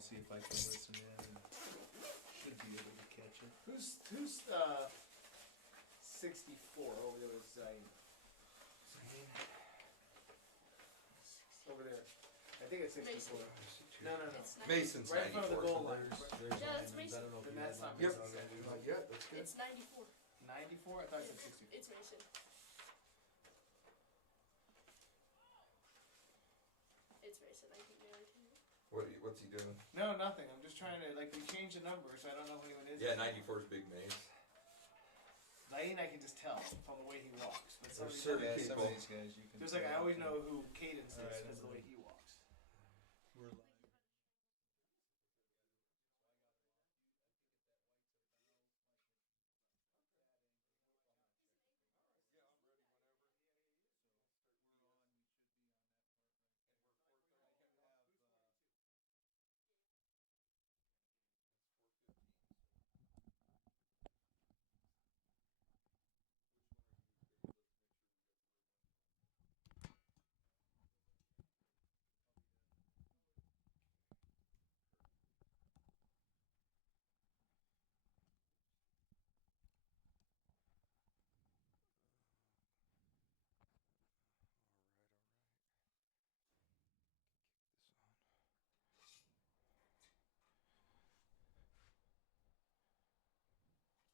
I'll see if I can listen in and should be able to catch it. Who's 64? Oh, there was over there. I think it's 64. No. It's Mason's Right in front of the 94. goal line. There's Yeah, that's Lyman's. I don't know if Then you that's have not Yep. Lyman's already. Not yet. That's good. It's 94. 94? I thought it said 64. It's Mason. It's Mason. I can guarantee you. What's he doing? No, nothing. I'm just trying to, we changed the number, so I don't know who anyone is. Yeah, 94 is Big Mace. Lane, I can just tell from the way he walks. But some of There's these certain Yeah, guys, some people. of these guys you can. there's I always know who Cadence is Alright, because of the I'm way he walks. We're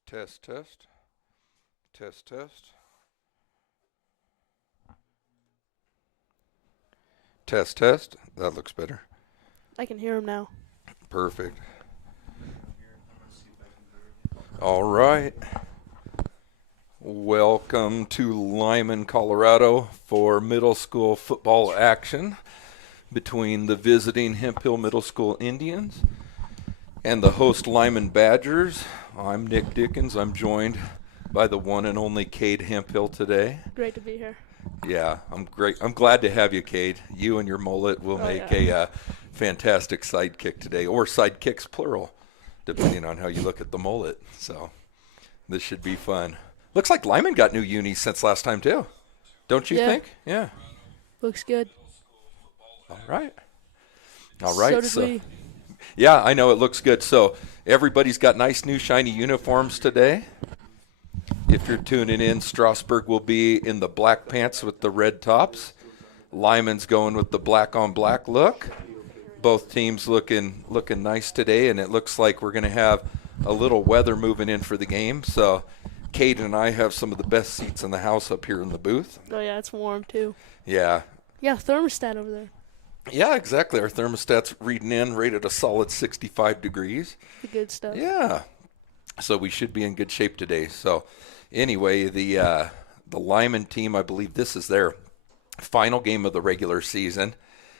Test. Test. That looks better. I can hear him now. Perfect. here. I'm gonna see if I can hear it. All right. Welcome to Limon, Colorado for middle school football action between the visiting Hemp Hill Middle School Indians and the host Limon Badgers. I'm Nick Dickens. I'm joined by the one and only Cade Hemp Hill today. Great to be here. Yeah, I'm great. I'm glad to have you, Cade. You and your mullet will make a fantastic sidekick today, or sidekicks plural, depending on how you look at the mullet. So this should be fun. Looks like Limon got new unis since last time too. Don't you Yeah. think? Yeah. Looks good. All right. All right. So did we. Yeah, I know it looks good. So everybody's got nice new shiny uniforms today. If you're tuning in, Strasburg will be in the black pants with the red tops. Limon's going with the black on black look. Both teams looking nice today, and it looks like we're going to have a little weather moving in for the game. So Kate and I have some of the best seats in the house up here in the booth. Oh, yeah, it's warm, too. Yeah. Yeah, thermostat over there. Yeah, exactly. Our thermostat's reading in, rated a solid 65 degrees. The good stuff. Yeah. So we should be in good shape today. So anyway, the Limon team, I believe this is their final game of the regular season.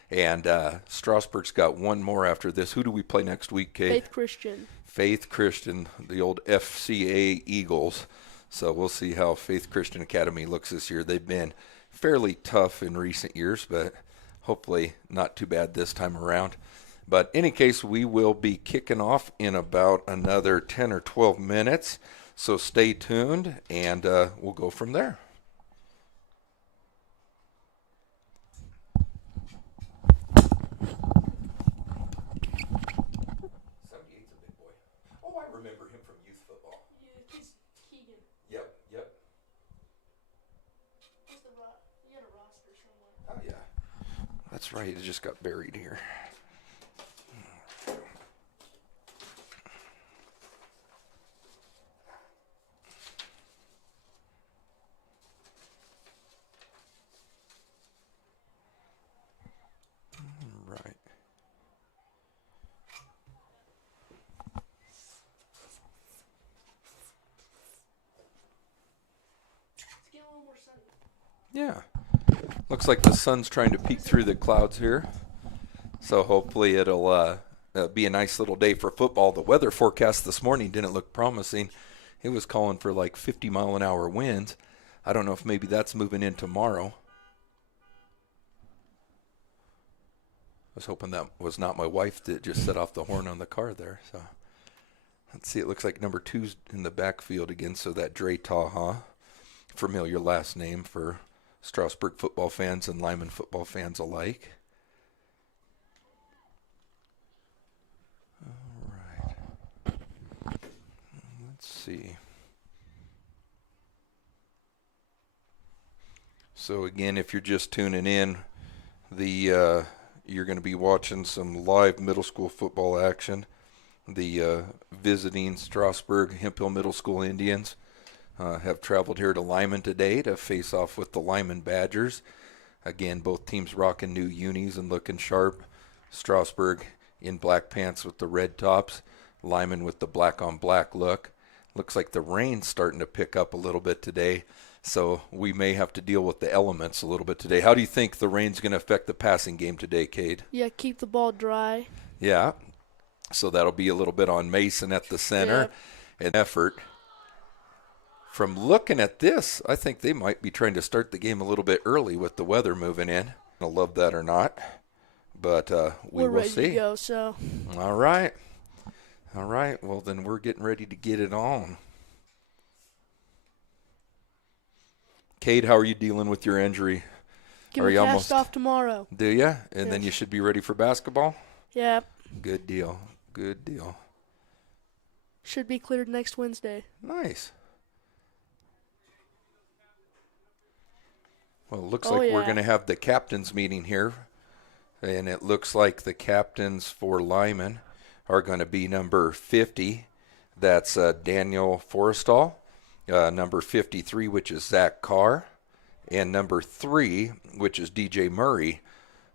And Strasburg's got one more after this. Who do we play next week, Kate? Faith Christian. Faith Christian, the old FCA Eagles. So we'll see how Faith Christian Academy looks this year. They've been fairly tough in recent years, but hopefully not too bad this time around. But in any case, we will be kicking off in about another 10 or 12 minutes. So stay tuned, and we'll go from there. Oh, I remember him from youth football. Yeah, he's Keegan. Yep. He had a roster somewhere. Oh, yeah. That's right. It just got buried here. Right. It's getting a little more sunny. Yeah. Looks like the sun's trying to peek through the clouds here. So hopefully it'll be a nice little day for football. The weather forecast this morning didn't look promising. It was calling for like 50-mile-an-hour winds. I don't know if maybe that's moving in tomorrow. I was hoping that was not my wife that just set off the horn on the car there. So let's see. It looks like number 2's in the backfield again. So that Dre Taha, familiar last name for Strasburg football fans and Limon football fans alike. see. So again, if you're just tuning in, you're going to be watching some live middle school football action. The visiting Strasburg Hemphill Middle School Indians have traveled here to Limon today to face off with the Limon Badgers. Again, both teams rocking new unis and looking sharp. Strasburg in black pants with the red tops. Limon with the black on black look. Looks like the rain's starting to pick up a little bit today, so we may have to deal with the elements a little bit today. How do you think the rain's going to affect the passing game today, Cade? Yeah, keep the ball dry. Yeah, so that'll be a little bit on Mason at the center and effort. From looking at this, I think they might be trying to start the game a little bit early with the weather moving in. I'll love that or not, but We're will ready see. to go, so. All right. All right. Well, then we're getting ready to get it on. Cade, how are you dealing with your injury? Get Are my you cast almost off tomorrow. Do you? And then Yes. you should be ready for basketball? Yeah, Good deal. Good deal. should be cleared next Wednesday. Nice. Well, it looks Oh, like we're yeah. going to have the captains meeting here. And it looks like the captains for Limon are going to be number 50. That's Daniel Forrestal. Number 53, which is Zach Carr. And number 3, which is DJ Murray.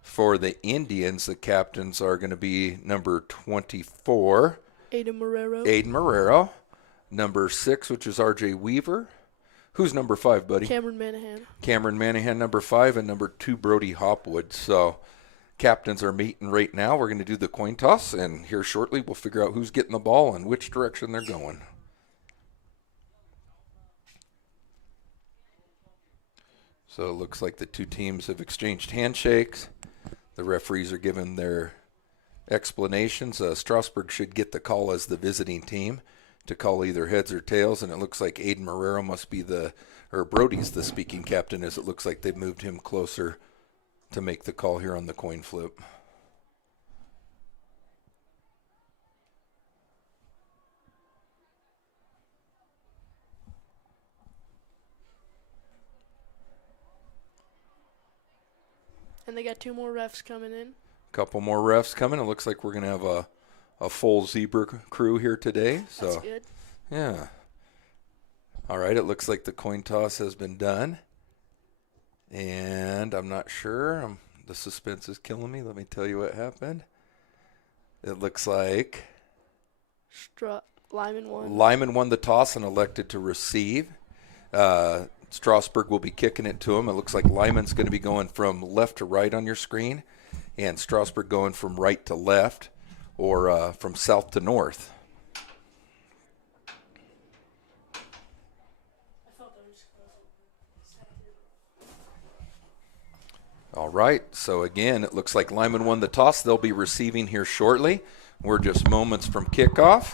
For the Indians, the captains are going to be number 24, Aiden Marrero. Aiden Marrero. Number 6, which is RJ Weaver. Who's number 5, buddy? Cameron Manahan. Cameron Manahan, number 5, and number 2, Brody Hopwood. So captains are meeting right now. We're going to do the coin toss, and here shortly we'll figure out who's getting the ball and which direction they're going. So it looks like the two teams have exchanged handshakes. The referees are giving their explanations. Strasburg should get the call as the visiting team to call either heads or tails, and it looks like Aiden Marrero must be Brody's the speaking captain, as it looks like they've moved him closer to make the call here on the coin flip. And they got 2 more refs coming in. Couple more refs coming. It looks like we're going to have a full zebra crew here today. So That's good. yeah. All right, it looks like the coin toss has been done. And I'm not sure. The suspense is killing me. Let me tell you what happened. It looks like Limon won. Limon won the toss and elected to receive. Strasburg will be kicking it to him. It looks like Limon's going to be going from left to right on your screen, and Strasburg going from right to left, or from south to north. All right, so again, it looks like Limon won the toss. They'll be receiving here shortly. We're just moments from kickoff.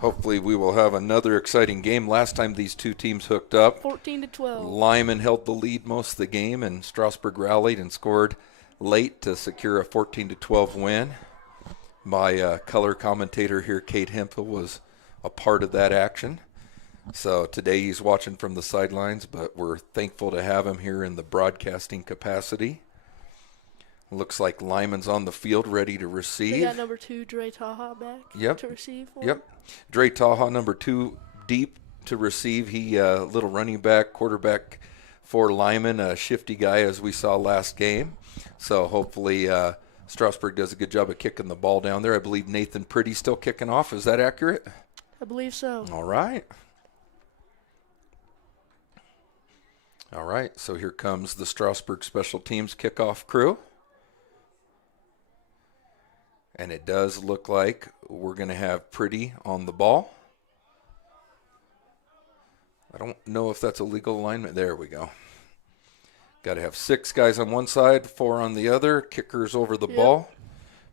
Hopefully we will have another exciting game. Last time these two teams hooked up, 14-12. Limon held the lead most of the game, and Strasburg rallied and scored late to secure a 14-12 win. My color commentator here, Cade Hemphill, was a part of that action. So today he's watching from the sidelines, but we're thankful to have him here in the broadcasting capacity. Looks like Limon's on the field ready to receive. They got number 2, Dre Taha, back to receive for Yep. Dre Taha, number 2, deep to receive. He little running back, quarterback for Limon, a shifty guy as we saw last game. So hopefully Strasburg does a good job of kicking the ball down there. I believe Nathan Pretty's still kicking off. Is that accurate? I believe so. All right. All right, so here comes the Strasburg Special Teams kickoff crew. And it does look like we're going to have Pretty on the ball. I don't know if that's a legal alignment. There we go. Got to have 6 guys on one side, 4 on the other, kickers over the ball.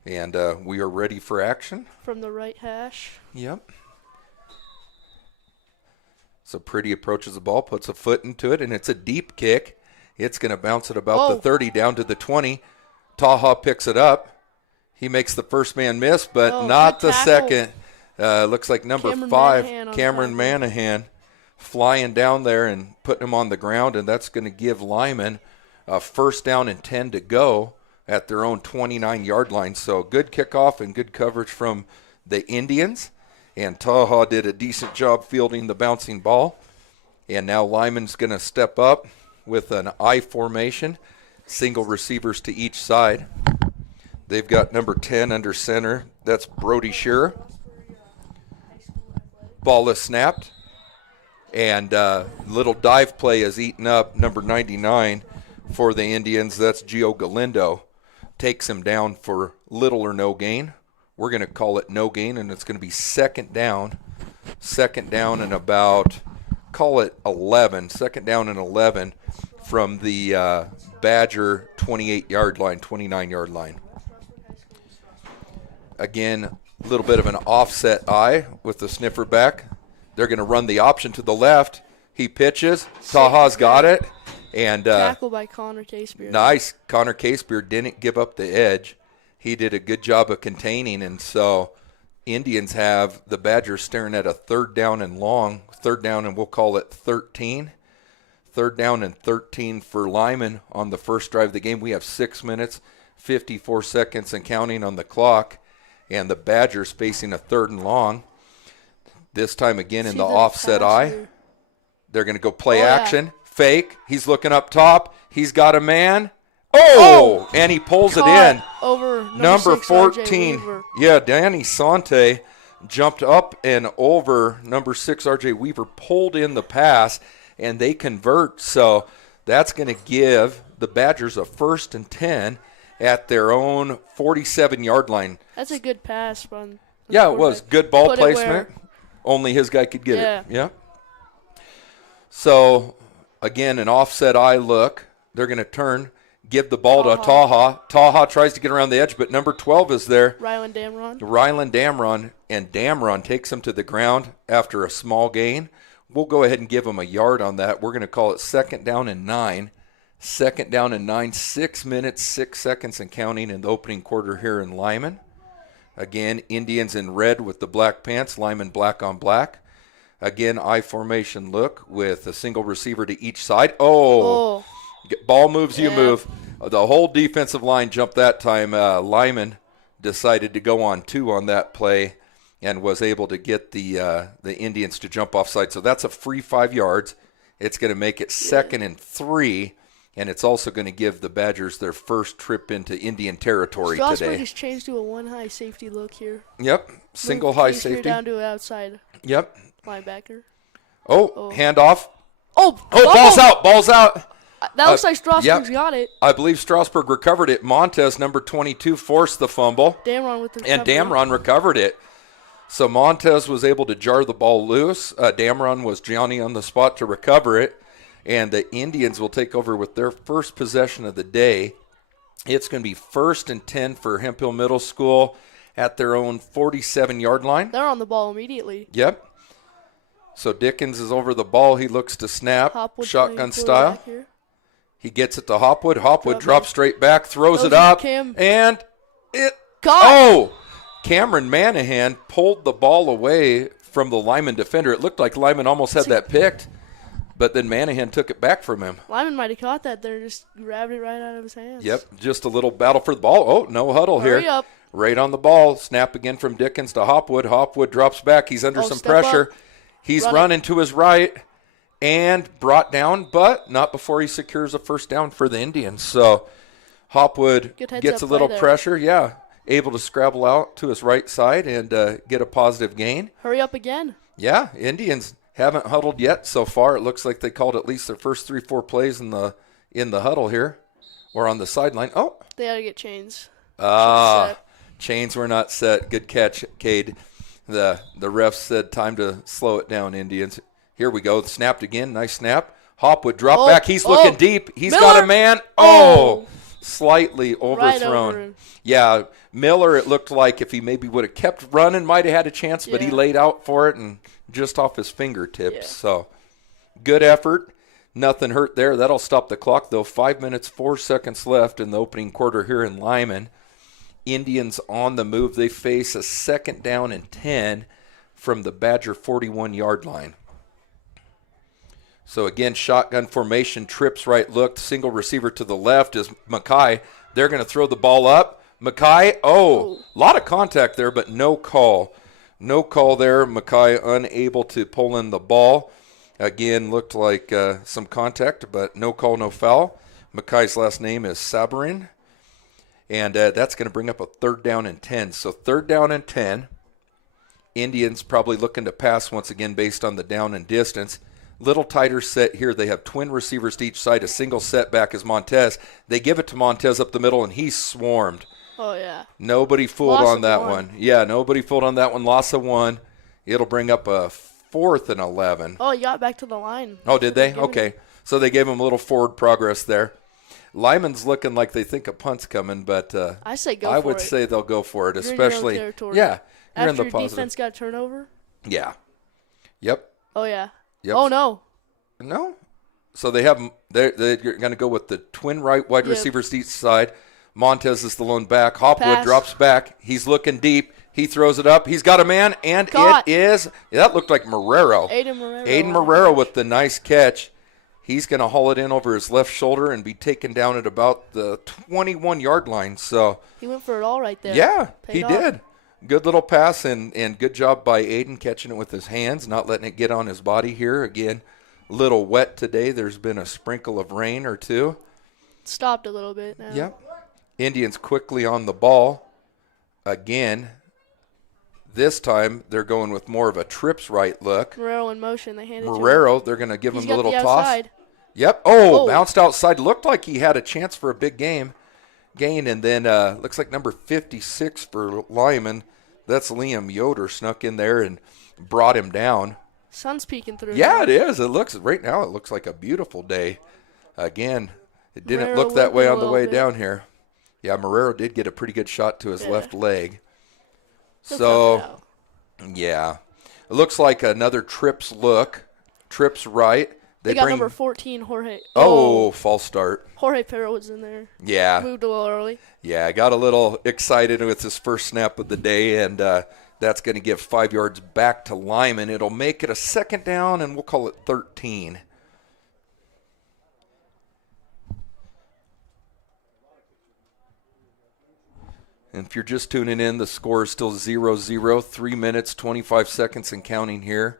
And we are ready for action. From the right hash. Yep. So Pretty approaches the ball, puts a foot into it, and it's a deep kick. It's going to bounce at about the 30 down to the 20. Taha picks it up. He makes the first man miss, but not the second. Looks like number Cameron 5, Manahan on Cameron tackle. Manahan, flying down there and putting him on the ground, and that's going to give Limon a first down and 10 to go at their own 29-yard line. So good kickoff and good coverage from the Indians. And Taha did a decent job fielding the bouncing ball. And now Limon's going to step up with an I formation, single receivers to each side. They've got number 10 under center. That's Brody Shearer. Ball is snapped. And little dive play is eaten up, number 99 for the Indians. That's Gio Galindo. Takes him down for little or no gain. We're going to call it no gain, and it's going to be second down. Second down and about, call it 11. Second down and 11 from the Badger 28-yard line, 29-yard line. Again, a little bit of an offset eye with the sniffer back. They're going to run the option to the left. He pitches. Taha's got it. And Tackle by Connor Casebeard. Nice. Connor Casebeard didn't give up the edge. He did a good job of containing, and so Indians have the Badgers staring at a third down and long. Third down, and we'll call it 13. Third down and 13 for Limon on the first drive of the game. We have 6 minutes, 54 seconds and counting on the clock, and the Badgers facing a third and long. This time again in the offset eye. Here. They're going to go play action. Yeah. Fake. He's looking up top. He's got a man. Oh! And he pulls it in. Over Number 6, 14. RJ Weaver. Yeah, Danny Sante jumped up and over. Number 6, RJ Weaver pulled in the pass, and they convert. So that's going to give the Badgers a 1st and 10 at their own 47-yard line. That's a good pass from the Yeah, it was. Good ball Put it placement. where- Only his guy could get Yeah. it. Yeah. So, again, an offset eye look. They're going to turn, give the ball to Taha. Taha tries to get around the edge, but number 12 is there. Rylan Damron. Rylan Damron, and Damron takes him to the ground after a small gain. We'll go ahead and give him a yard on that. We're going to call it second down and 9. Second down and 9, 6 minutes, 6 seconds and counting in the opening quarter here in Limon. Again, Indians in red with the black pants, Limon black on black. Again, I formation look with a single receiver to each side. Oh. Ball moves, you move. The whole defensive line jumped that time. Limon decided to go on 2 on that play and was able to get the Indians to jump offside. So that's a free 5 yards. It's going to make it second and 3, and it's also going to give the Badgers their first trip into Indian territory Strasburg today. has changed to a 1 high safety look here. Yep, single Move high Casebeard safety. down to outside Yep. linebacker. Oh, handoff. Oh, Ball's out. That looks like Strasburg's yep. got it. I believe Strasburg recovered it. Montez, number 22, forced the fumble. Damron with the And recovery. Damron recovered it. So Montez was able to jar the ball loose. Damron was Johnny on the spot to recover it. And the Indians will take over with their first possession of the day. It's going to be 1st and 10 for Hemphill Middle School at their own 47-yard line. They're on the ball immediately. Yep. So Dickens is over the ball. He looks to snap, Hopwood shotgun playing style. quarterback here. He gets it to Hopwood. Hopwood Drop drops it. straight back, throws Throws it it to up, Cam. and it Caught. Oh! Cameron Manahan pulled the ball away from the Limon defender. It looked like Limon almost had that picked, but then Manahan took it back from him. Lyman might have caught that there, just grabbed it right out of his hands. Yep, just a little battle for the ball. Oh, no huddle Hurry here. up. Right on the ball. Snap again from Dickens to Hopwood. Hopwood drops back. He's under some Step pressure. up. He's Run it. running to his right and brought down, but not before he secures a first down for the Indians. So Hopwood Good heads gets a up little play there. pressure. Yeah, able to scrabble out to his right side and get a positive gain. Hurry up again. Yeah, Indians haven't huddled yet so far. It looks like they called at least their first 3-4 plays in the huddle here or on the sideline. Oh, They had to get chains. ah, chains were not set. Good catch, Cade. The ref said time to slow it down, Indians. Here we go. Snapped again. Nice snap. Hopwood drop Oh, back. He's looking oh. deep. He's Miller. got a man. Oh, slightly Right overthrown. over him. Yeah, Miller, it looked like if he maybe would have kept running, might have had a chance, but he Yeah. laid out for it and just off his fingertips. Yeah. So good effort. Nothing hurt there. That'll stop the clock, though. 5 minutes, 4 seconds left in the opening quarter here in Limon. Indians on the move. They face a second down and 10 from the Badger 41-yard line. So again, shotgun formation, trips right, look, single receiver to the left is Mackay. They're going to throw the ball up. Mackay, a lot of contact there, but no call. No call there. Mackay unable to pull in the ball. Again, looked like some contact, but no call, no foul. Mackay's last name is Sabarin. And that's going to bring up a 3rd down and 10. So 3rd down and 10. Indians probably looking to pass once again based on the down and distance. Little tighter set here. They have twin receivers to each side. A single setback is Montez. They give it to Montez up the middle, and he's swarmed. Oh, yeah. Nobody fooled on that one. Yeah, nobody fooled on that one. Loss of 1. It'll bring up a 4th and 11. Oh, you got back to the line. Oh, did they? Okay. So they gave him a little forward progress there. Limon's looking like they think a punt's coming, but I say go for it. I would say they'll go for it, You're especially. in your own territory. Yeah, you're in After the positive. defense got a turnover? Yeah. Yep. Oh, yeah. Yep. Oh, no. No. So they have they're going to go with the twin right wide receivers to each side. Montez is the lone back. Hopwood drops back. He's looking deep. He throws it up. He's got a man, and Caught. it is. That looked like Marrero. Aiden Marrero. Aiden Marrero with the nice catch. He's going to haul it in over his left shoulder and be taken down at about the 21-yard line. So he went for it all right there. Yeah, Paid he off. did. Good little pass and good job by Aiden catching it with his hands, not letting it get on his body here. Again, a little wet today. There's been a sprinkle of rain or two. Stopped a little bit now. Yep. Indians quickly on the ball. Again, this time they're going with more of a trips right look. Marrero in motion. They handed Marrero, they're going to give him a little toss. Outside. Yep. Oh, bounced outside. Looked like he had a chance for a big gain. And then looks like number 56 for Limon. That's Liam Yoder snuck in there and brought him down. Sun's peeking through. Yeah, it is. It looks right now. It looks like a beautiful day. Again, it didn't Marrero look that way on the way bit. down here. Yeah, Marrero did get a pretty good shot to his left leg. He'll So, tough it out. yeah, it looks like another trips look. Trips right. They got number 14, Jorge. Oh, false start. Jorge Perro was in there. Yeah. Moved a little early. Yeah, got a little excited with his first snap of the day, and that's going to give 5 yards back to Limon. It'll make it a 2nd down, and we'll call it 13. And if you're just tuning in, the score is still 0-0, 3 minutes, 25 seconds and counting here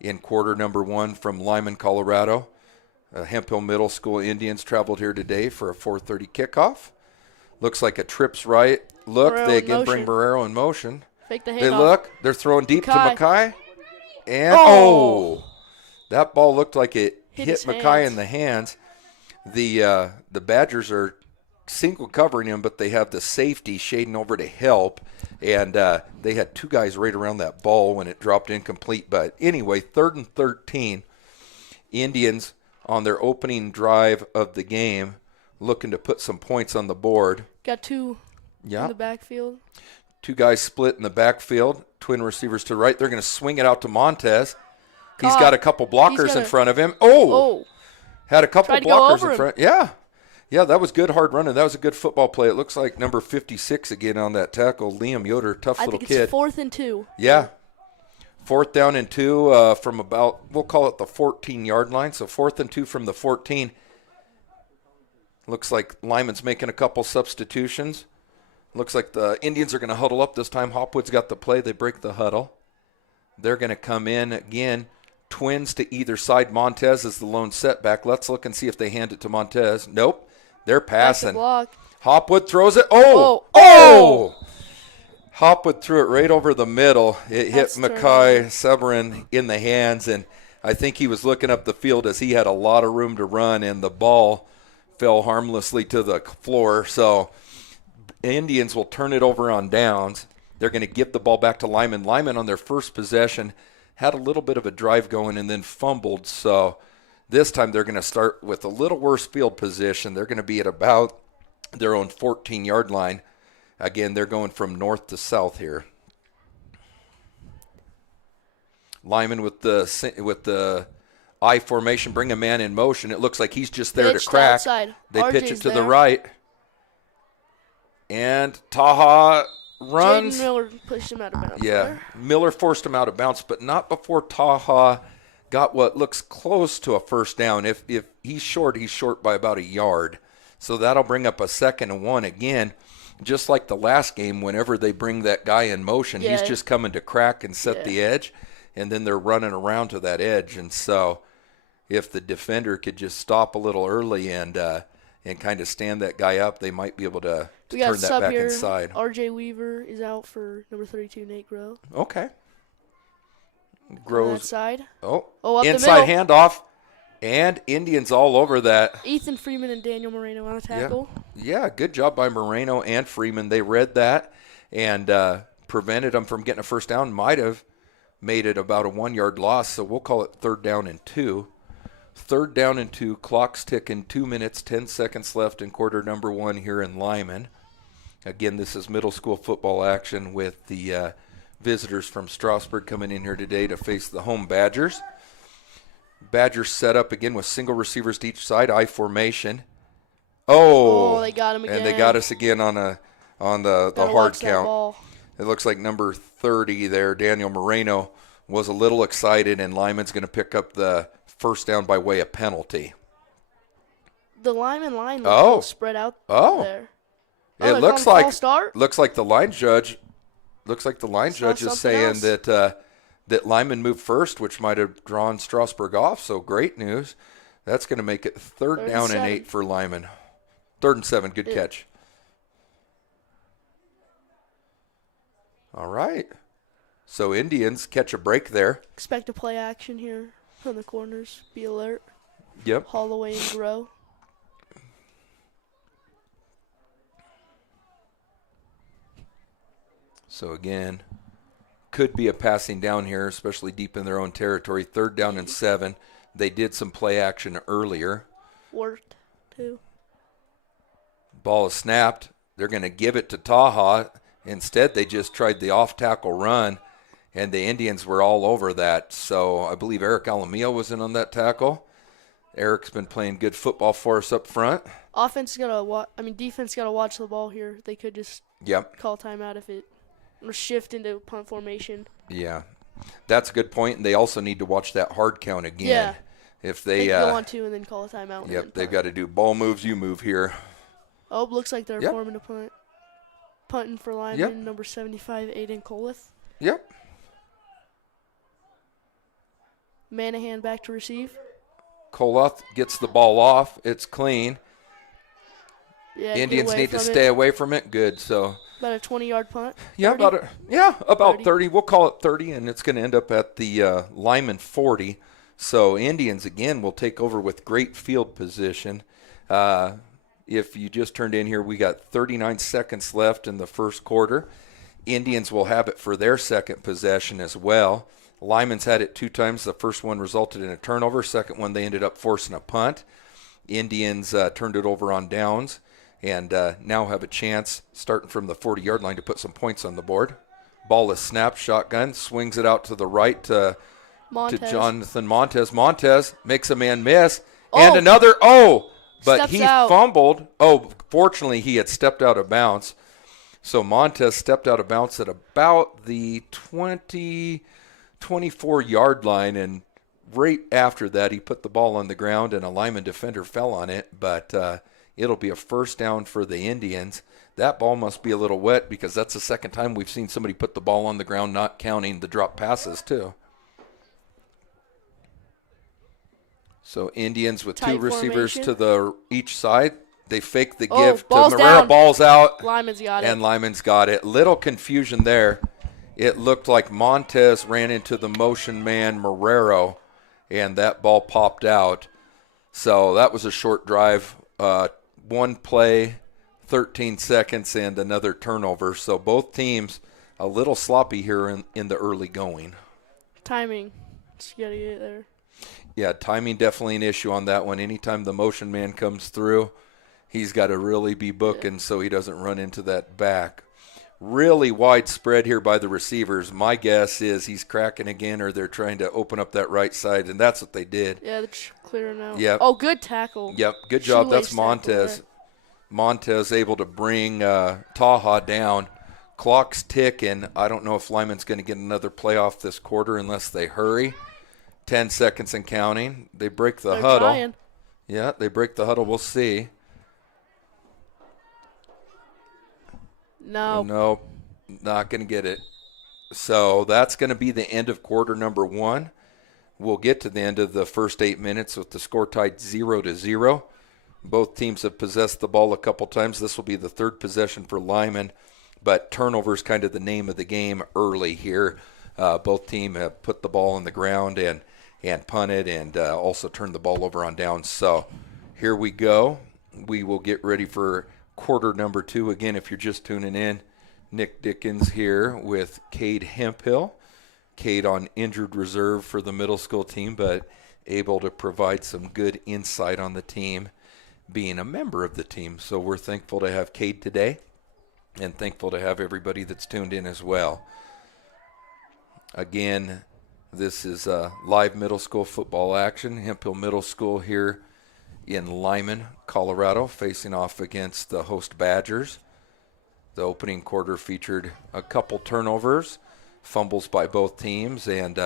in quarter number 1 from Limon, Colorado. Hemphill Middle School Indians traveled here today for a 4:30 kickoff. Looks like a trips right. Look, Marrero they in again bring motion. Marrero in motion. Fake the handoff. They look. They're throwing deep to Mackay. Mackay. And, that ball looked like it hit Mackay in the hands. The Badgers are single covering him, but they have the safety shading over to help. And they had 2 guys right around that ball when it dropped incomplete. But anyway, 3rd and 13. Indians on their opening drive of the game looking to put some points on the board. Got 2 in the backfield. 2 guys split in the backfield. Twin receivers to the right. They're going to swing it out to Montez. He's got a couple blockers in front of him. Had a couple blockers in front. Yeah. Yeah, that was good hard running. That was a good football play. It looks like number 56 again on that tackle. Liam Yoder, tough little kid. It's 4th and 2. Yeah. 4th down and 2 from about, we'll call it the 14-yard line. So 4th and 2 from the 14. Looks like Limon's making a couple substitutions. Looks like the Indians are going to huddle up this time. Hopwood's got the play. They break the huddle. They're going to come in again. Twins to either side. Montez is the lone setback. Let's look and see if they hand it to Montez. Nope. They're passing. Block. Hopwood throws it. Hopwood threw it right over the middle. It hit Mackay Severin in the hands, and I think he was looking up the field as he had a lot of room to run, and the ball fell harmlessly to the floor. So Indians will turn it over on downs. They're going to give the ball back to Limon. Limon on their first possession had a little bit of a drive going and then fumbled. So this time they're going to start with a little worse field position. They're going to be at about their own 14-yard line. Again, they're going from north to south here. Limon with the I formation, bring a man in motion. It looks like he's just there to crack. Outside. They RJ's pitch it to the there. right. And Taha Jaden Miller pushed him out of bounds. Yeah, there. Miller forced him out of bounds, but not before Taha got what looks close to a first down. If he's short by about a yard. So that'll bring up a 2nd and 1 again. Just like the last game, whenever they bring that guy in motion, he's just coming to crack and set the edge, and then they're running around to that edge. And so if the defender could just stop a little early and kind of stand that guy up, they might be able to turn that back inside. R.J. Weaver is out for number 32, Nate Groh. Okay. On that side. Oh, up inside the middle. handoff. And Indians all over that. Ethan Freeman and Daniel Moreno on a tackle. Yeah, good job by Moreno and Freeman. They read that and prevented them from getting a first down. Might have made it about a 1-yard loss, so we'll call it 3rd down and 2. 3rd down and 2, clock's ticking, 2 minutes, 10 seconds left in quarter number 1 here in Limon. Again, this is middle school football action with the visitors from Strasburg coming in here today to face the home Badgers. Badgers set up again with single receivers to each side, I formation. Oh, they got him again. And they got us again on the hard count. It looks like number 30 there, Daniel Moreno, was a little excited, and Limon's going to pick up the first down by way of penalty. The Limon line was spread out there. It looks like the line judge is saying that Limon moved first, which might have drawn Strasburg off. So great news. That's going to make it 3rd down and 8 for Limon. 3rd and 7. Good catch. All right. So Indians catch a break there. Expect a play action here on the corners. Be alert. Yep. Holloway and Groh. So again, could be a passing down here, especially deep in their own territory. 3rd down and 7. They did some play action earlier. Worked, too. Ball is snapped. They're going to give it to Taha. Instead, they just tried the off-tackle run, and the Indians were all over that. So I believe Eric Alamillo was in on that tackle. Eric's been playing good football for us up front. Defense got to watch the ball here. They could just call timeout if it or shift into punt formation. Yeah, that's a good point, and they also need to watch that hard count again. Yeah. If they go on 2 and then call a timeout. Yep, they've got to do ball moves, you move here. Oh, looks like they're forming a punt. Punting for lineman number 75, Aiden Coleth. Yep. Manahan back to receive. Coleth gets the ball off. It's clean. Yeah, Indians need to stay away from it. Good, so. About a 20-yard punt? Yeah, about 30. We'll call it 30, and it's going to end up at the Limon 40. So Indians, again, will take over with great field position. If you just turned in here, we got 39 seconds left in the first quarter. Indians will have it for their second possession as well. Limon's had it 2 times. The first one resulted in a turnover. Second one, they ended up forcing a punt. Indians turned it over on downs and now have a chance, starting from the 40-yard line, to put some points on the board. Ball is snapped, shotgun, swings it out to the right to Jonathan Montez. Montez makes a man miss. And another, but he fumbled. Fortunately, he had stepped out of bounds. So Montez stepped out of bounds at about the 24-yard line, and right after that, he put the ball on the ground, and a Limon defender fell on it. But it'll be a first down for the Indians. That ball must be a little wet because that's the second time we've seen somebody put the ball on the ground, not counting the drop passes, too. So Indians with Tight 2 receivers formation. to each side. They fake the give to ball's Marrero. down. Ball's out. Limon's got it. And Limon's got it. Little confusion there. It looked like Montez ran into the motion man Marrero, and that ball popped out. So that was a short drive. 1 play, 13 seconds, and another turnover. So both teams a little sloppy here in the early going. Timing. Just got to get it there. Yeah, timing definitely an issue on that one. Anytime the motion man comes through, he's got to really be booking so he doesn't run into that back. Really wide spread here by the receivers. My guess is he's cracking again, or they're trying to open up that right side, and that's what they did. Yeah, they're clearing out. Yep. Oh, good tackle. Yep, good job. That's Montez. Montez able to bring Taha down. Clock's ticking. I don't know if Limon's going to get another playoff this quarter unless they hurry. 10 seconds and counting. They break the huddle. Trying. Yeah, they break the huddle. We'll see. No. Nope, not going to get it. So that's going to be the end of quarter number 1. We'll get to the end of the first 8 minutes with the score tied 0-0. Both teams have possessed the ball a couple times. This will be the third possession for Limon, but turnover is kind of the name of the game early here. Both teams have put the ball on the ground and punted and also turned the ball over on downs. So here we go. We will get ready for quarter number 2. Again, if you're just tuning in, Nick Dickens here with Cade Hemphill. Cade on injured reserve for the middle school team, but able to provide some good insight on the team, being a member of the team. So we're thankful to have Cade today and thankful to have everybody that's tuned in as well. Again, this is live middle school football action. Hemphill Middle School here in Limon, Colorado, facing off against the host Badgers. The opening quarter featured a couple turnovers, fumbles by both teams, and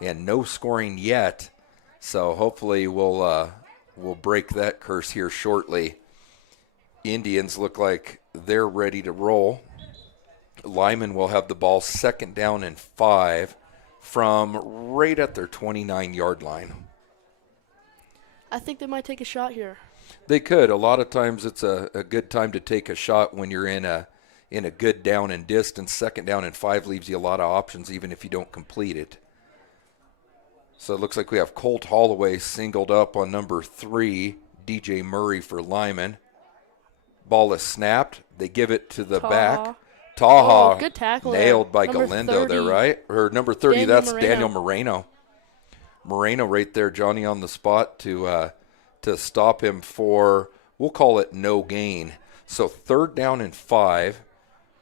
no scoring yet. So hopefully we'll break that curse here shortly. Indians look like they're ready to roll. Limon will have the ball 2nd down and 5 from right at their 29-yard line. I think they might take a shot here. They could. A lot of times it's a good time to take a shot when you're in a good down and distance. 2nd down and 5 leaves you a lot of options even if you don't complete it. So it looks like we have Colt Holloway singled up on number 3, DJ Murray for Limon. Ball is snapped. They give it to the back. Taha, good tackle nailed by number Galindo 30. there, right? Or number 30, Daniel that's Moreno. Daniel Moreno. Moreno right there, Johnny on the spot to stop him for, we'll call it no gain. So 3rd down and 5.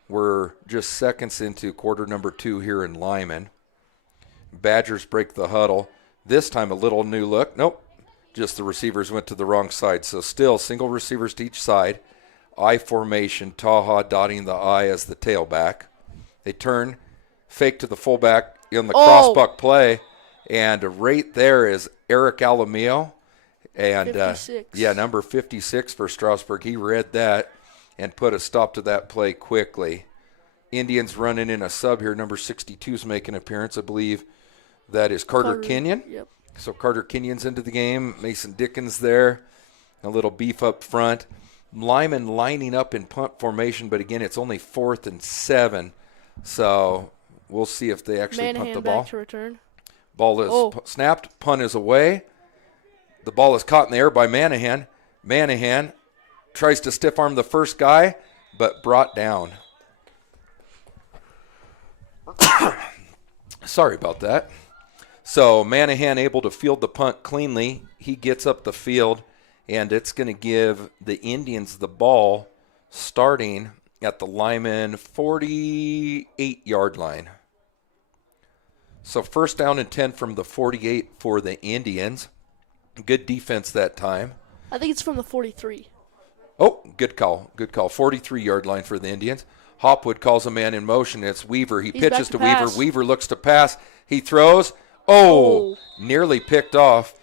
We're just seconds into quarter number 2 here in Limon. Badgers break the huddle. This time a little new look. Nope, just the receivers went to the wrong side. So still single receivers to each side. I formation, Taha dotting the I as the tailback. They turn, fake to the fullback in the crossbuck play, and right there is Eric Alamillo. And 56. Number 56 for Strasburg. He read that and put a stop to that play quickly. Indians running in a sub here. Number 62 is making an appearance. I believe that is Carter Kenyon. Yep. So Carter Kenyon's into the game. Mason Dickens there. A little beef up front. Limon lining up in punt formation, but again, it's only 4th and 7. So we'll see if they actually punt the ball. Back to return. Ball is snapped. Punt is away. The ball is caught in the air by Manahan. Manahan tries to stiff arm the first guy, but brought down. Sorry about that. So Manahan able to field the punt cleanly. He gets up the field, and it's going to give the Indians the ball starting at the Limon 48-yard line. So 1st down and 10 from the 48 for the Indians. Good defense that time. I think it's from the 43. Oh, good call. Good call. 43-yard line for the Indians. Hopwood calls a man in motion. It's Weaver. He pitches to Weaver. Weaver looks to pass. He throws. Oh, nearly picked off.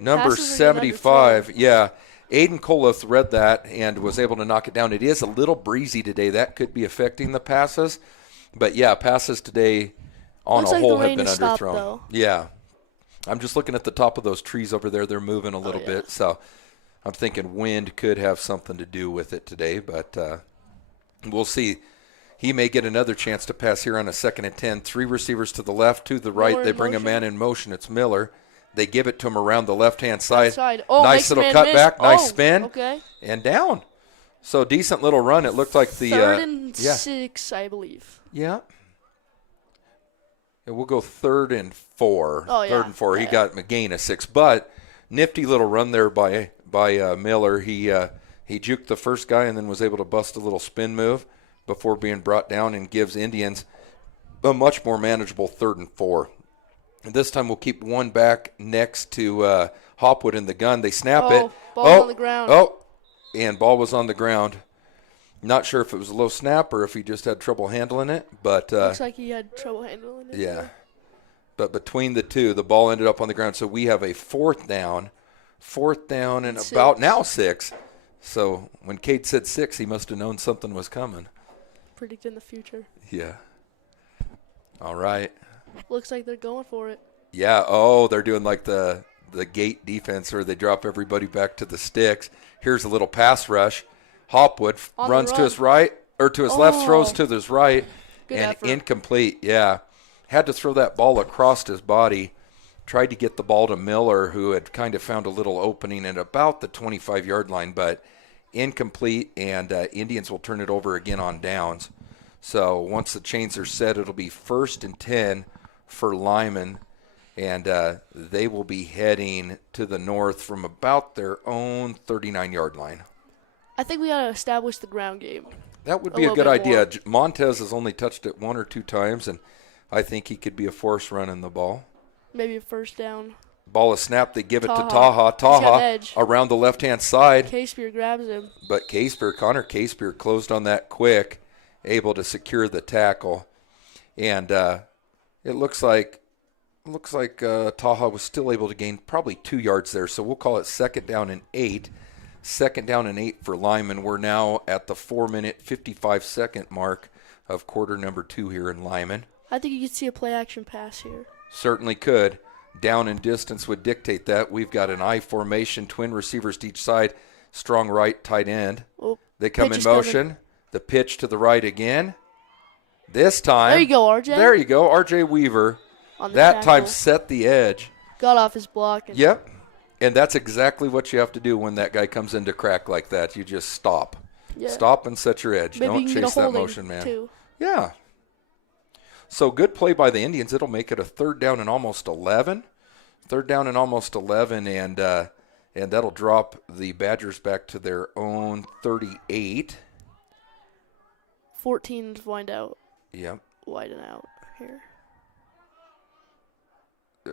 Number 75. Yeah. Aiden Coliff read that and was able to knock it down. It is a little breezy today. That could be affecting the passes. But, yeah, passes today on a whole have been underthrown. Yeah. I'm just looking at the top of those trees over there. They're moving a little bit. So I'm thinking wind could have something to do with it today. But we'll see. He may get another chance to pass here on a 2nd and 10. 3 receivers to the left, to the right. They bring a man in motion. It's Miller. They give it to him around the left-hand side. Oh, nice little cutback, nice spin, okay. And down. So decent little run. It looked like the 3rd and 6, I believe. Yeah. We'll go 3rd and 4. Oh, yeah. 3rd and 4. He got a gain of 6, but nifty little run there by Miller. He juked the first guy and then was able to bust a little spin move before being brought down, and gives Indians a much more manageable 3rd and 4. And this time we'll keep one back next to Hopwood in the gun. They snap it. Ball on the ground. And ball was on the ground. Not sure if it was a low snap or if he just had trouble handling it, but looks like he had trouble handling it. yeah. But between the two, the ball ended up on the ground. So we have a fourth down and about now 6. So when Kate said 6, he must have known something was coming. Predicting the future. Yeah. All right. Looks like they're going for it. Yeah. Oh, they're doing like the gate defense where they drop everybody back to the sticks. Here's a little pass rush. Hopwood runs to his right or to his left, throws to his right, Good and effort. incomplete. Yeah. Had to throw that ball across his body. Tried to get the ball to Miller, who had kind of found a little opening at about the 25-yard line, but incomplete, and Indians will turn it over again on downs. So once the chains are set, it'll be 1st and 10 for Limon, and they will be heading to the north from about their own 39-yard line. I think we got to establish the ground game. That would be a good idea. Montez has only touched it 1 or 2 times, and I think he could be a force running the ball. Maybe a first down. Ball is snapped. They give it to Taha. Taha. He's got Taha edge. around the left-hand side. K-Spear grabs him. But Connor K-Spear closed on that quick, able to secure the tackle. And it looks like Taha was still able to gain probably 2 yards there. So we'll call it 2nd down and 8. 2nd down and 8 for Limon. We're now at the 4-minute, 55-second mark of quarter number 2 here in Limon. I think you could see a play-action pass here. Certainly could. Down and distance would dictate that. We've got an I formation, twin receivers to each side, strong right tight end. Oh, they come in motion. Coming. The pitch to the right again. This time. There you go, RJ. There you go, RJ Weaver. That time set the edge. Got off his block. Yep. And that's exactly what you have to do when that guy comes into crack like that. You just stop. Yeah. Stop and set your edge. Maybe Don't chase that motion, man. Too. Yeah. So good play by the Indians. It'll make it a 3rd down and almost 11. 3rd down and almost 11, and that'll drop the Badgers back to their own 38. 14's wide out. Yep. Widen out here.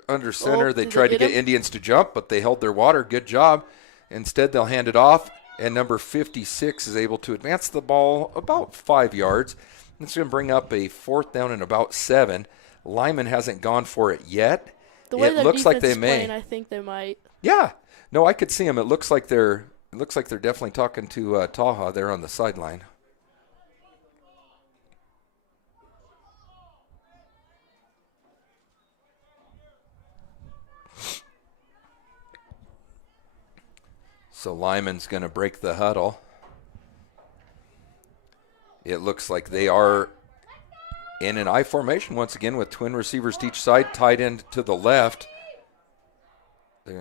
Under center, they tried to get Indians to jump, but they held their water. Good job. Instead, they'll hand it off, and number 56 is able to advance the ball about 5 yards. It's going to bring up a 4th down and about 7. Limon hasn't gone for it yet. The way it looks like they may. Playing, I think they might. Yeah. No, I could see them. It looks like they're definitely talking to Taha there on the sideline. So Limon's going to break the huddle. It looks like they are in an I formation once again with twin receivers to each side, tight end to the left. They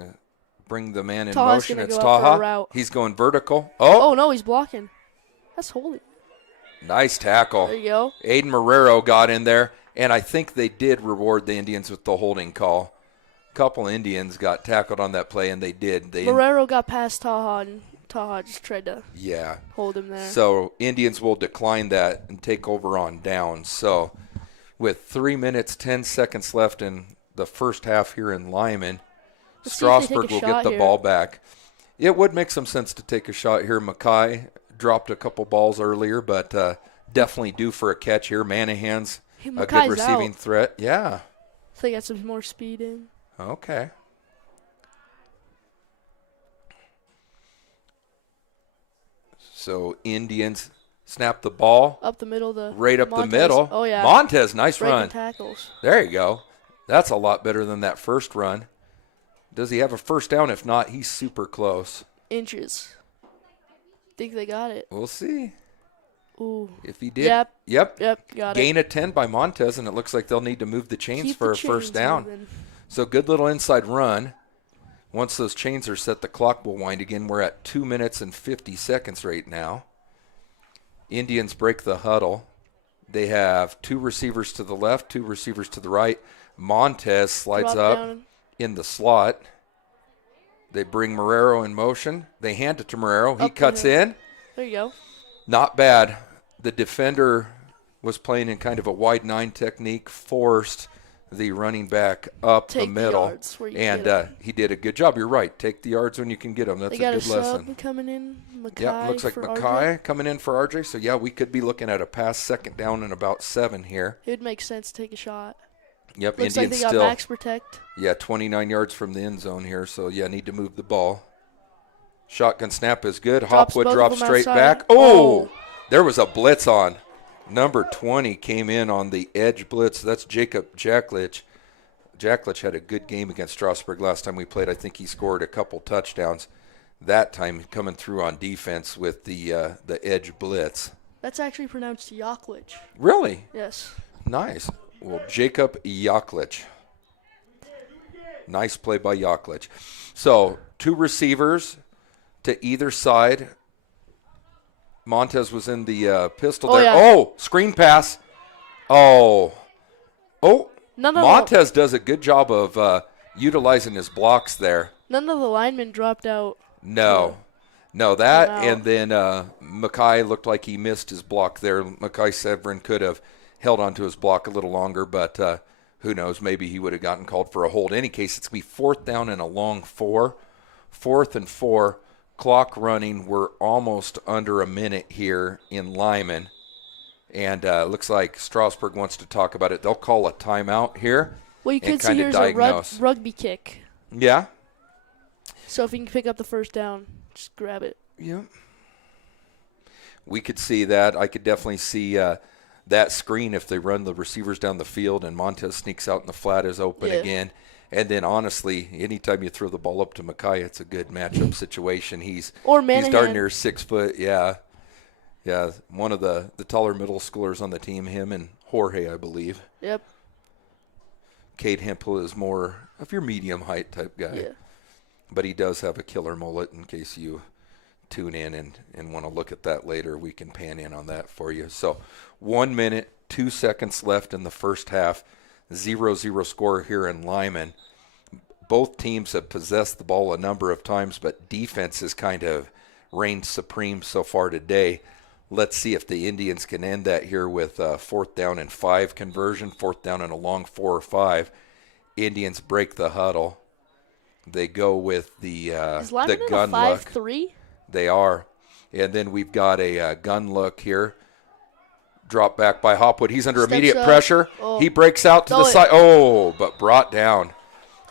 bring the man in motion. It's Taha. He's going vertical. Oh, no, he's blocking. That's holy. Nice tackle. There you go. Aiden Marrero got in there, and I think they did reward the Indians with the holding call. A couple Indians got tackled on that play, and they did. Marrero got past Taha, and Taha just tried to hold him there. So Indians will decline that and take over on downs. So with 3 minutes, 10 seconds left in the first half here in Lyman, Strasburg will get the ball back. It would make some sense to take a shot here. Mackay dropped a couple balls earlier, but definitely due for a catch here. Manahan's a good receiving threat. Yeah. So they got some more speed in. Okay. So Indians snap the ball. Up the middle. Right up the middle. Oh, yeah. Montez, nice run. Tackles. There you go. That's a lot better than that first run. Does he have a first down? If not, he's super close. Inches. Think they got it. We'll see. Ooh. If he did. Yep. Got Gain of 10 by Montez, and it looks like they'll need to move the chains for a first down. Moving. So good little inside run. Once those chains are set, the clock will wind again. We're at 2 minutes and 50 seconds right now. Indians break the huddle. They have two receivers to the left, two receivers to the right. Montez slides up in the slot. They bring Marrero in motion. They hand it to Marrero. He cuts in. There you go. Not bad. The defender was playing in kind of a wide 9 technique, forced the running back up Take the middle. The yards where you and get 'em. he did a good job. You're right. Take the yards when you can get them. That's They got a good lesson. Sub coming in. Mackay Yep, looks like for Mackay RJ. coming in for RJ. So, yeah, we could be looking at a pass second down and about 7 here. It would make sense to take a shot. Yep, Looks Indians like they got still. max protect. Yeah, 29 yards from the end zone here. So, yeah, need to move the ball. Shotgun snap is good. Hopwood both drops of them straight outside. back. Oh, there was a blitz on. Number 20 came in on the edge blitz. That's Jacob Jacklich. Jacklich had a good game against Strasburg last time we played. I think he scored a couple touchdowns. That time coming through on defense with the edge blitz. That's actually pronounced Yaklich. Really? Yes. Nice. Well, Jacob Yaklich. Nice play by Yaklich. So, 2 receivers to either side. Montez was in the pistol there. Yeah. Oh, screen pass. Oh. No. Montez does a good job of utilizing his blocks there. None of the linemen dropped out. No, that, and then Mackay looked like he missed his block there. Mackay Severin could have held onto his block a little longer, but who knows, maybe he would have gotten called for a hold. In any case, it's going to be 4th down and a long 4. 4th and 4, clock running. We're almost under a minute here in Limon, and looks like Strasburg wants to talk about it. They'll call a timeout here. Well, you and could see here's a rugby kick. Yeah. So if you can pick up the first down, just grab it. Yeah. We could see that. I could definitely see that screen if they run the receivers down the field and Montez sneaks out and the flat is open again. And then, honestly, anytime you throw the ball up to Mackay, it's a good matchup situation. He's darn near 6 foot. Yeah. Yeah, one of the taller middle schoolers on the team, him and Jorge, I believe. Yep. Cade Hempel is more of your medium height type guy. Yeah. But he does have a killer mullet. In case you tune in and want to look at that later, we can pan in on that for you. So 1 minute, 2 seconds left in the first half. 0-0 score here in Limon. Both teams have possessed the ball a number of times, but defense has kind of reigned supreme so far today. Let's see if the Indians can end that here with a 4th down and 5 conversion, 4th down and a long 4 or 5. Indians break the huddle. They go with the gun look. 5-3? They are. And then we've got a gun look here. Drop back by Hopwood. He's under immediate pressure. Oh. He breaks out to the side. Oh, but brought down.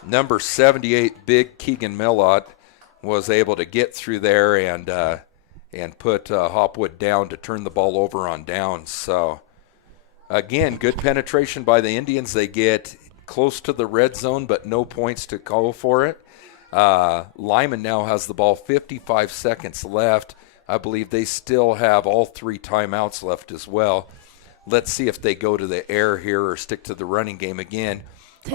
Number 78, big Keegan Millot, was able to get through there and put Hopwood down to turn the ball over on downs. So, again, good penetration by the Indians. They get close to the red zone, but no points to call for it. Limon now has the ball, 55 seconds left. I believe they still have all 3 timeouts left as well. Let's see if they go to the air here or stick to the running game again.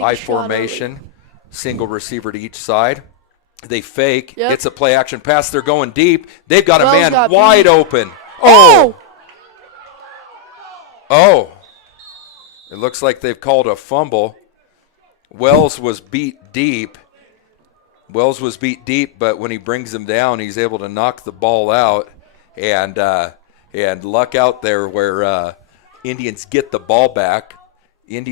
I formation, single receiver to each side. They fake. Yep. It's a play action pass. They're going deep. They've got a Wells man wide beat. open. Oh! It looks like they've called a fumble. Wells was beat deep. But when he brings him down, he's able to knock the ball out. And luck out there where Indians get the ball back. And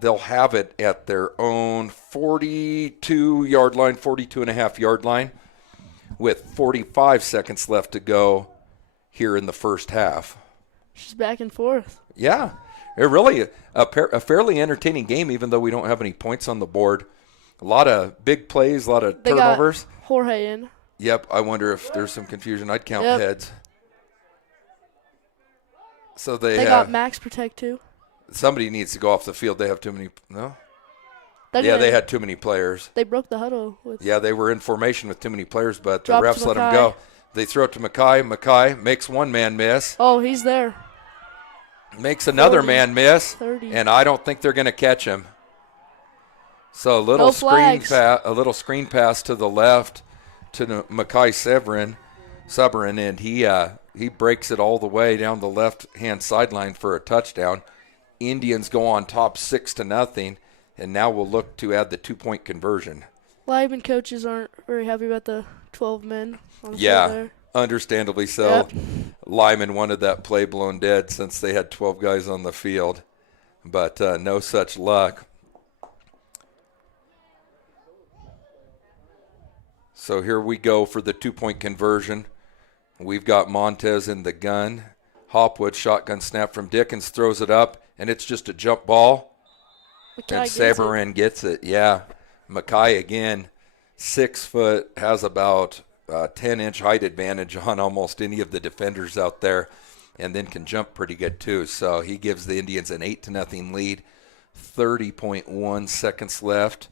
they'll have it at their own 42-yard line, 42.5-yard line, with 45 seconds left to go here in the first half. She's back and forth. Yeah, it really a fairly entertaining game, even though we don't have any points on the board. A lot of big plays, a lot of turnovers. Got Jorge in. Yep, I wonder if there's some confusion. I'd count heads. So they got max protect too. Somebody needs to go off the field. They have too many. No. They had too many players. They broke the huddle. They were in formation with too many players, but the Dropped refs let them go. They throw it to Mackay. Mackay makes one man miss. Oh, he's there. Makes another 40, man miss, 30. and I don't think they're going to catch him. So a little screen pass to the left to Mackay Severin, and he breaks it all the way down the left-hand sideline for a touchdown. Indians go on top 6-0, and now we'll look to add the 2-point conversion. Limon coaches aren't very happy about the 12 men on the field there. Understandably so. Yep. Limon wanted that play blown dead since they had 12 guys on the field. but no such luck. So here we go for the 2-point conversion. We've got Montez in the gun. Hopwood, shotgun snap from Dickens, throws it up, and it's just a jump ball. And Saberin gets it, yeah. Mackay again, 6 foot, has about 10-inch height advantage on almost any of the defenders out there, and then can jump pretty good too. So he gives the Indians an 8-0 lead. 30.1 seconds left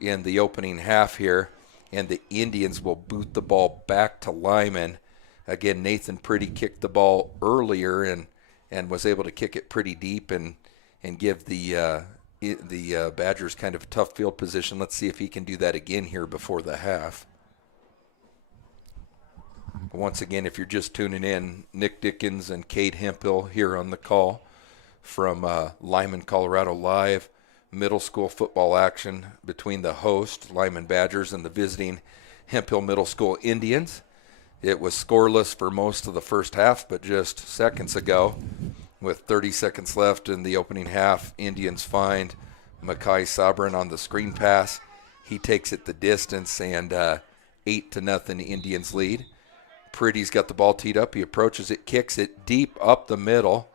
in the opening half here, and the Indians will boot the ball back to Limon. Again, Nathan Pretty kicked the ball earlier and was able to kick it pretty deep and give the Badgers kind of a tough field position. Let's see if he can do that again here before the half. Once again, if you're just tuning in, Nick Dickens and Cade Hemphill here on the call from Limon, Colorado Live. Middle school football action between the host, Limon Badgers, and the visiting Hemphill Middle School Indians. It was scoreless for most of the first half, but just seconds ago, with 30 seconds left in the opening half, Indians find Mackay Sabrin on the screen pass. He takes it the distance, and 8-0 Indians lead. Pretty's got the ball teed up. He approaches it, kicks it deep up the middle.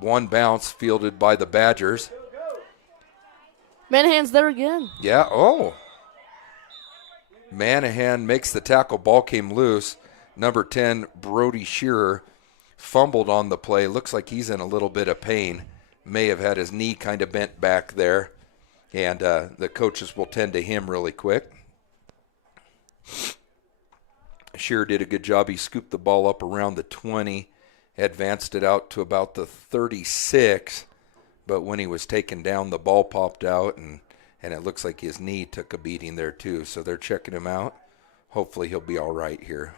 One bounce fielded by the Badgers. Manahan's there again. Yeah, oh. Manahan makes the tackle. Ball came loose. Number 10, Brody Shearer, fumbled on the play. Looks like he's in a little bit of pain. May have had his knee kind of bent back there. And the coaches will tend to him really quick. Shearer did a good job. He scooped the ball up around the 20, advanced it out to about the 36. But when he was taken down, the ball popped out, and it looks like his knee took a beating there too. So they're checking him out. Hopefully he'll be all right here.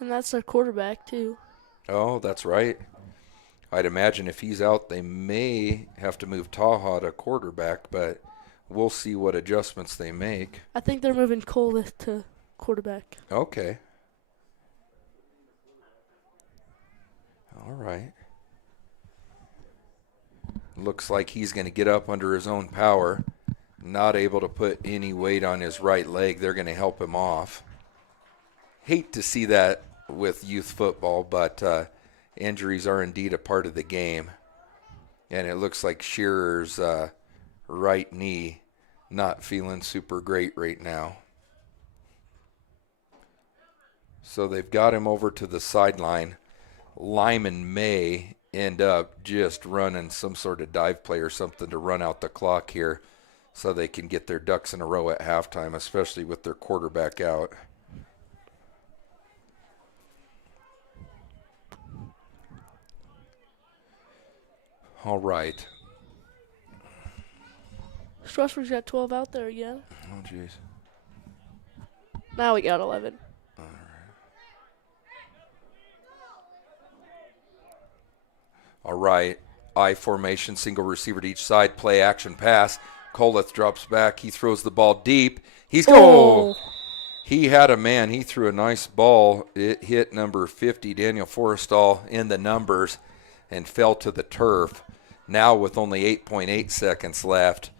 And that's their quarterback too. Oh, that's right. I'd imagine if he's out, they may have to move Taha to quarterback, but we'll see what adjustments they make. I think they're moving Coleth to quarterback. Okay. All right. Looks like he's going to get up under his own power. Not able to put any weight on his right leg. They're going to help him off. Hate to see that with youth football, but injuries are indeed a part of the game. And it looks like Shearer's right knee not feeling super great right now. So they've got him over to the sideline. Limon may end up just running some sort of dive play or something to run out the clock here so they can get their ducks in a row at halftime, especially with their quarterback out. All right. Strasburg's got 12 out there again. Oh, jeez. Now we got 11. All right. All right. I formation, single receiver to each side, play action pass. Coleth drops back. He throws the ball deep. He had a man. He threw a nice ball. It hit number 50, Daniel Forrestal, in the numbers and fell to the turf. Now with only 8.8 seconds left,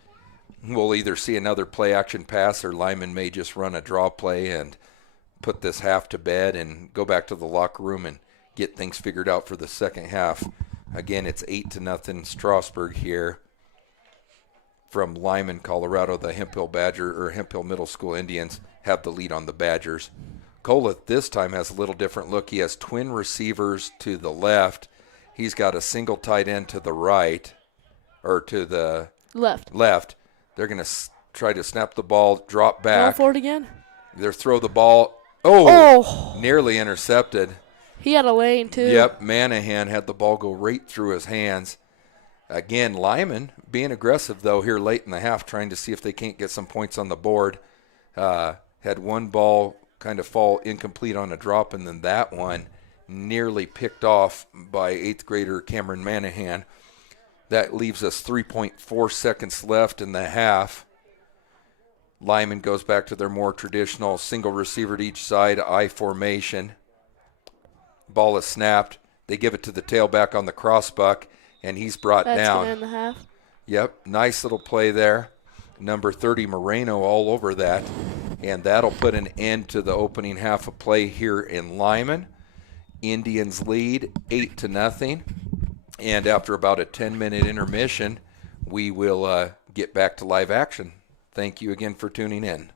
we'll either see another play action pass or Limon may just run a draw play and put this half to bed and go back to the locker room and get things figured out for the second half. Again, it's 8-0 Strasburg here from Limon, Colorado. The Hemphill Middle School Indians have the lead on the Badgers. Coleth this time has a little different look. He has twin receivers to the left. He's got a single tight end to the right, or to the left. They're going to try to snap the ball, drop back. Go for it again. They'll throw the ball. Oh, nearly intercepted. He had a lane, too. Yep, Manahan had the ball go right through his hands. Again, Limon being aggressive, though, here late in the half, trying to see if they can't get some points on the board. Had one ball kind of fall incomplete on a drop, and then that one nearly picked off by 8th grader Cameron Manahan. That leaves us 3.4 seconds left in the half. Limon goes back to their more traditional single receiver to each side, I formation. Ball is snapped. They give it to the tailback on the crossbuck, and he's brought down. That's going to end the half. Yep, nice little play there. Number 30, Moreno, all over that. And that'll put an end to the opening half of play here in Limon. Indians lead 8-0. And after about a 10-minute intermission, we will get back to live action. Thank you again for tuning in.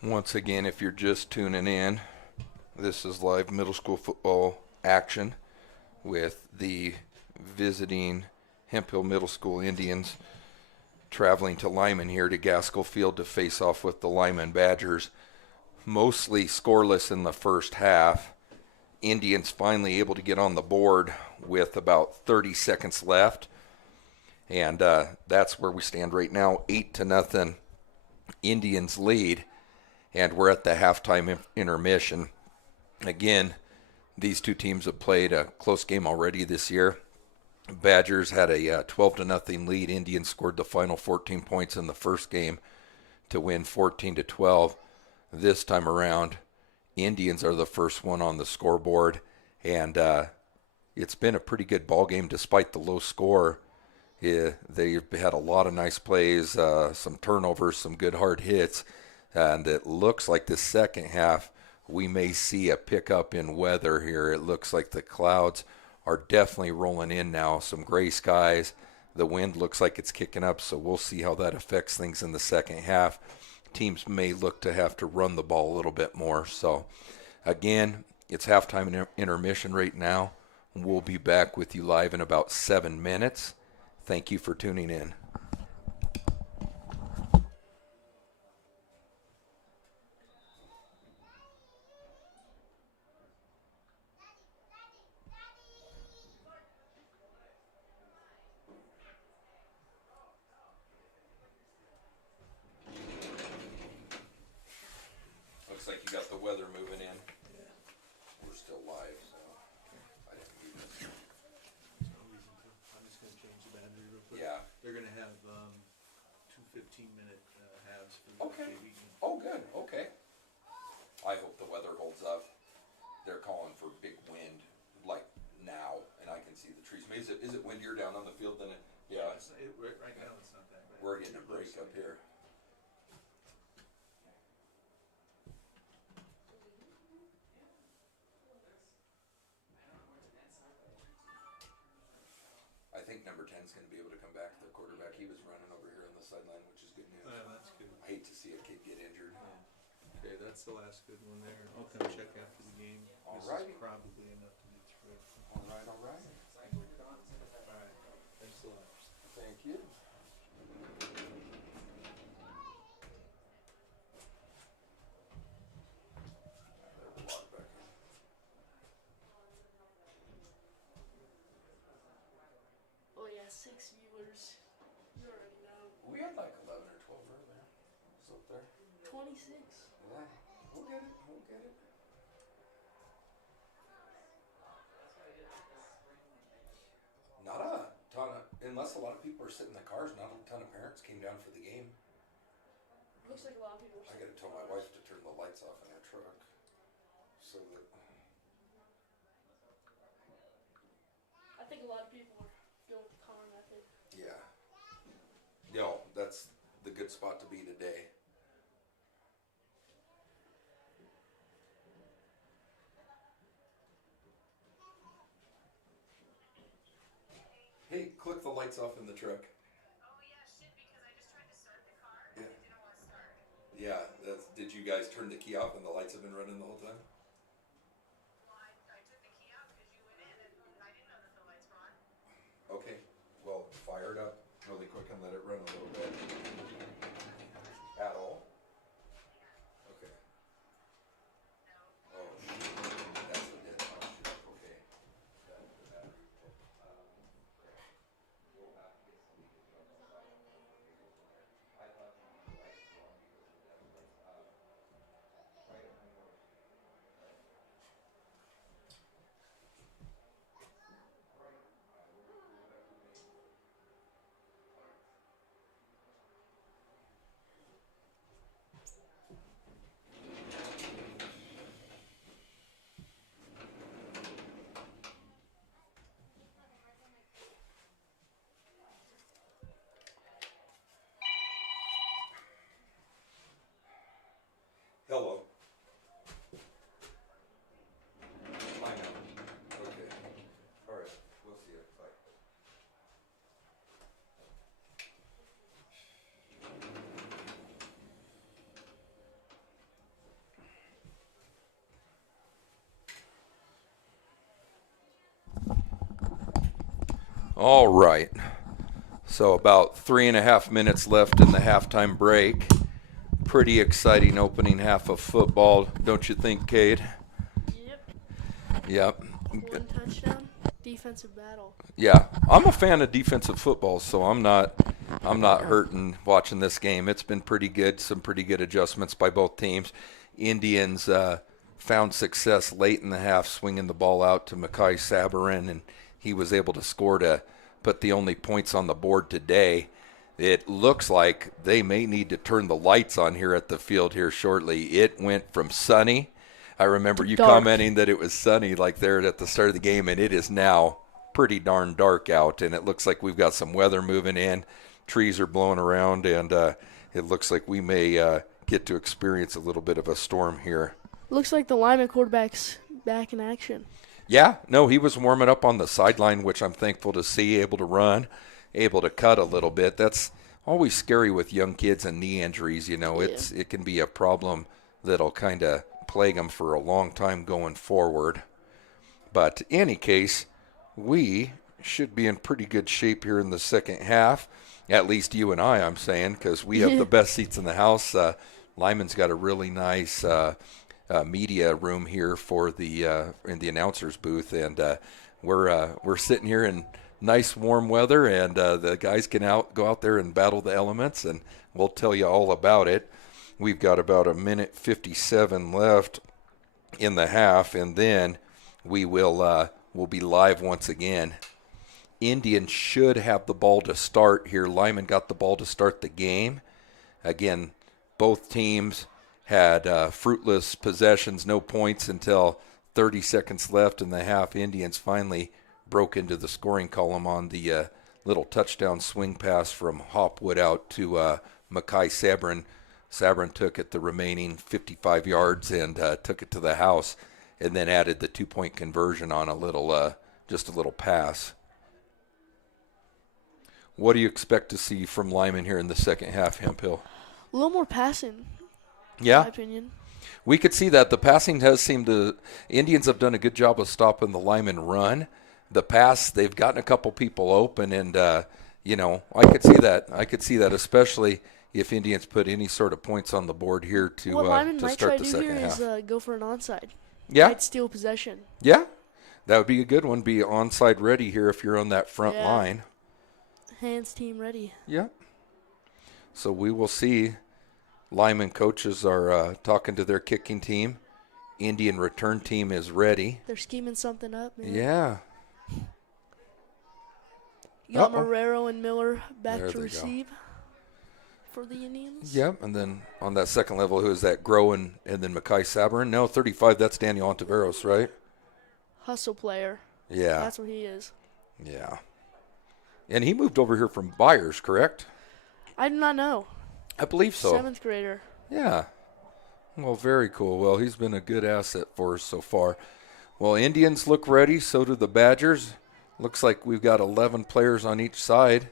Once again, if you're just tuning in, this is live middle school football action with the visiting Hemphill Middle School Indians traveling to Limon here to Gaskell Field to face off with the Limon Badgers. Mostly scoreless in the first half. Indians finally able to get on the board with about 30 seconds left. And that's where we stand right now, 8-0. Indians lead. And we're at the halftime intermission. Again, these two teams have played a close game already this year. Badgers had a 12-0 lead. Indians scored the final 14 points in the first game to win 14-12. This time around, Indians are the first one on the scoreboard, and it's been a pretty good ball game despite the low score. They've had a lot of nice plays, some turnovers, some good hard hits. And it looks like the second half we may see a pickup in weather here. It looks like the clouds are definitely rolling in now. Some gray skies. The wind looks like it's kicking up, so we'll see how that affects things in the second half. Teams may look to have to run the ball a little bit more. So, again, it's halftime intermission right now. We'll be back with you live in about 7 minutes. Thank you for tuning in. Looks like you got the weather moving in. Yeah. We're still live, so I didn't move it. There's no reason to. I'm just gonna change the battery real quick. Yeah. They're gonna have, 2 15-minute, halves for the Okay. JV game. Oh, good. Okay. I hope the weather holds up. They're calling for big wind, like now, and I can see the trees. I mean, is it windier down on the field than it? Yeah. Right now, it's not that bad. We're getting a break up here. I think number 10 is going to be able to come back. The quarterback, he was running over here on the sideline, which is good news. That's good. I hate to see a kid get injured. Okay, that's the last good one there. I'll come check after the game. This Alrighty. is probably enough to get through. All right. Alright, thanks a lot. Thank you. Oh, yeah, 6 viewers. You already know. We had like 11 or 12 earlier. It's up there. 26. Yeah. We'll get it. We'll get it. Not a ton of. unless a lot of people are sitting in the cars, not a ton of parents came down for the game. Looks like a lot of people. I got to tell my wife to turn the lights off in her truck, so that. I think a lot of people are going with the car method. Yeah. No, that's the good spot to be today. Hey, click the lights off in the truck. Oh yeah, shit, because I just tried to start the car and Yeah. it didn't want to start. Yeah, did you guys turn the key off and the lights have been running the whole time? Well, I took the key out because you went in and I didn't know that the lights were on. Okay, well, fire it up really quick and let it run a little bit. At all? Okay. Oh, shoot. That's what did. Oh, shoot. Okay. Hello. I know. Okay. All right. We'll see you. Bye. All right. So about 3.5 minutes left in the halftime break. Pretty exciting opening half of football, don't you think, Cade? Yep. Yep. One touchdown. Defensive battle. Yeah, I'm a fan of defensive football, so I'm not hurting watching this game. It's been pretty good, some pretty good adjustments by both teams. Indians found success late in the half, swinging the ball out to Mekhi Sabarin, and he was able to score to put the only points on the board today. It looks like they may need to turn the lights on here at the field here shortly. It went from sunny. I remember you dark. commenting that it was sunny like there at the start of the game, and it is now pretty darn dark out, and it looks like we've got some weather moving in. Trees are blowing around, and it looks like we may get to experience a little bit of a storm here. Looks like the Limon quarterback's back in action. Yeah, no, he was warming up on the sideline, which I'm thankful to see, able to run, able to cut a little bit. That's always scary with young kids and knee injuries. You know, it can be a problem that'll kind of plague them for a long time going forward. But in any case, we should be in pretty good shape here in the second half. At least you and I'm saying, because we have the best seats in the house. Limon's got a really nice media room here for the in the announcer's booth, and we're sitting here in nice warm weather, and the guys can go out there and battle the elements, and we'll tell you all about it. We've got about 1:57 left in the half, and then we'll be live once again. Indians should have the ball to start here. Limon got the ball to start the game. Again, both teams had fruitless possessions, no points until 30 seconds left in the half. Indians finally broke into the scoring column on the little touchdown swing pass from Hopwood out to Mekhi Sabarin. Sabarin took it the remaining 55 yards and took it to the house, and then added the 2-point conversion on just a little pass. What do you expect to see from Limon here in the second half, Hemphill? A little more passing, Yeah, in my opinion. we could see that. The passing has seemed to – Indians have done a good job of stopping the Limon run. The pass, they've gotten a couple people open, and, I could see that. I could see that, especially if Indians put any sort of points on the board here to What Limon to might start try the to do second here half. is go for an onside. Yeah, Might steal possession. yeah. That would be a good one. Be onside ready here if you're on that front Yeah. line. Hands team ready. Yeah. So we will see. Limon coaches are talking to their kicking team. Indian return team is ready. They're scheming something up, man. Yeah. You got Marrero and Miller back There to they receive for the Indians. Yep, and then on that second level, who is that? Groen and then Mackay Sabarin? No, 35, that's Daniel Ontiveros, right? Hustle player. Yeah. That's what he is. Yeah. And he moved over here from Byers, correct? I do not know. I believe so. 7th grader. Yeah. Well, very cool. Well, he's been a good asset for us so far. Well, Indians look ready. So do the Badgers. Looks like we've got 11 players on each side.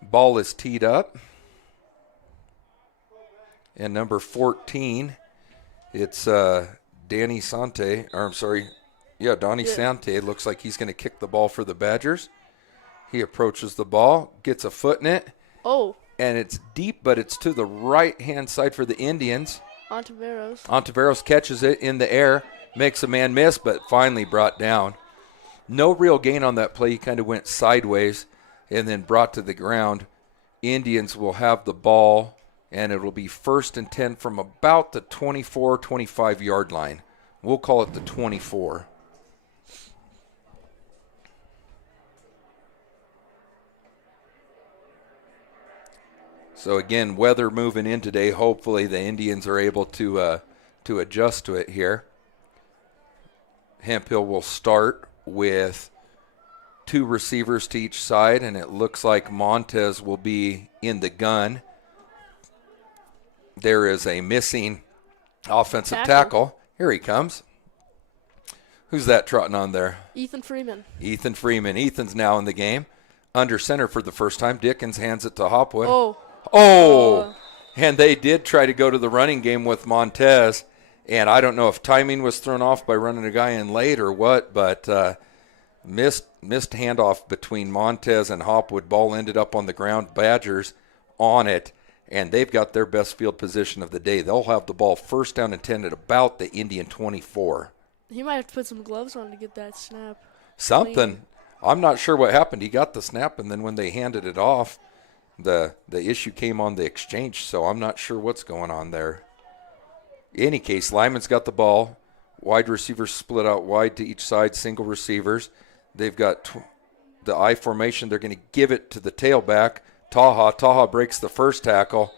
Ball is teed up. And number 14, it's Donnie Sante. Looks like he's going to kick the ball for the Badgers. He approaches the ball, gets a foot in it. Oh. And it's deep, but it's to the right-hand side for the Indians. Ontiveros catches it in the air, makes a man miss, but finally brought down. No real gain on that play. He kind of went sideways and then brought to the ground. Indians will have the ball, and it'll be 1st and 10 from about the 24, 25-yard line. We'll call it the 24. So again, weather moving in today. Hopefully the Indians are able to adjust to it here. Hemphill will start with 2 receivers to each side, and it looks like Montez will be in the gun. There is a missing offensive tackle. Here he comes. Who's that trotting on there? Ethan Freeman. Ethan's now in the game. Under center for the first time. Dickens hands it to Hopwood. And they did try to go to the running game with Montez, and I don't know if timing was thrown off by running a guy in late or what, but missed handoff between Montez and Hopwood. Ball ended up on the ground. Badgers on it, and they've got their best field position of the day. They'll have the ball 1st down and 10 at about the Indian 24. He might have to put some gloves on to get that snap. Something. Clean. I'm not sure what happened. He got the snap, and then when they handed it off, the issue came on the exchange, so I'm not sure what's going on there. In any case, Lyman's got the ball. Wide receivers split out wide to each side, single receivers. They've got the I formation. They're going to give it to the tailback, Taha. Taha breaks the first tackle,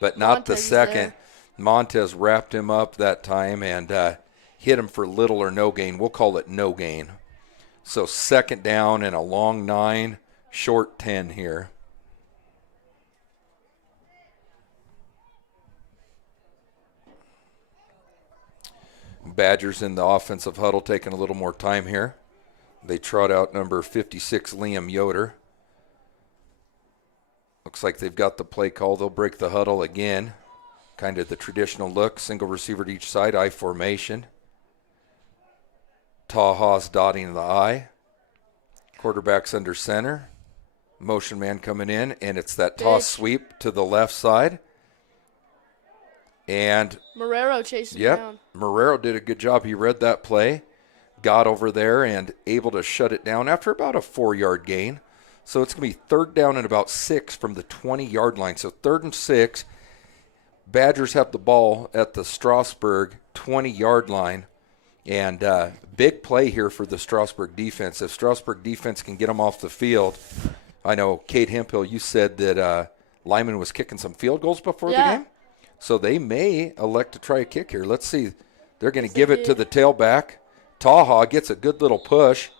but not the second. There. Montez wrapped him up that time and hit him for little or no gain. We'll call it no gain. So 2nd down and a long 9, short 10 here. Badgers in the offensive huddle taking a little more time here. They trot out number 56, Liam Yoder. Looks like they've got the play call. They'll break the huddle again. Kind of the traditional look. Single receiver to each side, I formation. Taha's dotting the I. Quarterback's under center. Motion man coming in, and it's that toss sweep to the left side. And Marrero chased him down. Marrero did a good job. He read that play, got over there, and able to shut it down after about a 4-yard gain. So it's going to be 3rd down and about 6 from the 20-yard line. So 3rd and 6. Badgers have the ball at the Strasburg 20-yard line. And big play here for the Strasburg defense. If Strasburg defense can get them off the field, I know, Kate Hemphill, you said that Limon was kicking some field goals before the game. So they may elect to try a kick here. Let's see. They're going to give it to the tailback. Taha gets a good little push,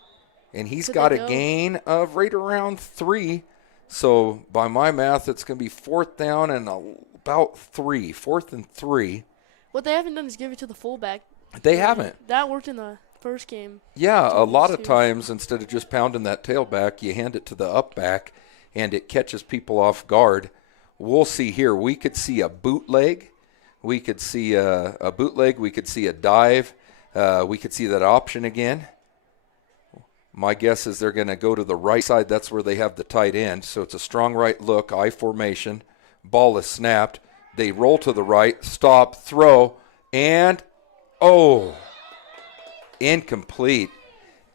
and he's got a gain of right around 3. So by my math, it's going to be 4th down and about 3. 4th and 3. What they haven't done is give it to the fullback. They haven't. That worked in the first game. Yeah, a lot of times instead of just pounding that tailback, you hand it to the up back, and it catches people off guard. We'll see here. We could see a bootleg. We could see a bootleg. We could see a dive. We could see that option again. My guess is they're going to go to the right side. That's where they have the tight end. So it's a strong right look, I formation. Ball is snapped. They roll to the right, stop, throw, and incomplete.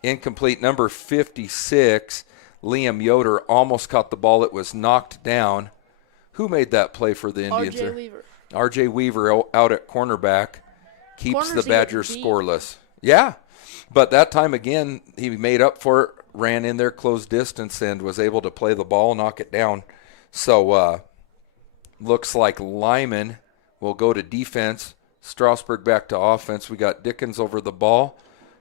Incomplete. Number 56, Liam Yoder, almost caught the ball. It was knocked down. Who made that play for the Indians? R.J. Weaver. R.J. Weaver out at cornerback keeps the Badgers scoreless. Yeah, but that time again, he made up for it ran in there close distance and was able to play the ball, knock it down. So looks like Limon will go to defense. Strasburg back to offense. We got Dickens over the ball.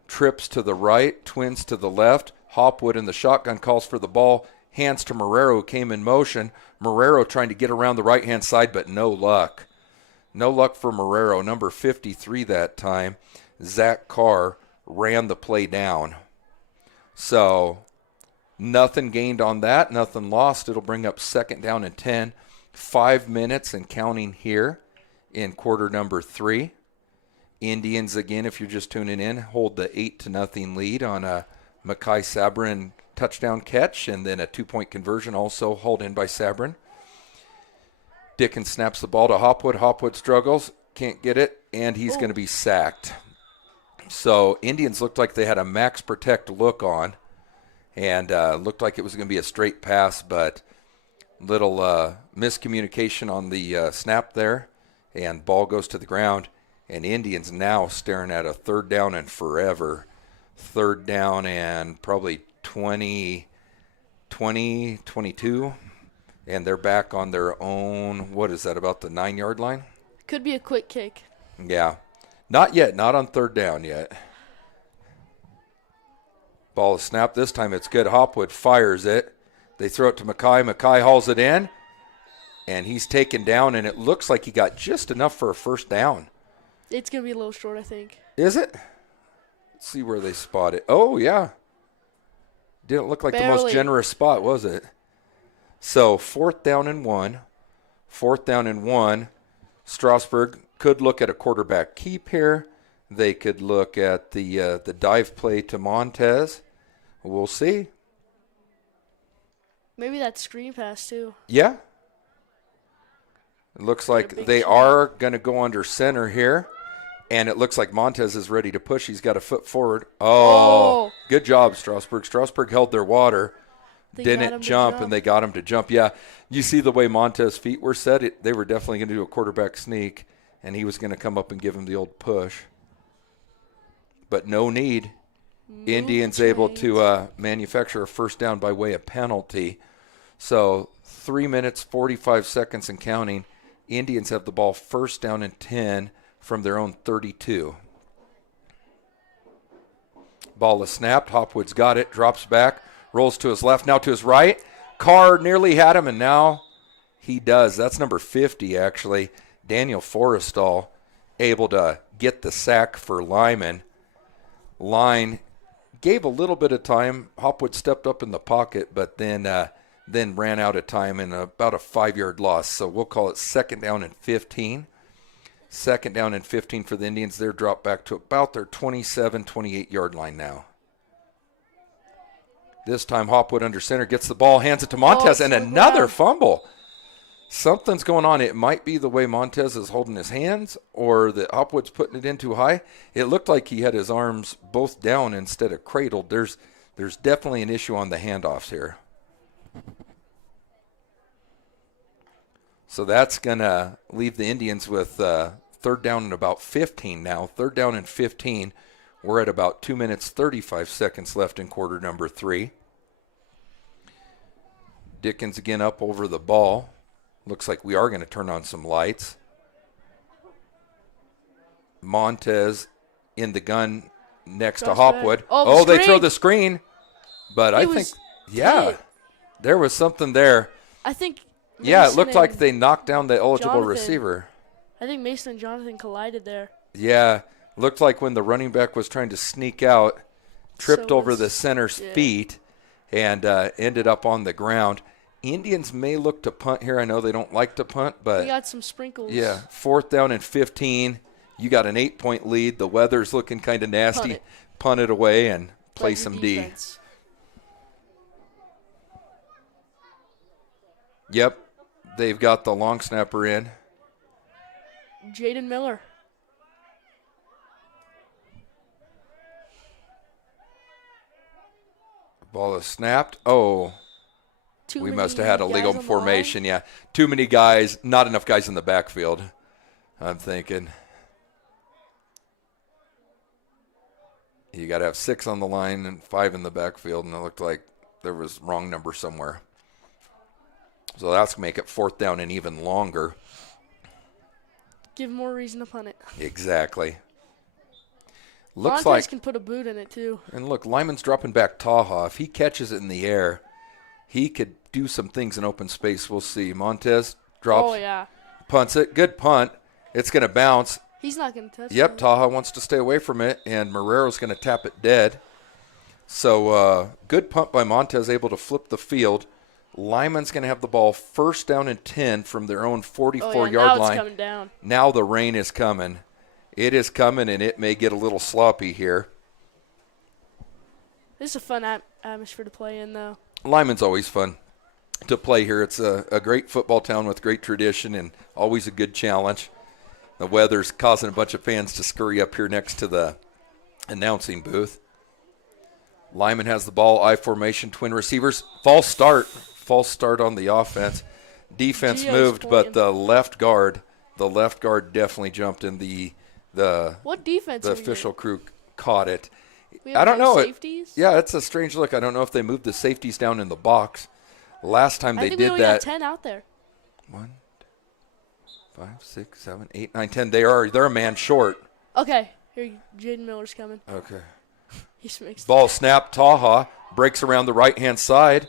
Trips to the right, Twins to the left. Hopwood in the shotgun calls for the ball. Hands to Marrero, who came in motion. Marrero trying to get around the right-hand side, but no luck. No luck for Marrero. Number 53 that time. Zach Carr ran the play down. So nothing gained on that, nothing lost. It'll bring up 2nd down and 10. 5 minutes and counting here in quarter number 3. Indians, again, if you're just tuning in, hold the 8-0 lead on a Mackay Sabrin touchdown catch, and then a 2-point conversion also hauled in by Sabrin. Dickens snaps the ball to Hopwood. Hopwood struggles, can't get it, and he's going to be sacked. So Indians looked like they had a max protect look on, and looked like it was going to be a straight pass, but little miscommunication on the snap there, and ball goes to the ground. And Indians now staring at a 3rd down and forever. 3rd down and probably 20, 22. And they're back on their own, what is that, about the 9-yard line? Could be a quick kick. Yeah. Not yet. Not on 3rd down yet. Ball is snapped. This time it's good. Hopwood fires it. They throw it to Mackay. Mackay hauls it in. And he's taken down, and it looks like he got just enough for a 1st down. It's going to be a little short, I think. Is it? Let's see where they spot it. Oh, yeah. Didn't look like the most generous spot, was it? So 4th down and 1. 4th down and 1. Strasburg could look at a quarterback keep here. They could look at the dive play to Montez. We'll see. Maybe that screen pass, too. Yeah. It looks like they are going to go under center here. And it looks like Montez is ready to push. He's got a foot forward. Oh. Good job, Strasburg. Strasburg held their water. Didn't jump, and they got him to jump. Yeah, you see the way Montez's feet were set. They were definitely going to do a quarterback sneak, and he was going to come up and give him the old push. But no need. Indians able to manufacture a 1st down by way of penalty. So 3 minutes, 45 seconds and counting. Indians have the ball 1st down and 10 from their own 32. Ball is snapped. Hopwood's got it, drops back, rolls to his left, now to his right. Carr nearly had him, and now he does. That's number 50, actually. Daniel Forrestal able to get the sack for Limon. Line gave a little bit of time. Hopwood stepped up in the pocket, but then ran out of time in about a 5-yard loss. So we'll call it 2nd down and 15. 2nd down and 15 for the Indians. They're dropped back to about their 27, 28-yard line now. This time Hopwood under center gets the ball, hands it to Montez, and another fumble. Something's going on. It might be the way Montez is holding his hands, or that Hopwood's putting it in too high. It looked like he had his arms both down instead of cradled. There's definitely an issue on the handoffs here. So that's going to leave the Indians with 3rd down and about 15 now. 3rd down and 15. We're at about 2 minutes, 35 seconds left in quarter number 3. Dickens again up over the ball. Looks like we are going to turn on some lights. Montez in the gun next to Hopwood. They throw the screen. But I think, there was something there. I think. Yeah, it looked like they knocked down the eligible receiver. I think Mason and Jonathan collided there. Yeah, looked like when the running back was trying to sneak out, tripped over the center's feet, and ended up on the ground. Indians may look to punt here. I know they don't like to punt, but we got some sprinkles. Yeah, 4th down and 15. You got an 8-point lead. The weather's looking kind of nasty. Punt it away and play some defense. D. Yep, they've got the long snapper in. Jaden Miller. Ball is snapped. We must have had a legal formation. Yeah, too many guys, not enough guys in the backfield, I'm thinking. You got to have 6 on the line and 5 in the backfield, and it looked like there was wrong number somewhere. So that's going to make it 4th down and even longer. Give more reason to punt it. Exactly. Looks Montez like can put a boot in it, too. And look, Limon's dropping back Taha. If he catches it in the air, he could do some things in open space. We'll see. Montez drops, Oh, yeah. punts it. Good punt. It's going to bounce. He's not going to touch Yep, it. Taha wants to stay away from it, and Marrero's going to tap it dead. So good punt by Montez, able to flip the field. Limon's going to have the ball 1st down and 10 from their own 44-yard now line. It's coming down. Now the rain is coming. It is coming, and it may get a little sloppy here. This is a fun atmosphere to play in, though. Limon's always fun to play here. It's a great football town with great tradition and always a good challenge. The weather's causing a bunch of fans to scurry up here next to the announcing booth. Limon has the ball, I formation, twin receivers. False start on the offense. Defense Gio's moved, but pointing. the left guard definitely jumped in the What defense the are we official doing? crew caught it. We have I don't no know. Safeties? Yeah, it's a strange look. I don't know if they moved the safeties down in the box. Last time I they think we did only that. got 10 out there. 1, 5, 6, 7, 8, 9, 10. They're a man short. Okay. Here, Jaden Miller's coming. Okay. He makes Ball snap. Taha breaks around the right-hand side,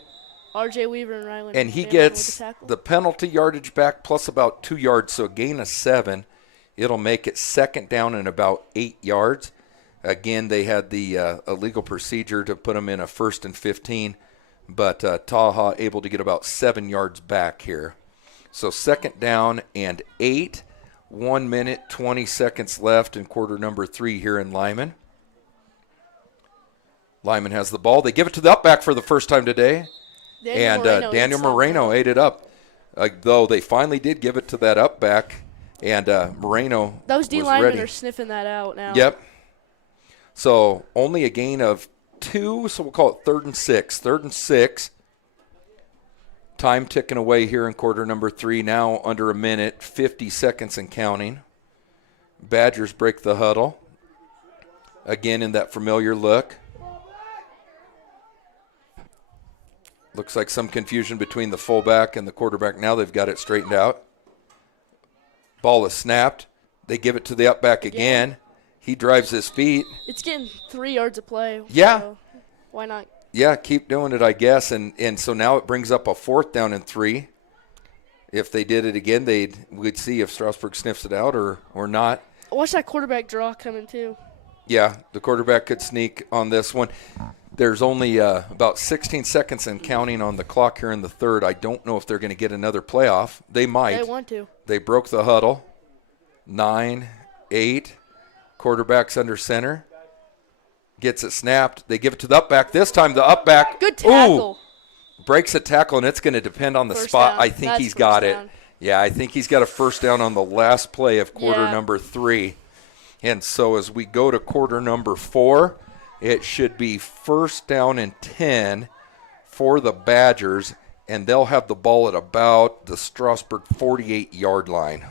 R.J. Weaver and Ryland. and he Bama with gets the tackle. the penalty yardage back plus about 2 yards, so a gain of 7. It'll make it 2nd down and about 8 yards. Again, they had the illegal procedure to put them in a 1st and 15, but Taha able to get about 7 yards back here. So 2nd down and 8, 1 minute, 20 seconds left in quarter number 3 here in Limon. Limon has the ball. They give it to the upback for the first time today, Daniel Moreno ate it up. Though they finally did give it to that upback, and Moreno Those D was linemen ready. are sniffing that out now. Yep. So only a gain of 2, so we'll call it 3rd and 6. 3rd and 6. Time ticking away here in quarter number 3. Now under a minute, 50 seconds and counting. Badgers break the huddle. Again in that familiar look. Looks like some confusion between the fullback and the quarterback. Now they've got it straightened out. Ball is snapped. They give it to the upback again. He drives his feet. It's getting 3 yards of play. Yeah. So why not? Yeah, keep doing it, I guess. And so now it brings up a 4th down and 3. If they did it again, we'd see if Strasburg sniffs it out or not. Watch that quarterback draw coming, too. Yeah, the quarterback could sneak on this one. There's only about 16 seconds and counting on the clock here in the 3rd. I don't know if they're going to get another playoff. They might. They want to. They broke the huddle. 9, 8. Quarterback's under center. Gets it snapped. They give it to the upback. This time the upback. Good tackle. Breaks a tackle, and it's going to depend on the First spot. down. I think That's he's got first it. down. Yeah, I think he's got a 1st down on the last play of quarter Yeah. number 3. And so as we go to quarter number 4, it should be 1st down and 10 for the Badgers, and they'll have the ball at about the Strasburg 48-yard line.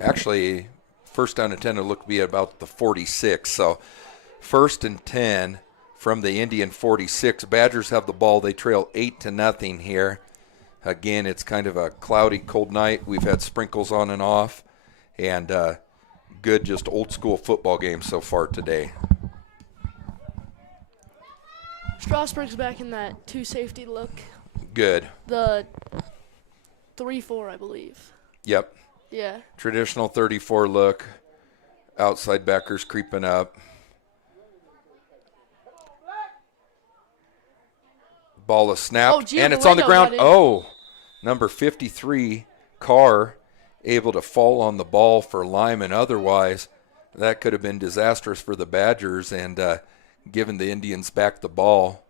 Actually, 1st down and 10 will look to be about the 46. So 1st and 10 from the Indian 46. Badgers have the ball. They trail 8-0 here. Again, it's kind of a cloudy, cold night. We've had sprinkles on and off. And good, just old-school football game so far today. Strasburg's back in that 2 safety look. Good. The 3-4, I believe. Yep. Yeah. Traditional 34 look. Outside backers creeping up. Ball is snapped, Gio and it's on the Moreno ground. got it. Number 53, Carr, able to fall on the ball for Limon. Otherwise, that could have been disastrous for the Badgers and given the Indians back the ball.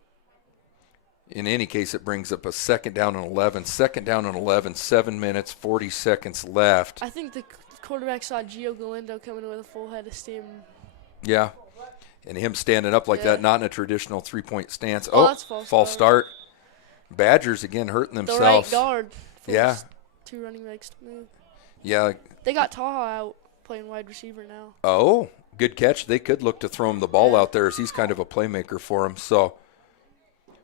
In any case, it brings up a 2nd down and 11. 2nd down and 11, 7 minutes, 40 seconds left. I think the quarterback saw Gio Galindo coming with a full head of steam. Yeah. And him standing up like that, not in a traditional three-point stance. Oh, that's false start. Badgers, again, hurting themselves. The right guard. Yeah. 2 running backs to move. Yeah. They got Taha out playing wide receiver now. Oh, good catch. They could look to throw him the ball out there as he's kind of a playmaker for him. So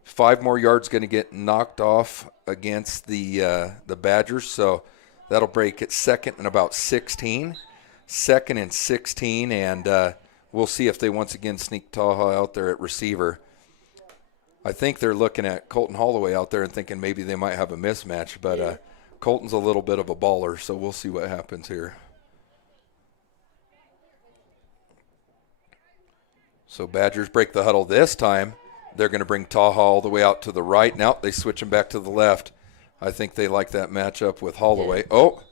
5 more yards going to get knocked off against the Badgers. So that'll break it 2nd and about 16. 2nd and 16, and we'll see if they once again sneak Taha out there at receiver. I think they're looking at Colton Holloway out there and thinking maybe they might have a mismatch, but Colton's a little bit of a baller, so we'll see what happens here. So Badgers break the huddle this time. They're going to bring Taha all the way out to the right. Now they switch him back to the left. I think they like that matchup with Holloway. Yeah. Oh,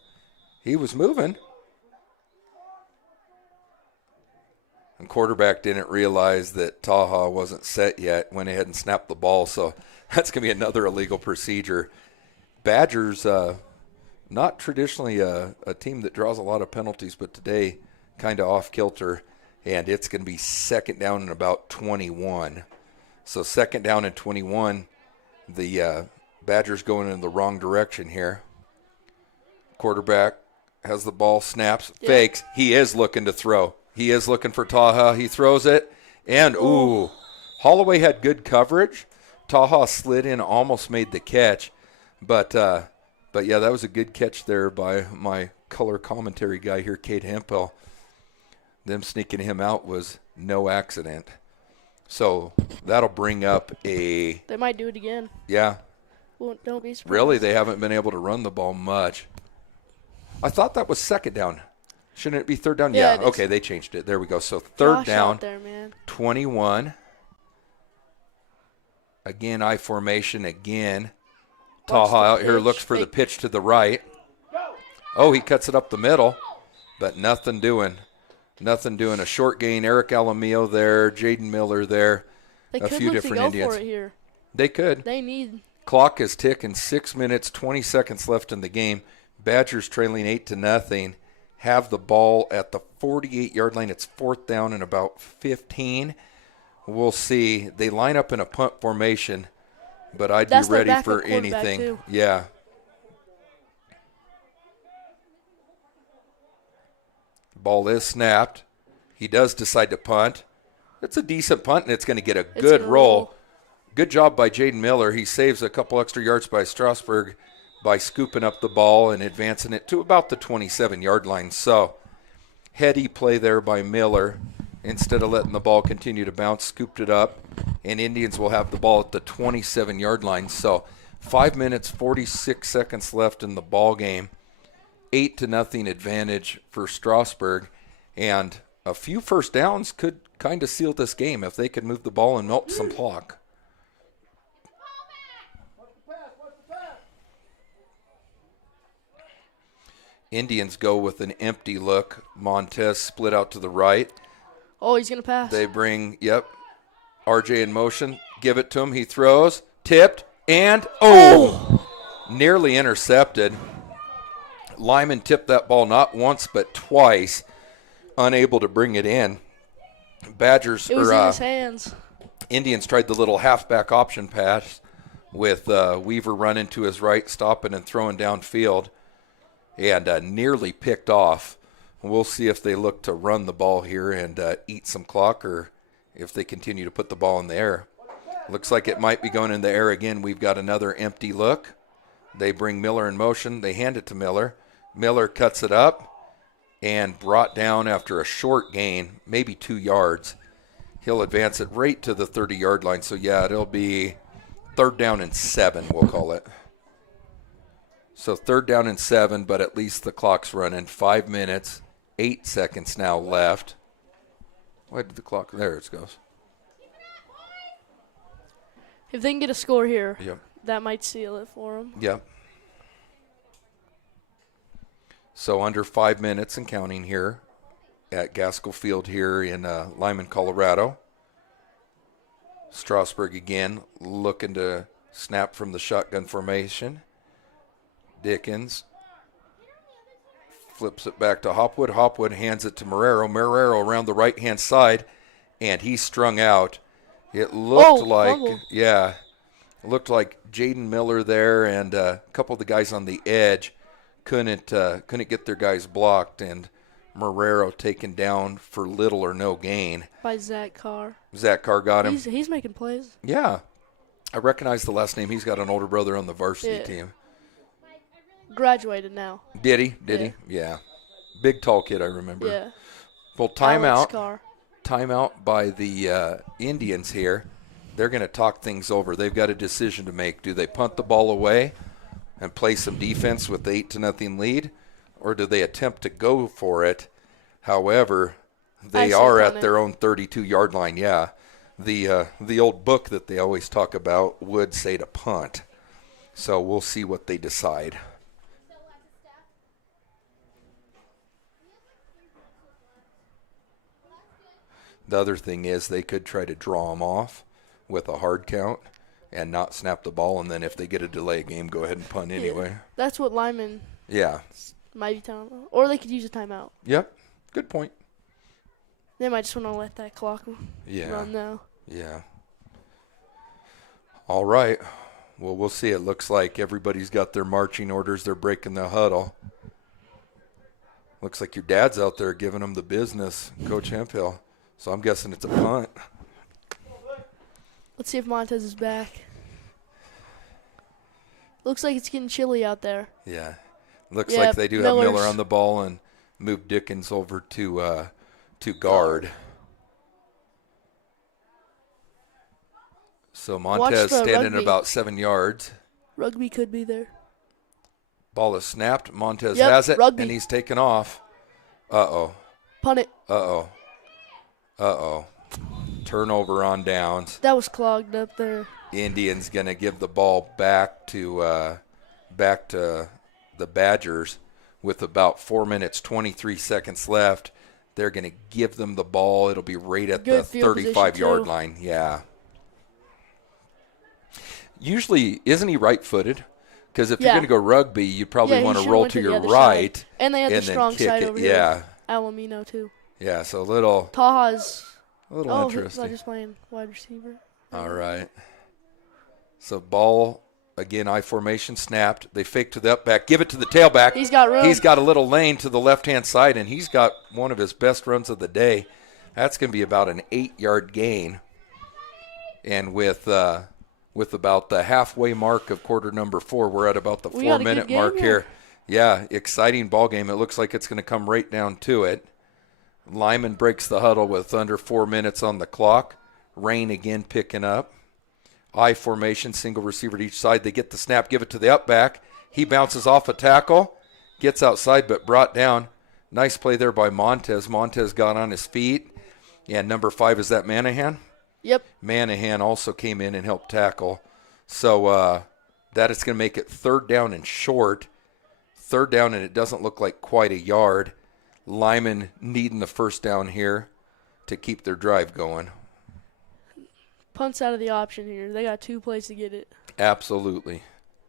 he was moving. And quarterback didn't realize that Taha wasn't set yet, went ahead and snapped the ball. So that's going to be another illegal procedure. Badgers, not traditionally a team that draws a lot of penalties, but today kind of off kilter. And it's going to be 2nd down and about 21. So 2nd down and 21. The Badgers going in the wrong direction here. Quarterback has the ball, snaps, fakes. He is looking to throw. He is looking for Taha. He throws it. And, Holloway had good coverage. Taha slid in, almost made the catch. But yeah, that was a good catch there by my color commentary guy here, Kate Hempel. Them sneaking him out was no accident. So that'll bring up a... They might do it again. Yeah. Well, don't be surprised. Really, they haven't been able to run the ball much. I thought that was 2nd down. Shouldn't it be 3rd down? Yeah. Okay, they changed it. There we go. So 3rd down, out there, man. 21. Again, I formation again. Taha out here looks for the pitch to the right. Oh, he cuts it up the middle, but nothing doing. Nothing doing. A short gain. Eric Alamillo there. Jaden Miller there. They a few different Indians. For it here. They could. They need. Clock is ticking. 6 minutes, 20 seconds left in the game. Badgers trailing 8-0. Have the ball at the 48-yard line. It's 4th down and about 15. We'll see. They line up in a punt formation, but I'd be ready for anything. Too. Yeah. Ball is snapped. He does decide to punt. It's a decent punt, and it's going to get a good roll. Good job by Jaden Miller. He saves a couple extra yards by Strasburg by scooping up the ball and advancing it to about the 27-yard line. So, heady play there by Miller. Instead of letting the ball continue to bounce, scooped it up, and Indians will have the ball at the 27-yard line. So, 5 minutes, 46 seconds left in the ball game. 8-0 advantage for Strasburg, and a few first downs could kind of seal this game if they could move the ball and melt some clock. Indians go with an empty look. Montez split out to the right. Oh, he's going to pass. They bring, RJ in motion. Give it to him. He throws. Tipped. And, nearly intercepted. Limon tipped that ball not once but twice. Unable to bring it in. Badgers, it was in his hands. Indians tried the little halfback option pass with Weaver running to his right, stopping and throwing downfield. And nearly picked off. We'll see if they look to run the ball here and eat some clock, or if they continue to put the ball in the air. Looks like it might be going in the air again. We've got another empty look. They bring Miller in motion. They hand it to Miller. Miller cuts it up and brought down after a short gain, maybe 2 yards. He'll advance it right to the 30-yard line. So, it'll be 3rd down and 7, we'll call it. So 3rd down and 7, but at least the clock's running. 5 minutes, 8 seconds now left. Why did the clock? There it goes. If they can get a score here, Yep. that might seal it for them. Yep. So under 5 minutes and counting here at Gaskell Field here in Limon, Colorado. Strasburg again looking to snap from the shotgun formation. Dickens Flips it back to Hopwood. Hopwood hands it to Marrero. Marrero around the right-hand side, and he's strung out. It looked fumble. Looked like Jaden Miller there and a couple of the guys on the edge couldn't get their guys blocked, and Marrero taken down for little or no gain. By Zach Carr. Zach Carr got him. He's making plays. Yeah. I recognize the last name. He's got an older brother on the varsity team. Graduated now. Did he? Yeah. Big, tall kid, I remember. Yeah. Well, timeout by the Indians here. They're going to talk things over. They've got a decision to make. Do they punt the ball away and play some defense with the 8-0 lead, or do they attempt to go for it? However, they are at their own 32-yard line. Yeah. The old book that they always talk about would say to punt. So we'll see what they decide. The other thing is they could try to draw them off with a hard count and not snap the ball, and then if they get a delay game, go ahead and punt anyway. That's what Limon might be telling them. Or they could use a timeout. Yep. Good point. They might just want to let that clock run now. Yeah. All right. Well, we'll see. It looks like everybody's got their marching orders. They're breaking the huddle. Looks like your dad's out there giving them the business, Coach Hemphill. So I'm guessing it's a punt. Let's see if Montez is back. Looks like it's getting chilly out there. Yeah. Looks like they do have Miller on the ball and move Dickens over to guard. So Montez standing at about 7 yards. Rugby could be there. Ball is snapped. Montez has it, rugby. And he's taken off. Uh-oh. Punt it. Uh-oh. Turnover on downs. That was clogged up there. Indians going to give the ball back to the Badgers with about 4 minutes, 23 seconds left. They're going to give them the ball. It'll be right at the 35-yard line. Yeah. Usually, isn't he right-footed? Because if you're going to go rugby, you probably want to roll to your right. Side. And they have the strong side over here. Yeah. Alamino, too. Yeah, so a little interesting. He's just playing wide receiver. All right. So ball, again, I formation snapped. They fake to the up back. Give it to the tailback. He's got room. He's got a little lane to the left-hand side, and he's got one of his best runs of the day. That's going to be about an 8-yard gain. And with about the halfway mark of quarter number 4, we're at about the 4-minute mark here. Yeah, exciting ball game. It looks like it's going to come right down to it. Limon breaks the huddle with under 4 minutes on the clock. Rain again picking up. I formation, single receiver to each side. They get the snap, give it to the up back. He bounces off a tackle, gets outside but brought down. Nice play there by Montez. Montez got on his feet. And number 5, is that Manahan? Yep. Manahan also came in and helped tackle. So that is going to make it 3rd down and short. 3rd down, and it doesn't look like quite a yard. Limon needing the 1st down here to keep their drive going. Punt's out of the option here. They got 2 plays to get it. Absolutely.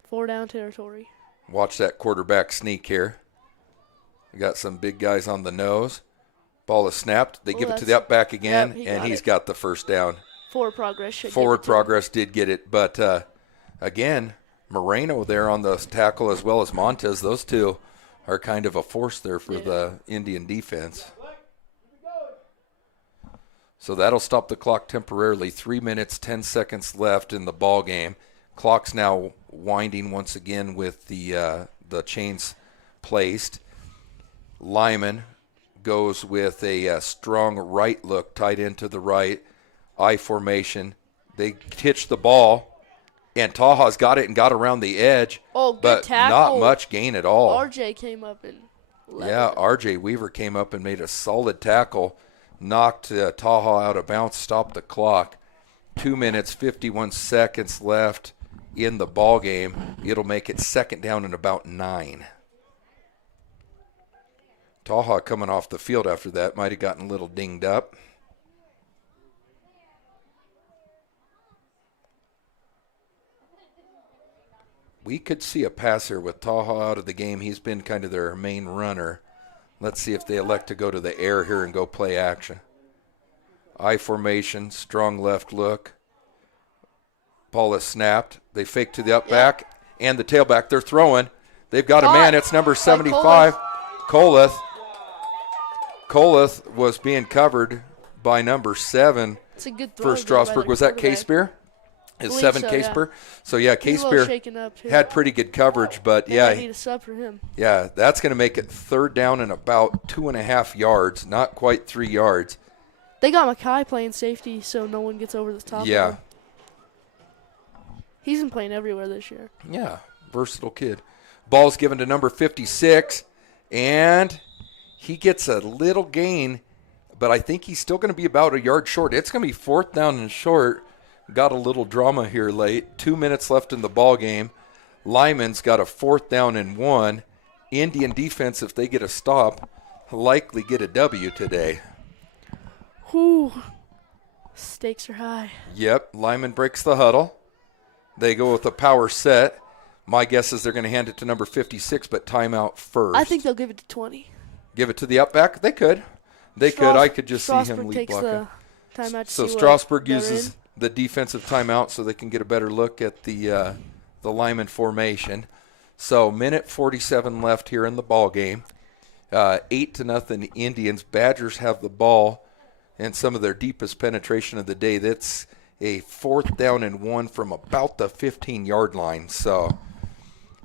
4 down territory. Watch that quarterback sneak here. We got some big guys on the nose. Ball is snapped. They give it to the up back again, and he's got the 1st down. Forward progress did get it. But, again, Moreno there on the tackle as well as Montez. Those two are kind of a force there for the Indian defense. So that'll stop the clock temporarily. 3 minutes, 10 seconds left in the ball game. Clock's now winding once again with the chains placed. Limon goes with a strong right look, tight end to the right, I formation. They hitch the ball, and Taha's got it and got around the edge. Oh, good but tackle. Not much gain at all. RJ came up and RJ Weaver came up and made a solid tackle, knocked Taha out of bounds, stopped the clock. 2 minutes, 51 seconds left in the ball game. It'll make it 2nd down and about 9. Taha coming off the field after that might have gotten a little dinged up. We could see a pass here with Taha out of the game. He's been kind of their main runner. Let's see if they elect to go to the air here and go play action. I formation, strong left look. Ball is snapped. They fake to the up back and the tailback. They're throwing. They've got a man. It's number 75, Koleth. Koleth was being covered by number 7 it's a good throw for Strasburg. Was that K-Spear? Is 7 K-Spear? So, yeah, K-Spear had pretty good coverage, but, I need a sub for him. Yeah, that's going to make it 3rd down and about 2.5 yards, not quite 3 yards. They got Mackay playing safety so no one gets over the top of him. He's been playing everywhere this year. Yeah, versatile kid. Ball's given to number 56, and he gets a little gain, but I think he's still going to be about a yard short. It's going to be 4th down and short. Got a little drama here late. 2 minutes left in the ball game. Limon's got a 4th down and 1. Indian defense, if they get a stop, likely get a W today. Whew. Stakes are high. Yep, Limon breaks the huddle. They go with a power set. My guess is they're going to hand it to number 56, but timeout first. I think they'll give it to 20. Give it to the up back? They could. I could just see him lead blocking. So Strasburg uses the defensive timeout so they can get a better look at the Limon formation. So minute 47 left here in the ball game. 8-0 Indians. Badgers have the ball and some of their deepest penetration of the day. That's a 4th down and 1 from about the 15-yard line. So,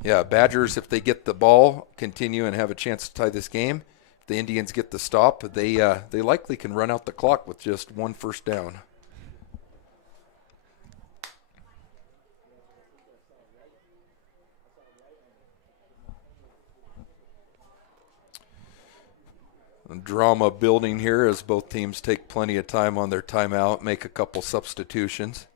yeah, Badgers, if they get the ball, continue and have a chance to tie this game. If the Indians get the stop, they likely can run out the clock with just 1 first down. Drama building here as both teams take plenty of time on their timeout, make a couple substitutions.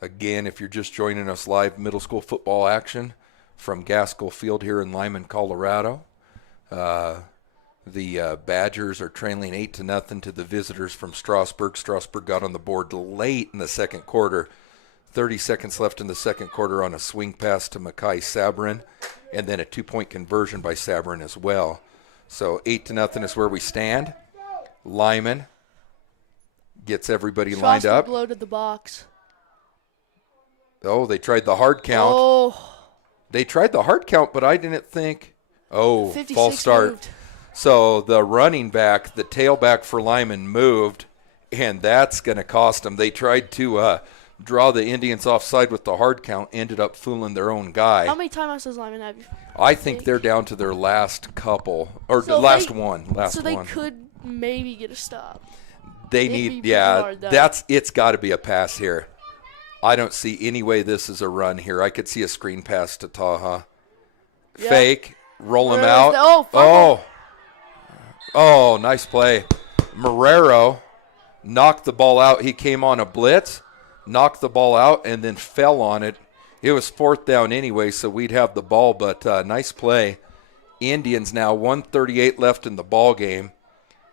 Again, if you're just joining us live, middle school football action from Gaskell Field here in Limon, Colorado. The Badgers are trailing 8-0 to the visitors from Strasburg. Strasburg got on the board late in the second quarter. 30 seconds left in the second quarter on a swing pass to Mackay Sabrin, and then a 2-point conversion by Sabrin as well. So 8-0 is where we stand. Limon gets everybody lined up. Strasburg loaded the box. Oh, they tried the hard count. Oh. They tried the hard count, but I didn't think. Oh, false start. Moved. So the running back, the tailback for Limon moved, and that's going to cost them. They tried to draw the Indians offside with the hard count, ended up fooling their own guy. How many timeouts does Limon have? I think they're down to their last couple, or so last one. So they could maybe get a stop. They need, it's got to be a pass here. I don't see any way this is a run here. I could see a screen pass to Taha. Yeah. Fake, roll him out. Oh, nice play. Marrero knocked the ball out. He came on a blitz, knocked the ball out, and then fell on it. It was 4th down anyway, so we'd have the ball, but nice play. Indians now 1:38 left in the ball game,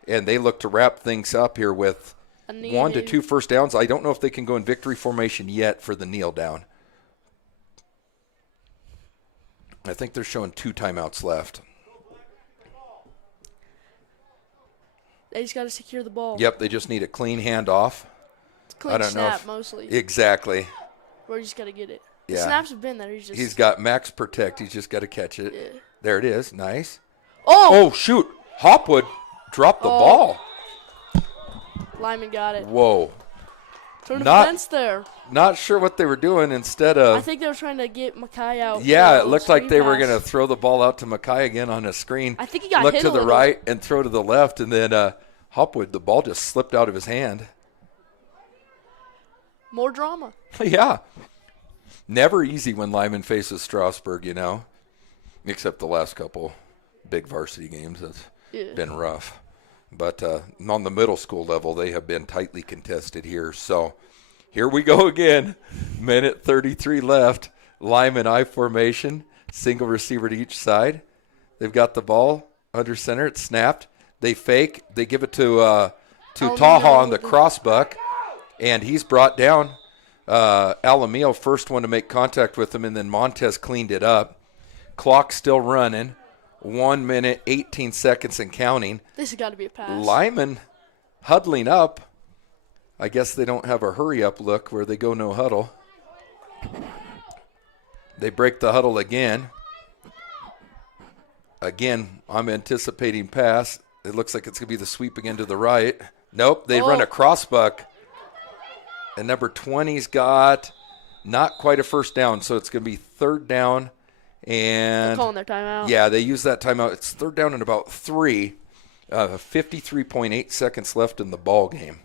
and they look to wrap things up here with 1 to 2 first downs. I don't know if they can go in victory formation yet for the kneel down. I think they're showing 2 timeouts left. They just got to secure the ball. Yep, they just need a clean handoff. It's clean snap mostly. Exactly. Or you just got to get it. Yeah. The snaps have been there. He's got max protect. He's just got to catch it. Yeah. There it is. Nice. Oh, shoot. Hopwood dropped the ball. Limon got it. Whoa. Throw the fence there. Not sure what they were doing instead of. I think they were trying to get Mackay out. Yeah, it looked like they were going to throw the ball out to Mackay again on a screen. I think he got Look hit to the right and throw to the left, and then Hopwood, the ball just slipped out of his hand. More drama. Yeah. Never easy when Limon faces Strasburg, except the last couple big varsity games. That's been rough. But on the middle school level, they have been tightly contested here. So here we go again. Minute 33 left. Limon I formation, single receiver to each side. They've got the ball under center. It's snapped. They fake. They give it to Taha on the crossbuck, and he's brought down. Alamillo, first one to make contact with him, and then Montez cleaned it up. Clock still running. 1 minute, 18 seconds and counting. This has got to be a pass. Limon huddling up. I guess they don't have a hurry-up look where they go no huddle. They break the huddle again. Again, I'm anticipating pass. It looks like it's going to be the sweep again to the right. Nope, they run a crossbuck. And number 20's got not quite a first down, so it's going to be third down. And they're calling their timeout. Yeah, they use that timeout. It's third down and about 3. 53.8 seconds left in the ball game.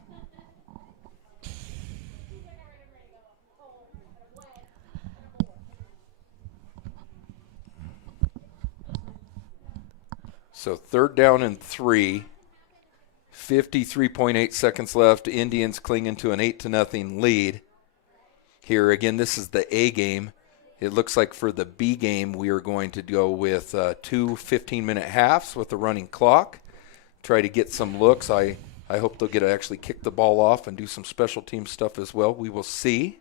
So third down and 3, 53.8 seconds left. Indians clinging to an 8-0 lead. Here again, this is the A game. It looks like for the B game, we are going to go with 2 15-minute halves with a running clock. Try to get some looks. I hope they'll get to actually kick the ball off and do some special team stuff as well. We will see.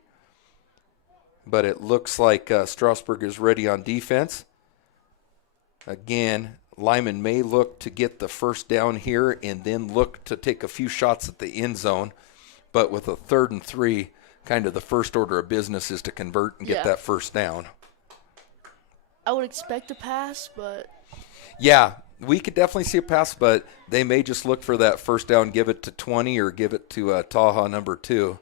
But it looks like Strasburg is ready on defense. Again, Limon may look to get the first down here and then look to take a few shots at the end zone. But with a 3rd and 3, kind of the first order of business is to convert and get that first down. I would expect a pass, but... Yeah, we could definitely see a pass, but they may just look for that first down, give it to 20 or give it to Taha number 2.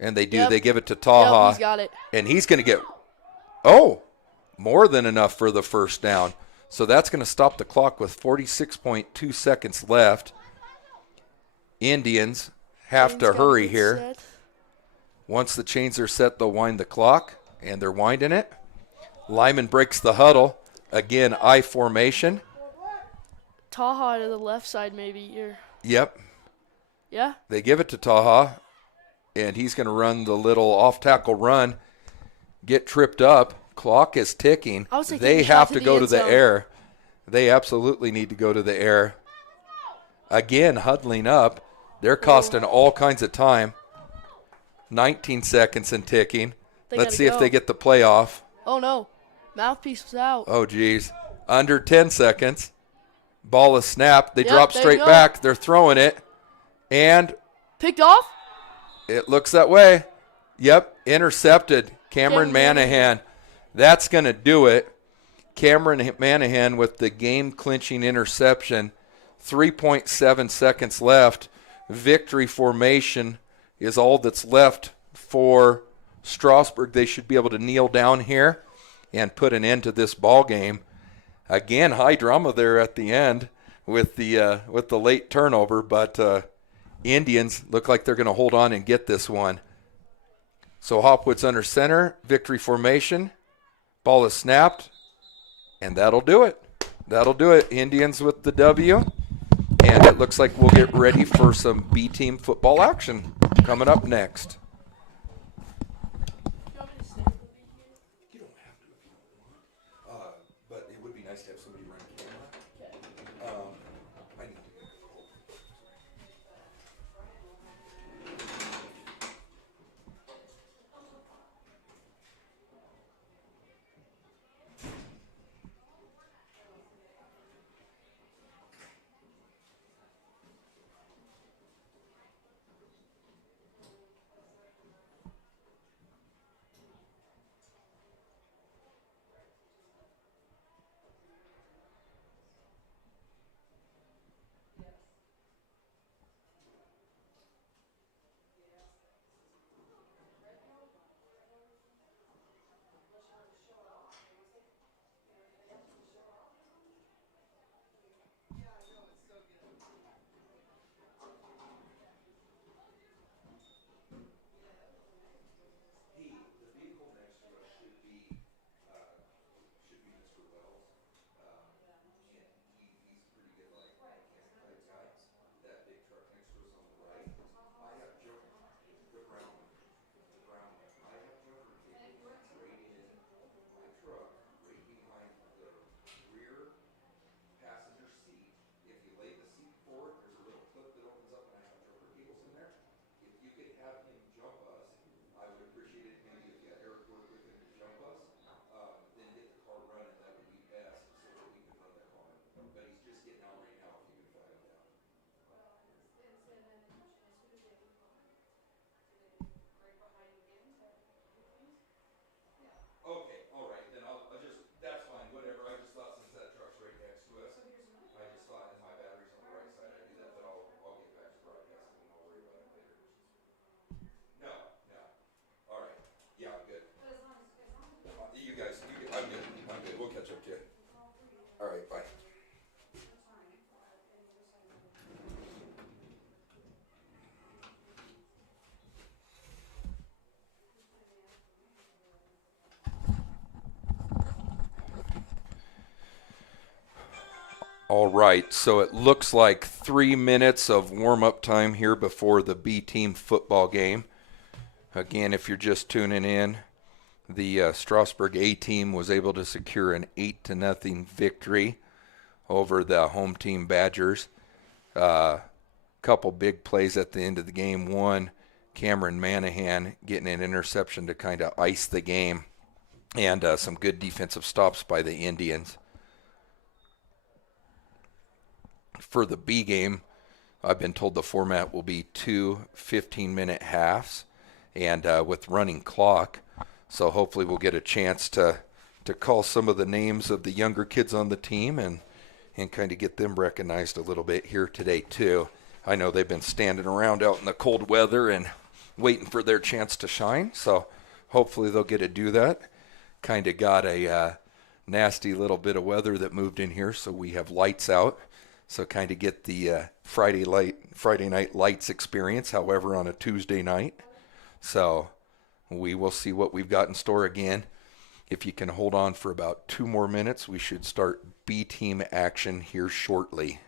And they do. Yep. They give it to Taha. Yep, he's got it. And he's going to get, more than enough for the first down. So that's going to stop the clock with 46.2 seconds left. Indians have to hurry here. Set. Once the chains are set, they'll wind the clock, and they're winding it. Limon breaks the huddle. Again, I formation. Taha to the left side maybe. Yep. Yeah? They give it to Taha, and he's going to run the little off-tackle run, get tripped up. Clock is ticking. They have to go to the air. They absolutely need to go to the air. Again, huddling up. They're costing all kinds of time. 19 seconds and ticking. Let's see if they get the play off. Oh, no. Mouthpiece was out. Oh, geez. Under 10 seconds. Ball is snapped. They drop straight back. They're throwing it. And picked off? It looks that way. Yep, intercepted. Cameron Manahan. That's going to do it. Cameron Manahan with the game-clinching interception. 3.7 seconds left. Victory formation is all that's left for Strasburg. They should be able to kneel down here and put an end to this ball game. Again, high drama there at the end with the late turnover, but Indians look like they're going to hold on and get this one. So Hopwood's under center, victory formation. Ball is snapped, and that'll do it. That'll do it. Indians with the W. And it looks like we'll get ready for some B-team football action coming up next. You don't have to if you don't want. But it would be nice to have somebody run the camera. I need to get All right, so it looks like 3 minutes of warm-up time here before the B-team football game. Again, if you're just tuning in, the Strasburg A-team was able to secure an 8-0 victory over the home team Badgers. Couple big plays at the end of the game. One, Cameron Manahan getting an interception to kind of ice the game, and some good defensive stops by the Indians. For the B game, I've been told the format will be 2 15-minute halves and with running clock. So hopefully we'll get a chance to call some of the names of the younger kids on the team and kind of get them recognized a little bit here today too. I know they've been standing around out in the cold weather and waiting for their chance to shine. So hopefully they'll get to do that. Kind of got a nasty little bit of weather that moved in here, so we have lights out. So kind of get the Friday night lights experience, however, on a Tuesday night. So we will see what we've got in store again. If you can hold on for about 2 more minutes, we should start B-team action here shortly.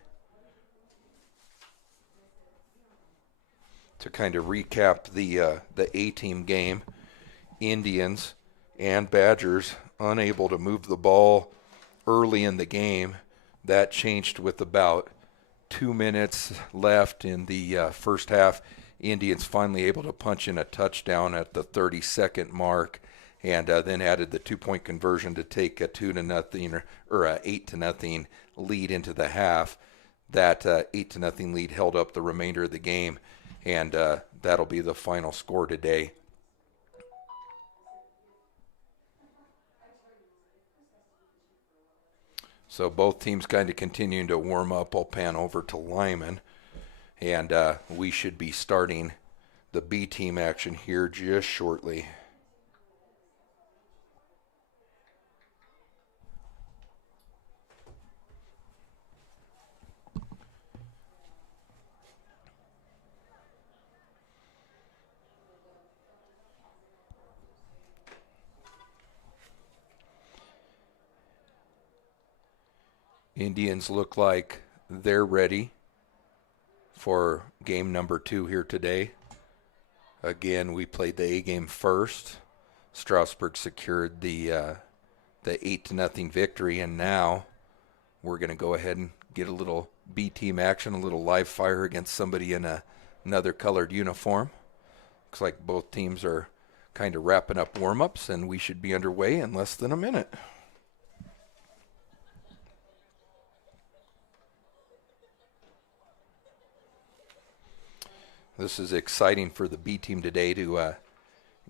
To kind of recap the A-team game, Indians and Badgers unable to move the ball early in the game. That changed with about 2 minutes left in the first half. Indians finally able to punch in a touchdown at the 30-second mark, and then added the 2-point conversion to take a 2-0 or a 8-0 lead into the half. That 8-0 lead held up the remainder of the game, and that'll be the final score today. So both teams kind of continuing to warm up. I'll pan over to Limon, and we should be starting the B-team action here just shortly. Indians look like they're ready for game number 2 here today. Again, we played the A game first. Strasburg secured the 8-0 victory, and now we're going to go ahead and get a little B-team action, a little live fire against somebody in another colored uniform. Looks like both teams are kind of wrapping up warm-ups, and we should be underway in less than a minute. This is exciting for the B team today to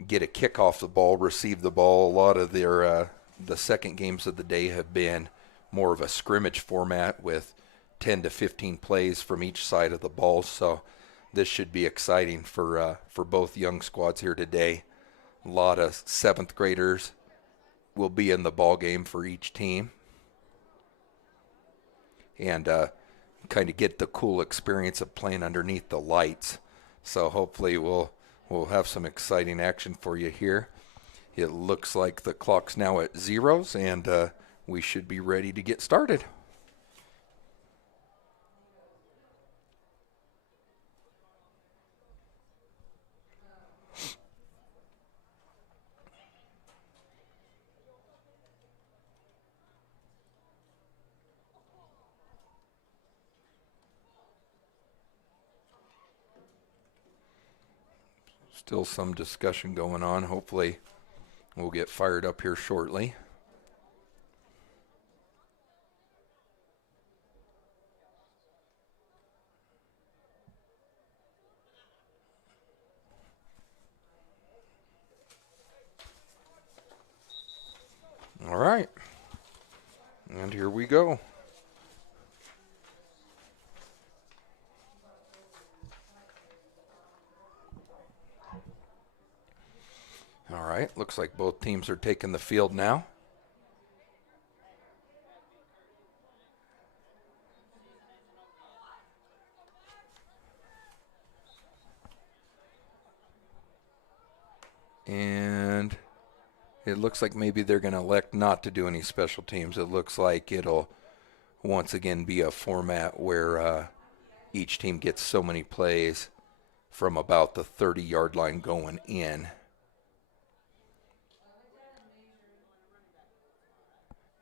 get a kick off the ball, receive the ball. A lot of their the second games of the day have been more of a scrimmage format with 10 to 15 plays from each side of the ball. So this should be exciting for both young squads here today. A lot of 7th graders will be in the ball game for each team, and kind of get the cool experience of playing underneath the lights. So hopefully we'll have some exciting action for you here. It looks like the clock's now at zeros, and we should be ready to get started. Still some discussion going on. Hopefully we'll get fired up here shortly. All right. And here we go. All right, looks like both teams are taking the field now. And it looks like maybe they're going to elect not to do any special teams. It looks like it'll once again be a format where each team gets so many plays from about the 30-yard line going in.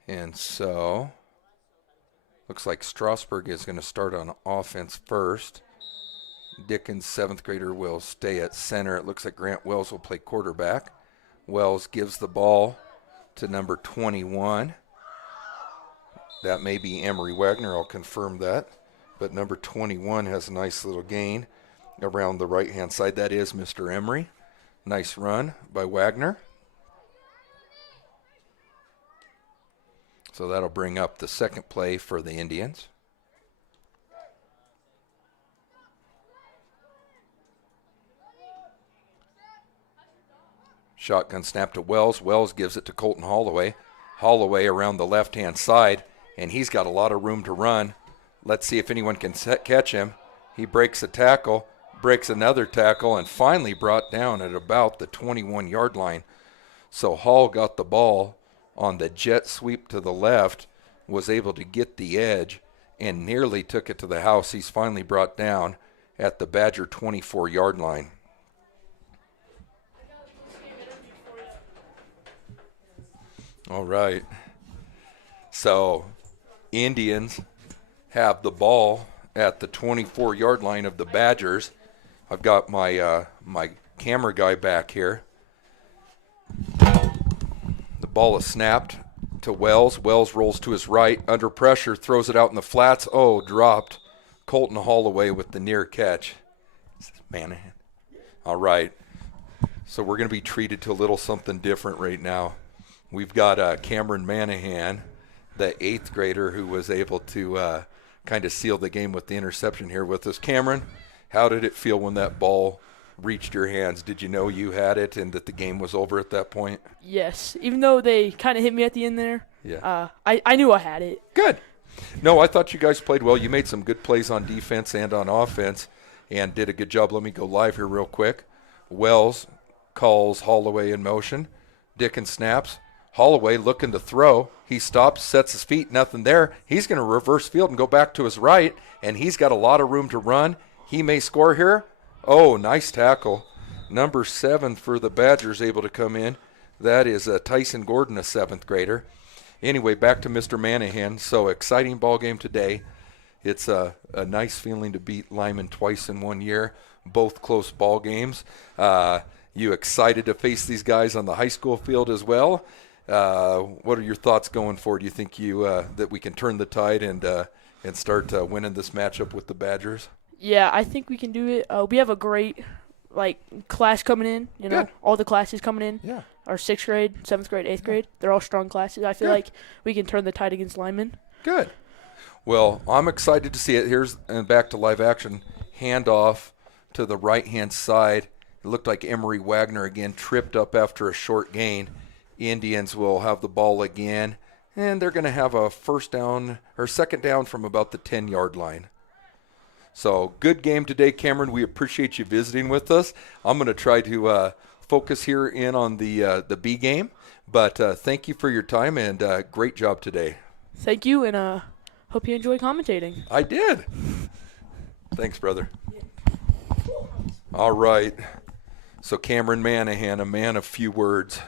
And so, looks like Strasburg is going to start on offense first. Dickens, 7th grader, will stay at center. It looks like Grant Wells will play quarterback. Wells gives the ball to number 21. That may be Emery Wagner. I'll confirm that. But number 21 has a nice little gain around the right-hand side. That is Mr. Emery. Nice run by Wagner. So that'll bring up the second play for the Indians. Shotgun snap to Wells. Wells gives it to Colton Holloway. Holloway around the left-hand side, and he's got a lot of room to run. Let's see if anyone can catch him. He breaks a tackle, breaks another tackle, and finally brought down at about the 21-yard line. So Hall got the ball on the jet sweep to the left, was able to get the edge, and nearly took it to the house. He's finally brought down at the Badger 24-yard line. All right. So Indians have the ball at the 24-yard line of the Badgers. I've got my my camera guy back here. The ball is snapped to Wells. Wells rolls to his right, under pressure, throws it out in the flats. Oh, dropped. Colton Holloway with the near catch. Manahan. All right. So we're going to be treated to a little something different right now. We've got Cameron Manahan, the 8th grader, who was able to kind of seal the game with the interception here with us. Cameron, how did it feel when that ball reached your hands? Did you know you had it and that the game was over at that point? Yes, even though they kind of hit me at the end there. Yeah. I knew I had it. Good. No, I thought you guys played well. You made some good plays on defense and on offense and did a good job. Let me go live here real quick. Wells calls Holloway in motion. Dickens snaps. Holloway looking to throw. He stops, sets his feet, nothing there. He's going to reverse field and go back to his right, and he's got a lot of room to run. He may score here. Oh, nice tackle. Number 7 for the Badgers able to come in. That is Tyson Gordon, a 7th grader. Anyway, back to Mr. Manahan. So exciting ball game today. It's a nice feeling to beat Limon twice in 1 year, both close ball games. You excited to face these guys on the high school field as well? What are your thoughts going forward? Do you think that we can turn the tide and start winning this matchup with the Badgers? Yeah, I think we can do it. We have a great class coming in. You know, Good. all the classes coming in. Yeah. Our 6th grade, 7th grade, 8th grade. They're all strong classes. I feel like we can turn the tide against Limon. Good. Well, I'm excited to see it. Here's and back to live action. Handoff to the right-hand side. It looked like Emery Wagner again tripped up after a short gain. Indians will have the ball again, and they're going to have a second down from about the 10-yard line. So good game today, Cameron. We appreciate you visiting with us. I'm going to try to focus here in on the B game, but thank you for your time and great job today. Thank you, and hope you enjoy commentating. I did. Thanks, brother. All right. So Cameron Manahan, a man of few words.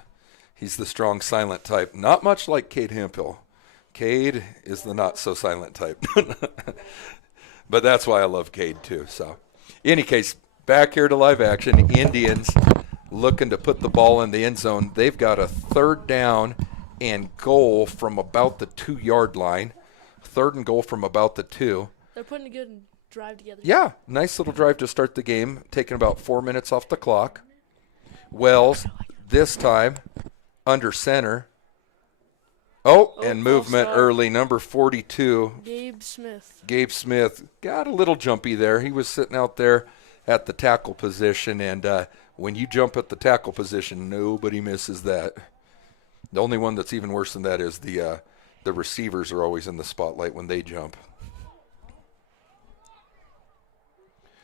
He's the strong, silent type. Not much like Cade Hemphill. Cade is the not-so-silent type. But that's why I love Cade, too. So, in any case, back here to live action. Indians looking to put the ball in the end zone. They've got a 3rd down and goal from about the 2-yard line. 3rd and goal from about the 2. They're putting a good drive together. Yeah, nice little drive to start the game, taking about 4 minutes off the clock. Wells, this time, under center. And movement early, number 42. Gabe Smith Got a little jumpy there. He was sitting out there at the tackle position, and when you jump at the tackle position, nobody misses that. The only one that's even worse than that is the receivers are always in the spotlight when they jump.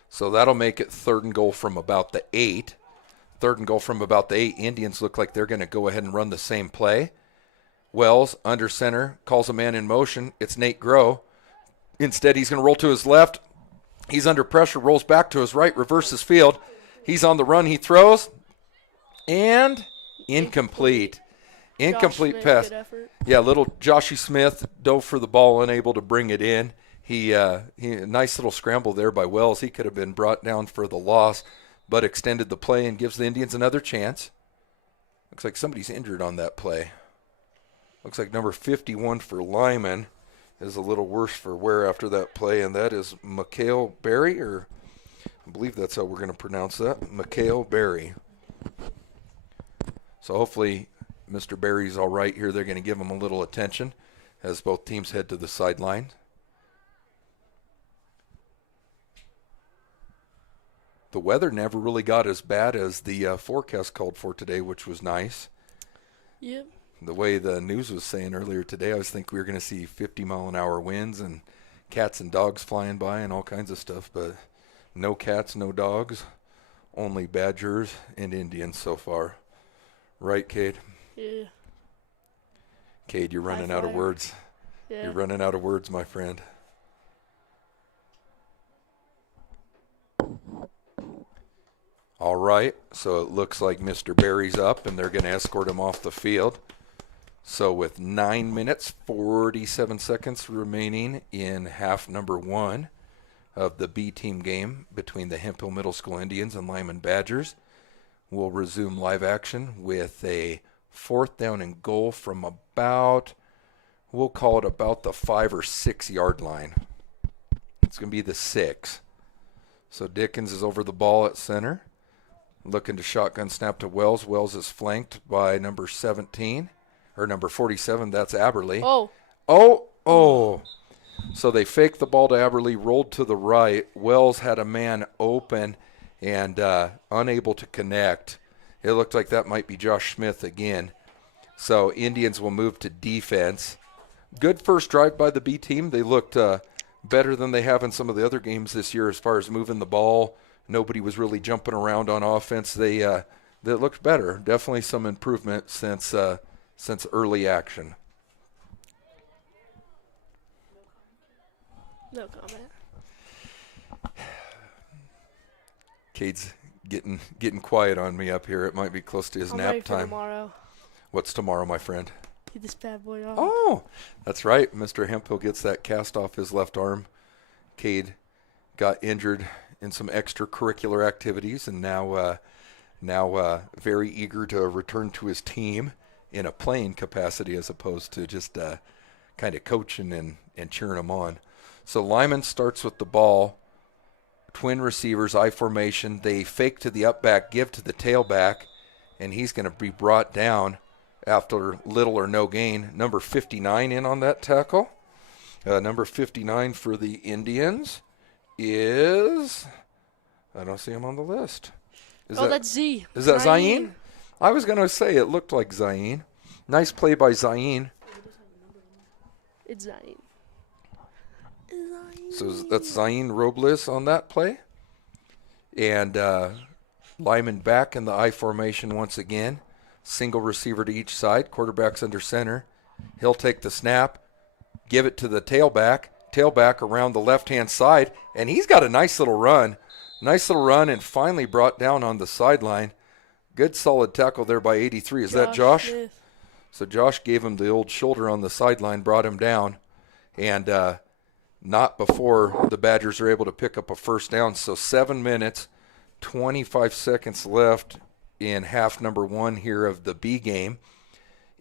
So that'll make it 3rd and goal from about the 8. 3rd and goal from about the 8. Indians look like they're going to go ahead and run the same play. Wells under center, calls a man in motion. It's Nate Groh. Instead, he's going to roll to his left. He's under pressure, rolls back to his right, reverses field. He's on the run. He throws. And incomplete. Incomplete Smith, pass. good effort. Yeah, little Joshy Smith dove for the ball, unable to bring it in. He nice little scramble there by Wells. He could have been brought down for the loss, but extended the play and gives the Indians another chance. Looks like somebody's injured on that play. Looks like number 51 for Limon is a little worse for wear after that play, and that is Mikhail Berry, or I believe that's how we're going to pronounce that, Mikhail Berry. So hopefully Mr. Berry's all right here. They're going to give him a little attention as both teams head to the sideline. The weather never really got as bad as the forecast called for today, which was nice. Yep. The way the news was saying earlier today, I was thinking we were going to see 50-mile-an-hour winds and cats and dogs flying by and all kinds of stuff, but no cats, no dogs, only badgers and Indians so far. Right, Cade? Yeah. Cade, you're running High out of flyer. words. Yeah. You're running out of words, my friend. All right, so it looks like Mr. Berry's up, and they're going to escort him off the field. So with 9 minutes, 47 seconds remaining in half number 1 of the B-team game between the Hemphill Middle School Indians and Limon Badgers, we'll resume live action with a 4th down and goal from about, we'll call it about the 5 or 6 yard line. It's going to be the 6. So Dickens is over the ball at center. Looking to shotgun snap to Wells. Wells is flanked by number 17, or number 47. That's Aberly. Oh. So they faked the ball to Aberly, rolled to the right. Wells had a man open and unable to connect. It looked like that might be Josh Smith again. So Indians will move to defense. Good first drive by the B team. They looked better than they have in some of the other games this year as far as moving the ball. Nobody was really jumping around on offense. They looked better. Definitely some improvement since early action. No comment. Cade's getting quiet on me up here. It might be close to his I'm nap ready for time. tomorrow. What's tomorrow, my friend? Get this bad boy on. Oh, that's right. Mr. Hemphill gets that cast off his left arm. Cade got injured in some extracurricular activities, and now very eager to return to his team in a playing capacity as opposed to just kind of coaching and cheering him on. So Limon starts with the ball. Twin receivers, I formation. They fake to the up back, give to the tailback, and he's going to be brought down after little or no gain. Number 59 in on that tackle. Number 59 for the Indians is, I don't see him on the list. That's Z. Is that Zayn? I was going to say it looked like Zayn. Nice play by Zayn. It's Zayn. So that's Zayn Robles on that play. And Limon back in the I formation once again. Single receiver to each side. Quarterback's under center. He'll take the snap, give it to the tailback. Tailback around the left-hand side, and he's got a nice little run. And finally brought down on the sideline. Good solid tackle there by 83. Is that Josh? Smith. So Josh gave him the old shoulder on the sideline, brought him down, and not before the Badgers are able to pick up a first down. So 7 minutes, 25 seconds left in half number 1 here of the B game.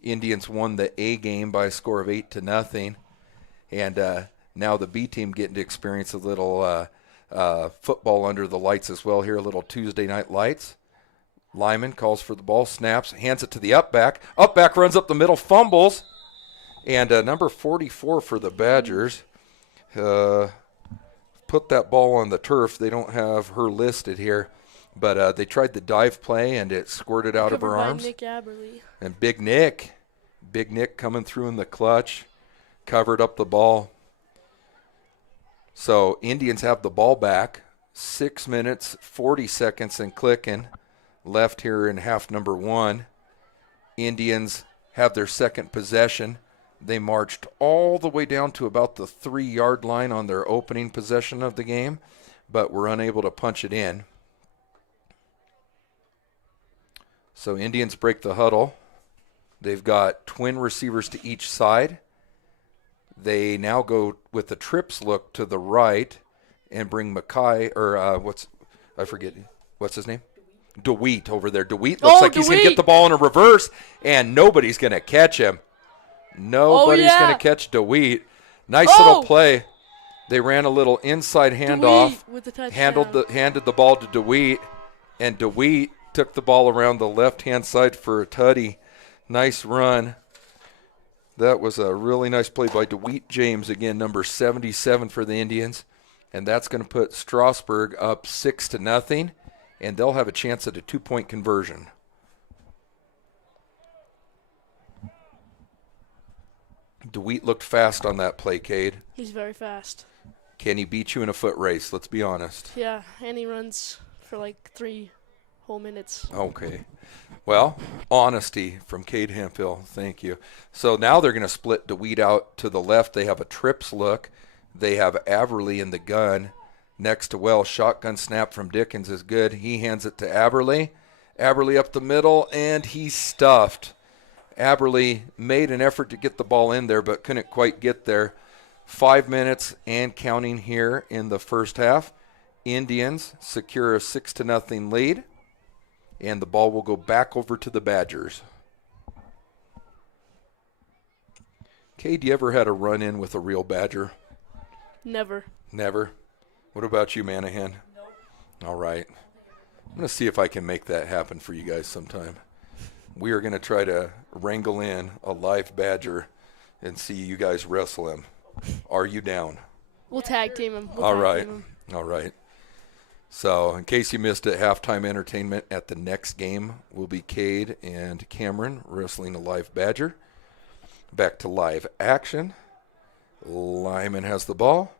Indians won the A game by a score of 8-0, and now the B team getting to experience a little football under the lights as well here, a little Tuesday night lights. Limon calls for the ball, snaps, hands it to the up back. Up back runs up the middle, fumbles. And number 44 for the Badgers put that ball on the turf. They don't have her listed here, but they tried the dive play, and it squirted out of her arms. Nick Aberly. And Big Nick coming through in the clutch, covered up the ball. So Indians have the ball back. 6 minutes, 40 seconds and clicking left here in half number 1. Indians have their second possession. They marched all the way down to about the 3-yard line on their opening possession of the game, but were unable to punch it in. So Indians break the huddle. They've got twin receivers to each side. They now go with the trips look to the right and bring Mackay, or what's his name? DeWeat over there. DeWeat looks like he's going to get the ball in a reverse, and nobody's going to catch him. Nobody's going to catch DeWeat. Nice little play. They ran a little inside handoff, handed the ball to DeWeat, and DeWeat took the ball around the left-hand side for a tutty. Nice run. That was a really nice play by DeWeat James, again, number 77 for the Indians. And that's going to put Strasburg up 6-0, and they'll have a chance at a 2-point conversion. DeWeat looked fast on that play, Cade. He's very fast. Can he beat you in a foot race? Let's be honest. Yeah, and he runs for like 3 whole minutes. Okay. Well, honesty from Cade Hemphill. Thank you. So now they're going to split DeWeat out to the left. They have a trips look. They have Averly in the gun next to Wells. Shotgun snap from Dickens is good. He hands it to Averly. Averly up the middle, and he's stuffed. Averly made an effort to get the ball in there, but couldn't quite get there. 5 minutes and counting here in the first half. Indians secure a 6-0 lead, and the ball will go back over to the Badgers. Cade, you ever had a run-in with a real Badger? Never. Never? What about you, Manahan? Nope. All right. I'm going to see if I can make that happen for you guys sometime. We are going to try to wrangle in a live Badger and see you guys wrestle him. Are you down? We'll tag team him. All right. All right. So in case you missed it, halftime entertainment at the next game will be Cade and Cameron wrestling a live Badger. Back to live action. Limon has the ball.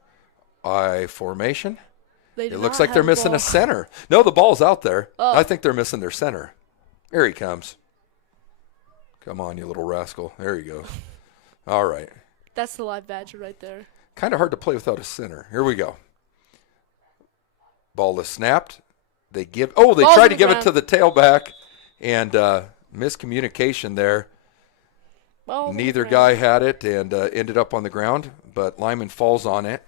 I formation. It looks like they're missing a center. No, the ball's out there. Oh. I think they're missing their center. Here he comes. Come on, you little rascal. There you go. All right. That's the live Badger right there. Kind of hard to play without a center. Here we go. Ball is snapped. They tried to give it to the tailback, and miscommunication there. Neither guy had it and ended up on the ground, but Limon falls on it.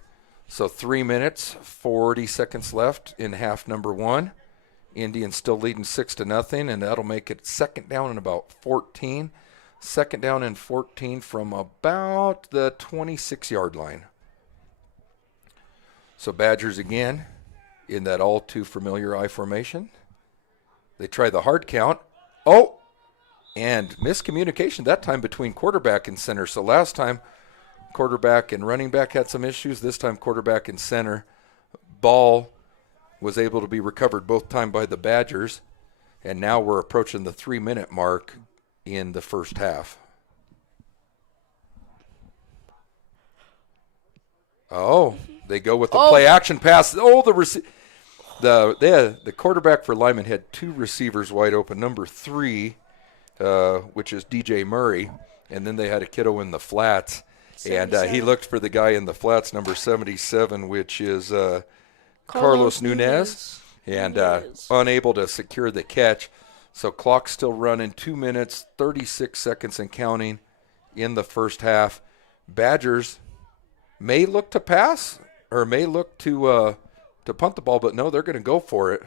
So 3 minutes, 40 seconds left in half number 1. Indians still leading 6-0, and that'll make it second down and about 14. Second down and 14 from about the 26-yard line. So Badgers again in that all too familiar I formation. They try the hard count. And miscommunication that time between quarterback and center. So last time, quarterback and running back had some issues. This time, quarterback and center. Ball was able to be recovered both times by the Badgers. And now we're approaching the 3-minute mark in the first half. They go with the play-action pass. The quarterback for Limon had 2 receivers wide open. Number 3, which is DJ Murray, and then they had a kiddo in the flats. 77. And he looked for the guy in the flats, number 77, which is Carlos Nunez, and unable to secure the catch. So clock still running, 2 minutes, 36 seconds and counting in the first half. Badgers may look to pass or may look to punt the ball, but no, they're going to go for it.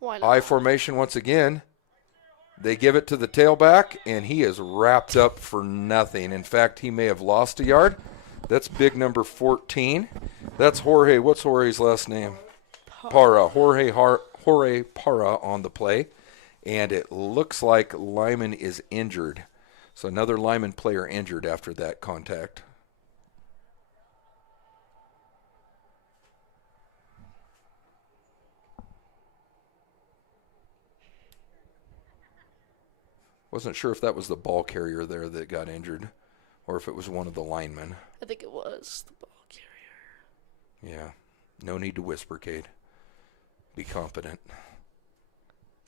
Why not? I formation once again. They give it to the tailback, and he is wrapped up for nothing. In fact, he may have lost a yard. That's big number 14. That's Jorge. What's Jorge's last name? Parra. Jorge Parra on the play. And it looks like Limon is injured. So another Limon player injured after that contact. Wasn't sure if that was the ball carrier there that got injured or if it was one of the linemen. I think it was the ball carrier. Yeah. No need to whisper, Cade. Be competent.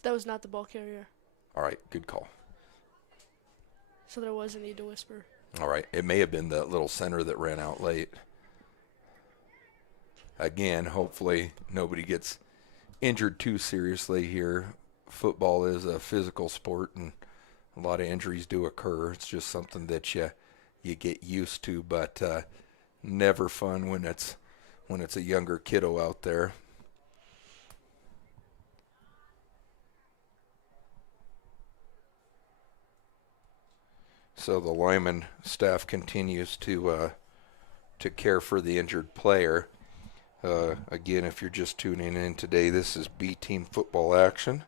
That was not the ball carrier. All right, good call. So there was a need to whisper. All right. It may have been the little center that ran out late. Again, hopefully nobody gets injured too seriously here. Football is a physical sport, and a lot of injuries do occur. It's just something that you get used to, but never fun when it's a younger kiddo out there. So the Limon staff continues to care for the injured player. Again, if you're just tuning in today, this is B-Team football action.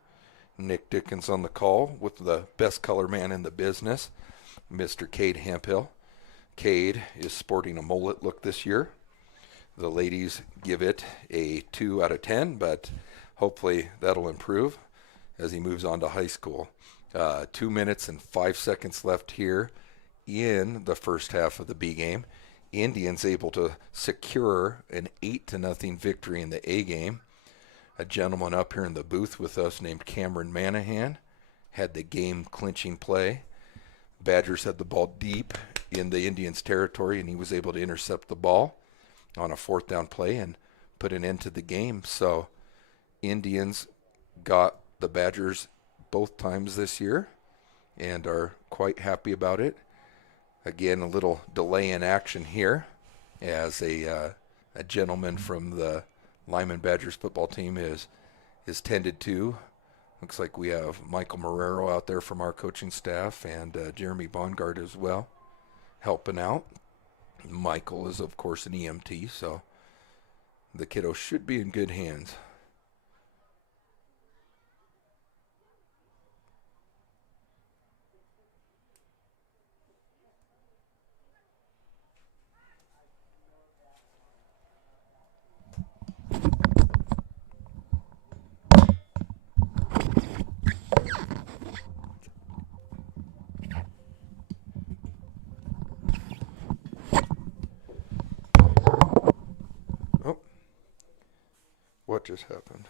Nick Dickens on the call with the best color man in the business, Mr. Cade Hemphill. Cade is sporting a mullet look this year. The ladies give it a 2 out of 10, but hopefully that'll improve as he moves on to high school. 2 minutes and 5 seconds left here in the first half of the B game. Indians able to secure an 8-0 victory in the A game. A gentleman up here in the booth with us named Cameron Manahan had the game-clinching play. Badgers had the ball deep in the Indians' territory, and he was able to intercept the ball on a 4th down play and put an end to the game. So Indians got the Badgers both times this year and are quite happy about it. Again, a little delay in action here as a gentleman from the Limon Badgers football team is tended to. Looks like we have Michael Marrero out there from our coaching staff and Jeremy Bongard as well helping out. Michael is, of course, an EMT, so the kiddo should be in good hands. What just happened?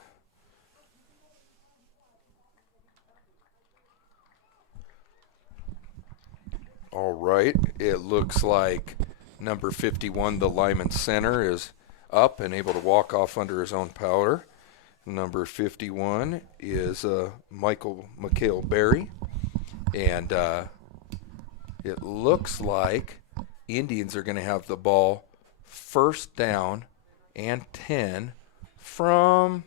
All right, it looks like number 51, the Limon center, is up and able to walk off under his own power. Number 51 is Mikhail Berry, and it looks like Indians are going to have the ball 1st down and 10 from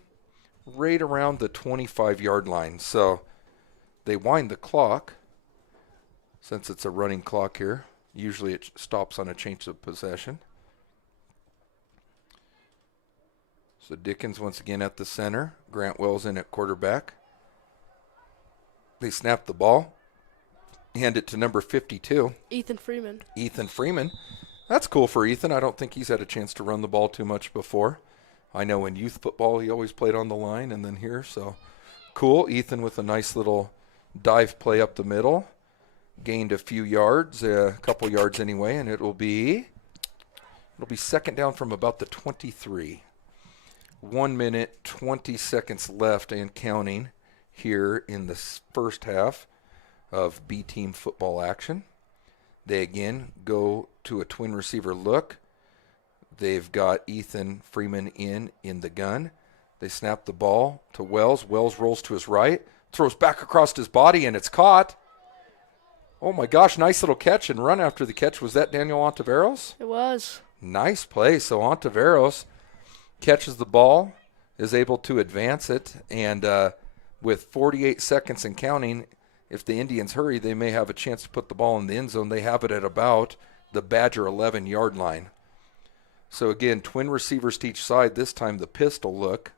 right around the 25-yard line. So they wind the clock since it's a running clock here. Usually it stops on a change of possession. So Dickens once again at the center. Grant Wells in at quarterback. They snap the ball. Hand it to number 52. Ethan Freeman. That's cool for Ethan. I don't think he's had a chance to run the ball too much before. I know in youth football he always played on the line and then here, so cool. Ethan with a nice little dive play up the middle. Gained a few yards, a couple yards anyway, and it'll be 2nd down from about the 23. 1 minute, 20 seconds left and counting here in the first half of B-Team football action. They again go to a twin receiver look. They've got Ethan Freeman in the gun. They snap the ball to Wells. Wells rolls to his right, throws back across his body, and it's caught. Oh, my gosh, nice little catch and run after the catch. Was that Daniel Ontiveros? It was. Nice play. So Ontiveros catches the ball, is able to advance it, and with 48 seconds and counting, if the Indians hurry, they may have a chance to put the ball in the end zone. They have it at about the Badger 11-yard line. So again, twin receivers to each side. This time the pistol look.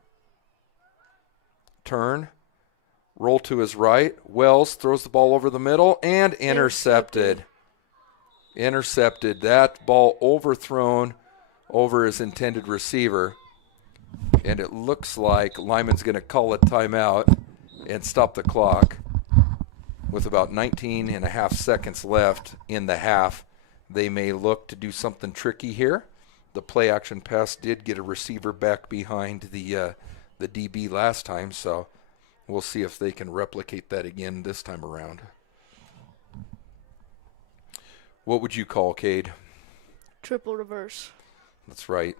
Turn. Roll to his right. Wells throws the ball over the middle and intercepted. Intercepted. That ball overthrown over his intended receiver. And it looks like Limon's going to call a timeout and stop the clock. With about 19 and a half seconds left in the half, they may look to do something tricky here. The play action pass did get a receiver back behind the DB last time, so we'll see if they can replicate that again this time around. What would you call, Cade? Triple reverse. That's right.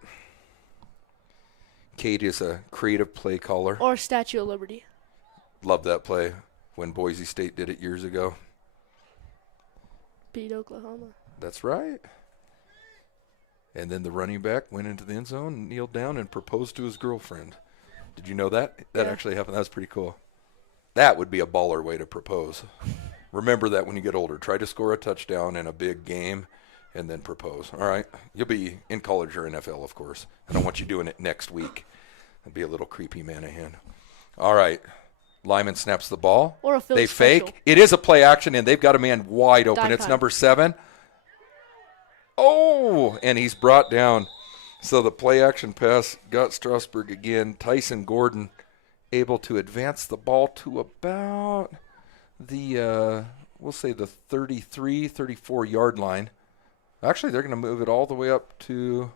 Cade is a creative play caller. Or Statue of Liberty. Love that play when Boise State did it years ago. Beat Oklahoma. That's right. And then the running back went into the end zone, kneeled down, and proposed to his girlfriend. Did you know that? That Yeah. actually happened. That's pretty cool. That would be a baller way to propose. Remember that when you get older. Try to score a touchdown in a big game and then propose. All right? You'll be in college or NFL, of course. I don't want you doing it next week. That'd be a little creepy, Manahan. All right. Lyman snaps the ball. Or a Philly They fake. special. It is a play action, and they've got a man wide open. Dive It's time. number 7. Oh, and he's brought down. So the play action pass got Strasburg again. Tyson Gordon able to advance the ball to about the, we'll say the 33, 34-yard line. Actually, they're going to move it all the way up to,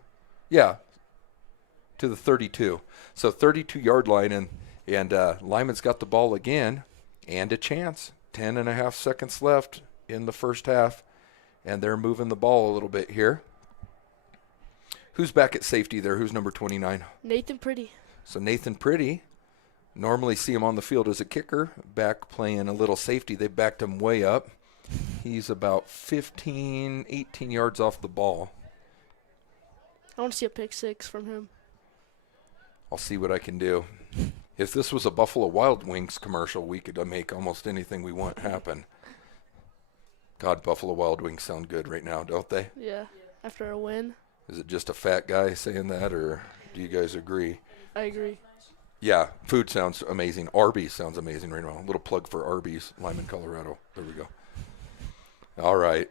to the 32. So 32-yard line, and Lyman's got the ball again and a chance. 10.5 seconds left in the first half, and they're moving the ball a little bit here. Who's back at safety there? Who's number 29? Nathan Pretty. So Nathan Pretty, normally see him on the field as a kicker, back playing a little safety. They backed him way up. He's about 15, 18 yards off the ball. I want to see a pick 6 from him. I'll see what I can do. If this was a Buffalo Wild Wings commercial, we could make almost anything we want happen. God, Buffalo Wild Wings sound good right now, don't they? Yeah. After a win. Is it just a fat guy saying that, or do you guys agree? I agree. Yeah, food sounds amazing. Arby's sounds amazing right now. A little plug for Arby's, Limon, Colorado. There we go. All right.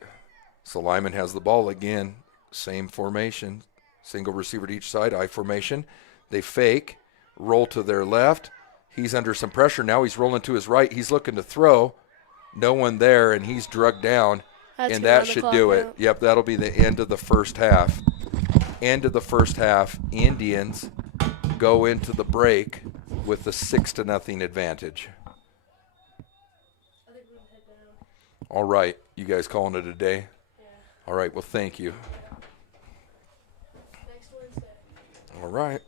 So Limon has the ball again. Same formation. Single receiver to each side, I formation. They fake, roll to their left. He's under some pressure now. He's rolling to his right. He's looking to throw. No one there, and he's drugged down. That's And gonna that run the should clock do it. out. Yep, that'll be the end of the first half. End of the first half. Indians go into the break with a 6-0 advantage. All right, you guys calling it a day? Yeah. All right, well, thank you. Next Wednesday. All right.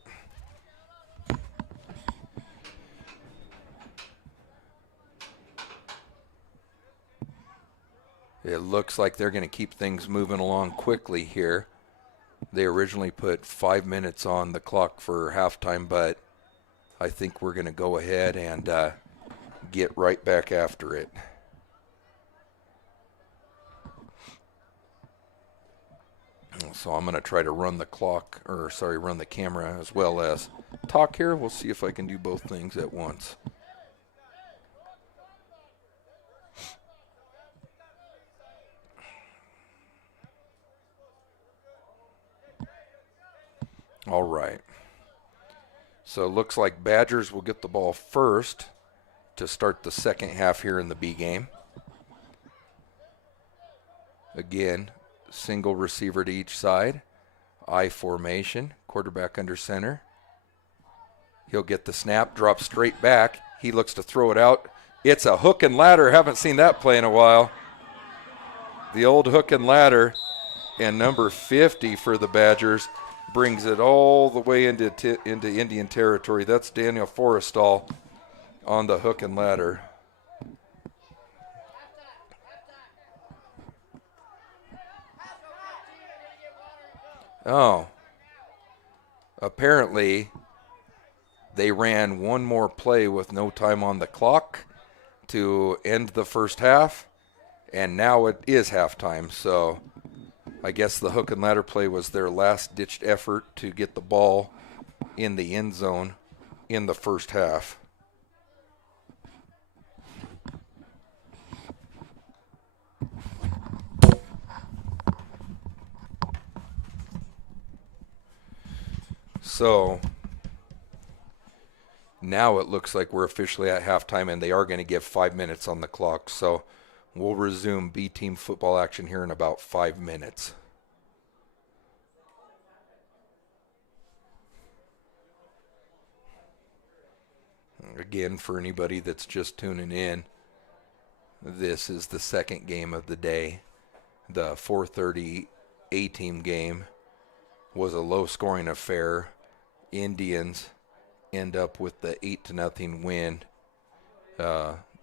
It looks like they're going to keep things moving along quickly here. They originally put 5 minutes on the clock for halftime, but I think we're going to go ahead and get right back after it. So I'm going to try to run the run the camera as well as talk here. We'll see if I can do both things at once. All right. So it looks like Badgers will get the ball first to start the second half here in the B game. Again, single receiver to each side. I formation, quarterback under center. He'll get the snap, drop straight back. He looks to throw it out. It's a hook and ladder. Haven't seen that play in a while. The old hook and ladder. And number 50 for the Badgers brings it all the way into Indian territory. That's Daniel Forrestal on the hook and ladder. Oh, apparently they ran one more play with no time on the clock to end the first half, and now it is halftime. So I guess the hook and ladder play was their last-ditched effort to get the ball in the end zone in the first half. So now it looks like we're officially at halftime, and they are going to give 5 minutes on the clock. So we'll resume B-team football action here in about 5 minutes. Again, for anybody that's just tuning in, this is the second game of the day. the 4:30 A-team game was a low-scoring affair. Indians end up with the 8-0 win.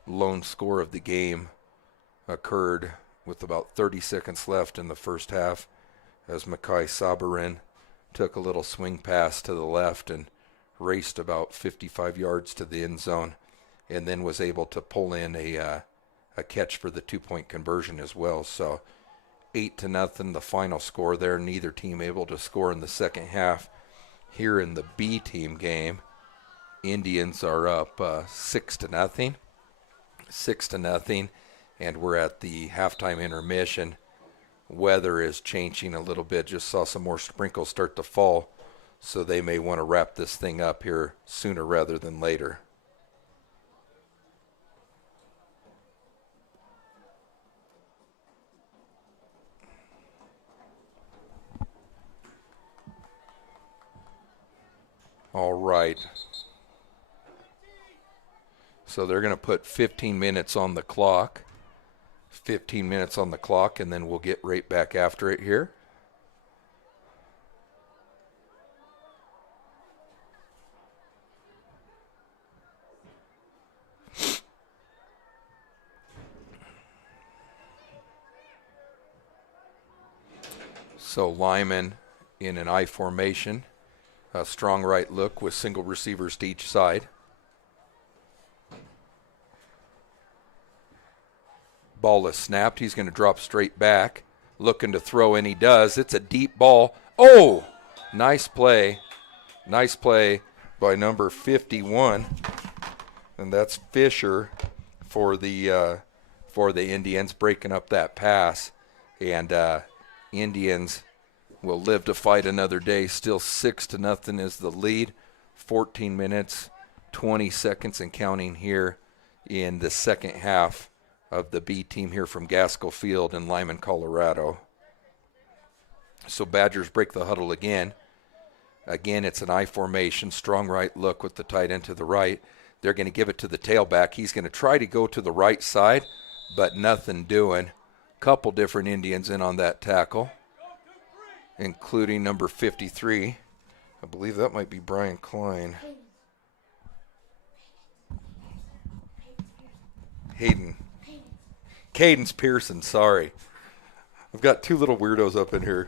Lone score of the game occurred with about 30 seconds left in the first half as Makai Sabarin took a little swing pass to the left and raced about 55 yards to the end zone, and then was able to pull in a catch for the 2-point conversion as well. So 8-0, the final score there. Neither team able to score in the second half. Here in the B team game, Indians are up 6-0, 6-0, and we're at the halftime intermission. Weather is changing a little bit. Just saw some more sprinkles start to fall, so they may want to wrap this thing up here sooner rather than later. All right. So they're going to put 15 minutes on the clock. 15 minutes on the clock, and then we'll get right back after it here. So Limon in an I formation, a strong right look with single receivers to each side. Ball is snapped. He's going to drop straight back, looking to throw, and he does. It's a deep ball. Oh, nice play. Nice play by number 51, and that's Fisher for the Indians, breaking up that pass. And Indians will live to fight another day. Still 6-0 is the lead. 14 minutes, 20 seconds and counting here in the second half of the B team here from Gaskell Field in Limon, Colorado. So Badgers break the huddle again. Again, it's an I formation, strong right look with the tight end to the right. They're going to give it to the tailback. He's going to try to go to the right side, but nothing doing. Couple different Indians in on that tackle, including number 53. I believe that might be Brian Klein. Cadence Pearson, sorry. I've got two little weirdos up in here.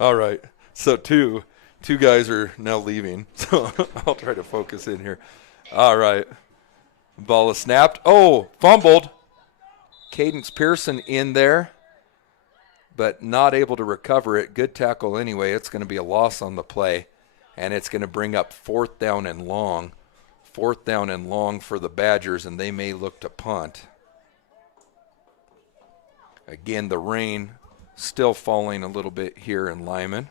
All right, so two guys are now leaving, so I'll try to focus in here. All right, ball is snapped. Oh, fumbled. Cadence Pearson in there, but not able to recover it. Good tackle anyway. It's going to be a loss on the play, and it's going to bring up 4th down and long. 4th down and long for the Badgers, and they may look to punt. Again, the rain still falling a little bit here in Limon.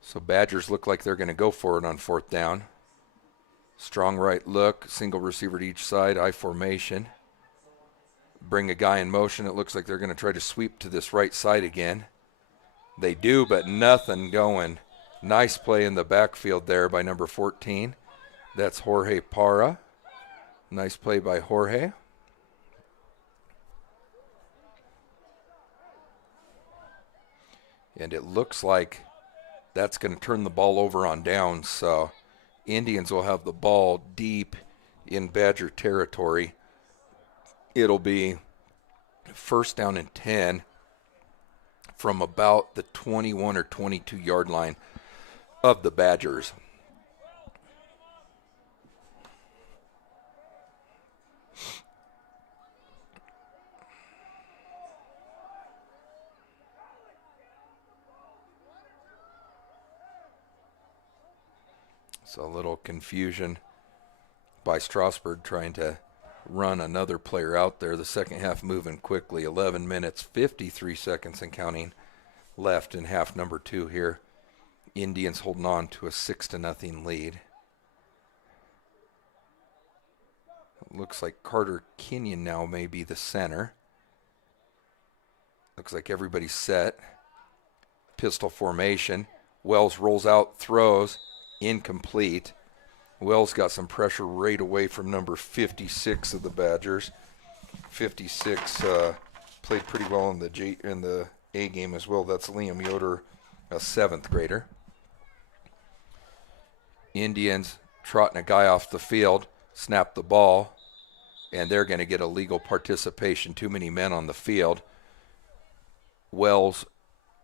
So Badgers look like they're going to go for it on 4th down. Strong right look, single receiver to each side, I formation. Bring a guy in motion. It looks like they're going to try to sweep to this right side again. They do, but nothing going. Nice play in the backfield there by number 14. That's Jorge Parra. Nice play by Jorge. And it looks like that's going to turn the ball over on downs. So Indians will have the ball deep in Badger territory. It'll be 1st down and 10 from about the 21 or 22 yard line of the Badgers. So a little confusion by Strasburg trying to run another player out there. The second half moving quickly. 11 minutes, 53 seconds and counting left in half number 2 here. Indians holding on to a 6-0 lead. Looks like Carter Kenyon now may be the center. Looks like everybody's set. Pistol formation. Wells rolls out, throws, incomplete. Wells got some pressure right away from number 56 of the Badgers. 56 played pretty well in the A game as well. That's Liam Yoder, a 7th grader. Indians trotting a guy off the field, snap the ball, and they're going to get illegal participation. Too many men on the field. Wells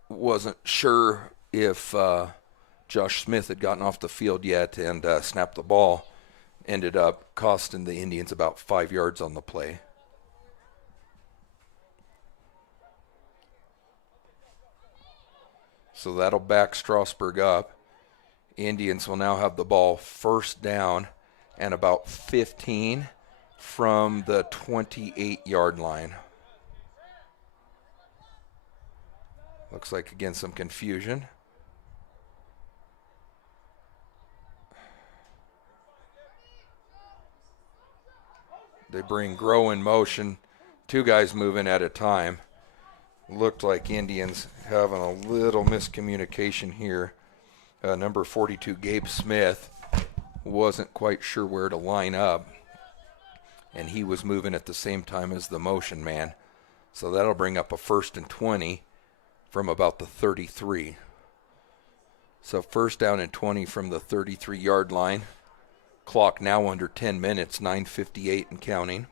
wasn't sure if Josh Smith had gotten off the field yet and snapped the ball. Ended up costing the Indians about 5 yards on the play. So that'll back Strasburg up. Indians will now have the ball first down and about 15 from the 28-yard line. Looks like, again, some confusion. They bring Grow in motion. 2 guys moving at a time. Looked like Indians having a little miscommunication here. Number 42, Gabe Smith, wasn't quite sure where to line up. And he was moving at the same time as the motion man. So that'll bring up a 1st and 20 from about the 33. So 1st down and 20 from the 33-yard line. Clock now under 10 minutes, 9:58 and counting.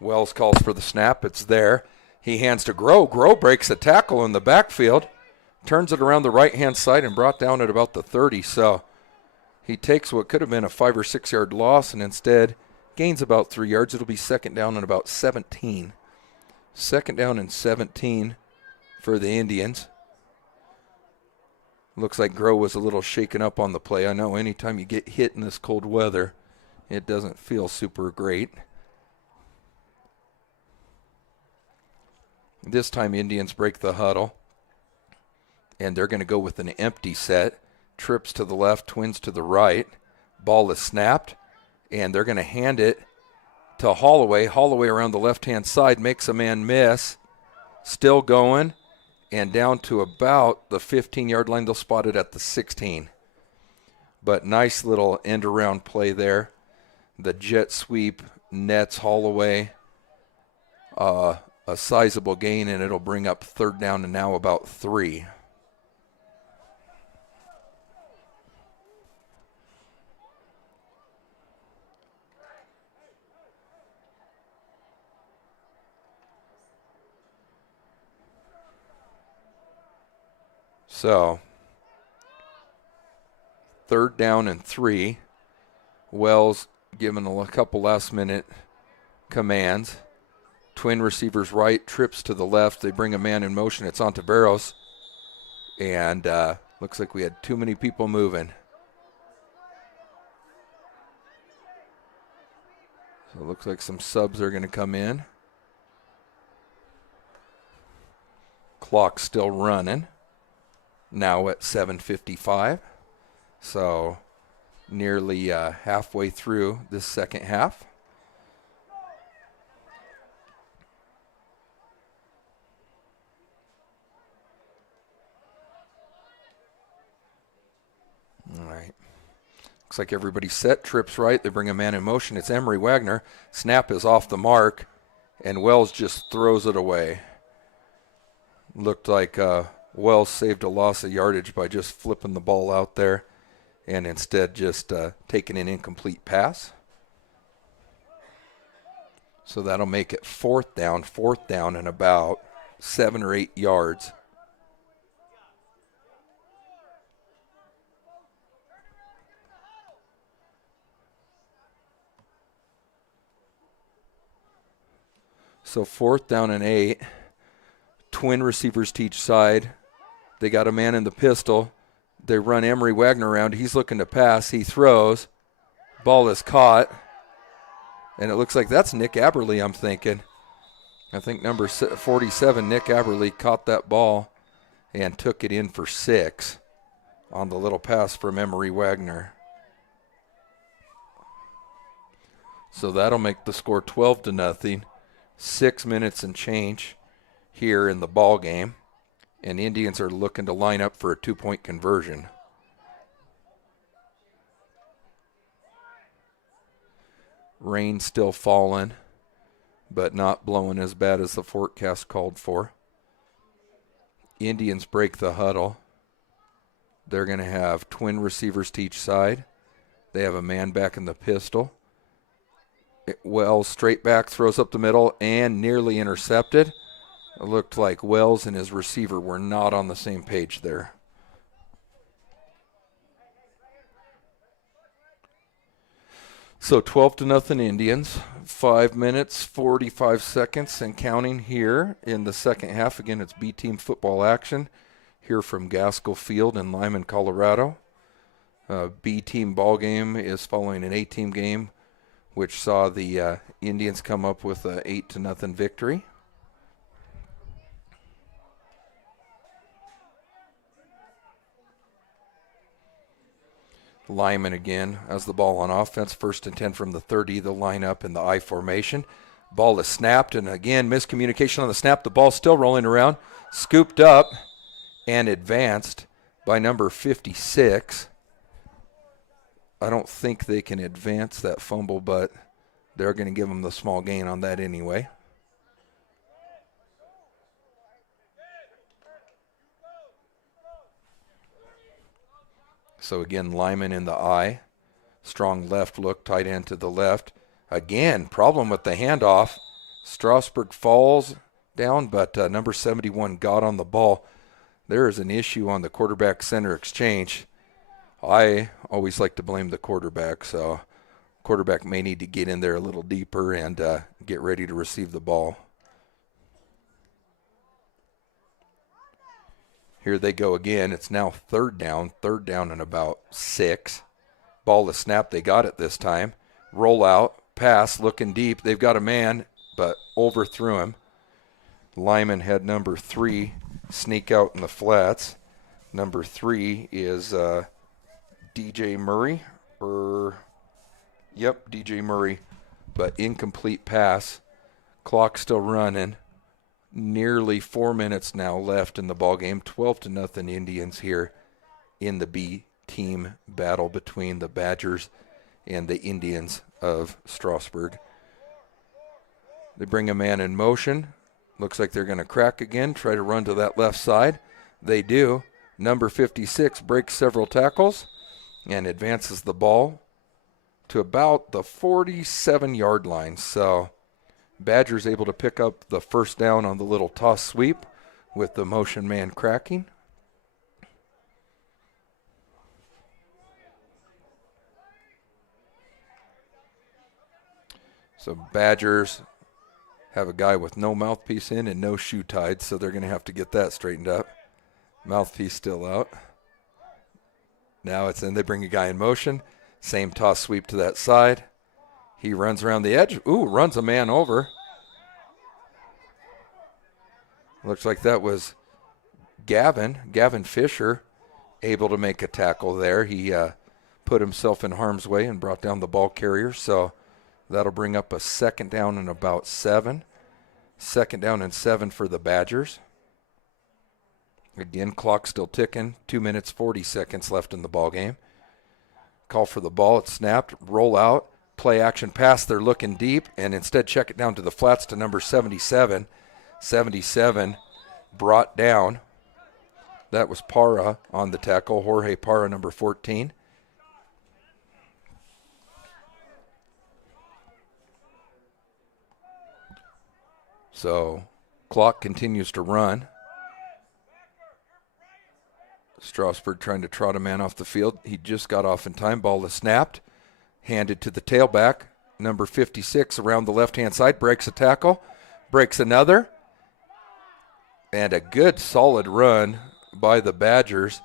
Wells calls for the snap. It's there. He hands to Grow. Grow breaks a tackle in the backfield, turns it around the right-hand side and brought down at about the 30. So he takes what could have been a 5 or 6 yard loss and instead gains about 3 yards. It'll be 2nd down and about 17. 2nd down and 17 for the Indians. Looks like Grow was a little shaken up on the play. I know anytime you get hit in this cold weather, it doesn't feel super great. This time Indians break the huddle, and they're going to go with an empty set. Trips to the left, Twins to the right. Ball is snapped, and they're going to hand it to Holloway. Holloway around the left-hand side makes a man miss. Still going, and down to about the 15-yard line. They'll spot it at the 16. But nice little end-around play there. The jet sweep nets Holloway. A sizable gain, and it'll bring up 3rd down and now about 3. So 3rd down and 3. Wells given a couple last-minute commands. Twin receivers right, trips to the left. They bring a man in motion. It's Ontiveros. And looks like we had too many people moving. So it looks like some subs are going to come in. Clock still running. Now at 7:55. So nearly halfway through this second half. All right. Looks like everybody's set. Trips right. They bring a man in motion. It's Emery Wagner. Snap is off the mark, and Wells just throws it away. Looked like Wells saved a loss of yardage by just flipping the ball out there and instead just taking an incomplete pass. So that'll make it 4th down and about 7 or 8 yards. So 4th down and 8. Twin receivers to each side. They got a man in the pistol. They run Emery Wagner around. He's looking to pass. He throws. Ball is caught. And it looks like that's Nick Aberle, I'm thinking. I think number 47, Nick Aberle, caught that ball and took it in for 6 on the little pass from Emery Wagner. So that'll make the score 12-0. 6 minutes and change here in the ball game, and Indians are looking to line up for a 2-point conversion. Rain still falling, but not blowing as bad as the forecast called for. Indians break the huddle. They're going to have twin receivers to each side. They have a man back in the pistol. Wells straight back, throws up the middle, and nearly intercepted. It looked like Wells and his receiver were not on the same page there. So 12-0 Indians. 5 minutes, 45 seconds and counting here in the second half. Again, it's B-team football action here from Gaskell Field in Limon, Colorado. B-team ball game is following an A-team game, which saw the Indians come up with a 8-0 victory. Limon again has the ball on offense. 1st and 10 from the 30. They'll line up in the I formation. Ball is snapped, and again, miscommunication on the snap. The ball's still rolling around. Scooped up and advanced by number 56. I don't think they can advance that fumble, but they're going to give them the small gain on that anyway. So again, Limon in the I. Strong left look, tight end to the left. Again, problem with the handoff. Strasburg falls down, but number 71 got on the ball. There is an issue on the quarterback-center exchange. I always like to blame the quarterback, so quarterback may need to get in there a little deeper and get ready to receive the ball. Here they go again. It's now third down and about 6. Ball is snapped. They got it this time. Roll out, pass, looking deep. They've got a man, but overthrew him. Limon had number 3 sneak out in the flats. Number 3 is DJ Murray. DJ Murray, but incomplete pass. Clock still running. Nearly 4 minutes now left in the ball game. 12-0 Indians here in the B team battle between the Badgers and the Indians of Strasburg. They bring a man in motion. Looks like they're going to crack again, try to run to that left side. They do. Number 56 breaks several tackles and advances the ball to about the 47-yard line. So Badgers able to pick up the first down on the little toss sweep with the motion man cracking. So Badgers have a guy with no mouthpiece in and no shoe tied, so they're going to have to get that straightened up. Mouthpiece still out. Now it's in. They bring a guy in motion. Same toss sweep to that side. He runs around the edge. Ooh, runs a man over. Looks like that was Gavin Fisher, able to make a tackle there. He put himself in harm's way and brought down the ball carrier. So that'll bring up a 2nd down and about 7. 2nd down and 7 for the Badgers. Again, clock still ticking. 2 minutes, 40 seconds left in the ball game. Call for the ball. It's snapped. Roll out. Play action pass. They're looking deep and instead check it down to the flats to number 77. 77 brought down. That was Parra on the tackle. Jorge Parra, number 14. So clock continues to run. Strasburg trying to trot a man off the field. He just got off in time. Ball is snapped. Handed to the tailback. Number 56 around the left-hand side. Breaks a tackle. Breaks another. And a good solid run by the Badgers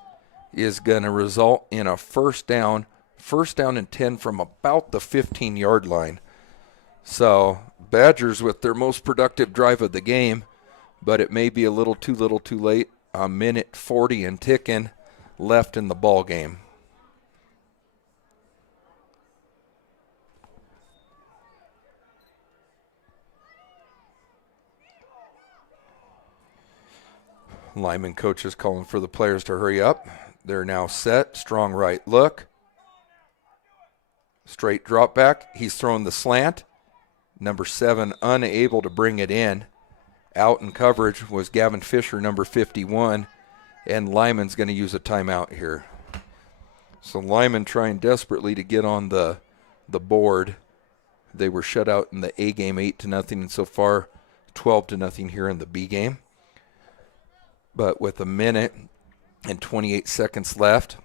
is going to result in a first down. First down and 10 from about the 15-yard line. So Badgers with their most productive drive of the game, but it may be a little too late. A minute 40 and ticking left in the ball game. Limon coach is calling for the players to hurry up. They're now set. Strong right look. Straight drop back. He's throwing the slant. Number 7 unable to bring it in. Out in coverage was Gavin Fisher, number 51. And Limon's going to use a timeout here. So Limon trying desperately to get on the board. They were shut out in the A game 8-0, and so far 12-0 here in the B game. But with a minute and 28 seconds left,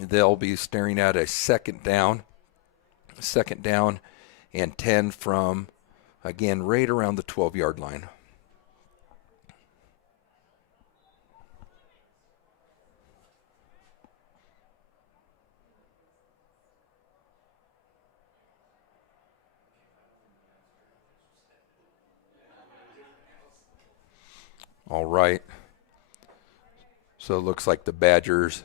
they'll be staring at a second down and 10 from, again, right around the 12-yard line. All right. So it looks like the Badgers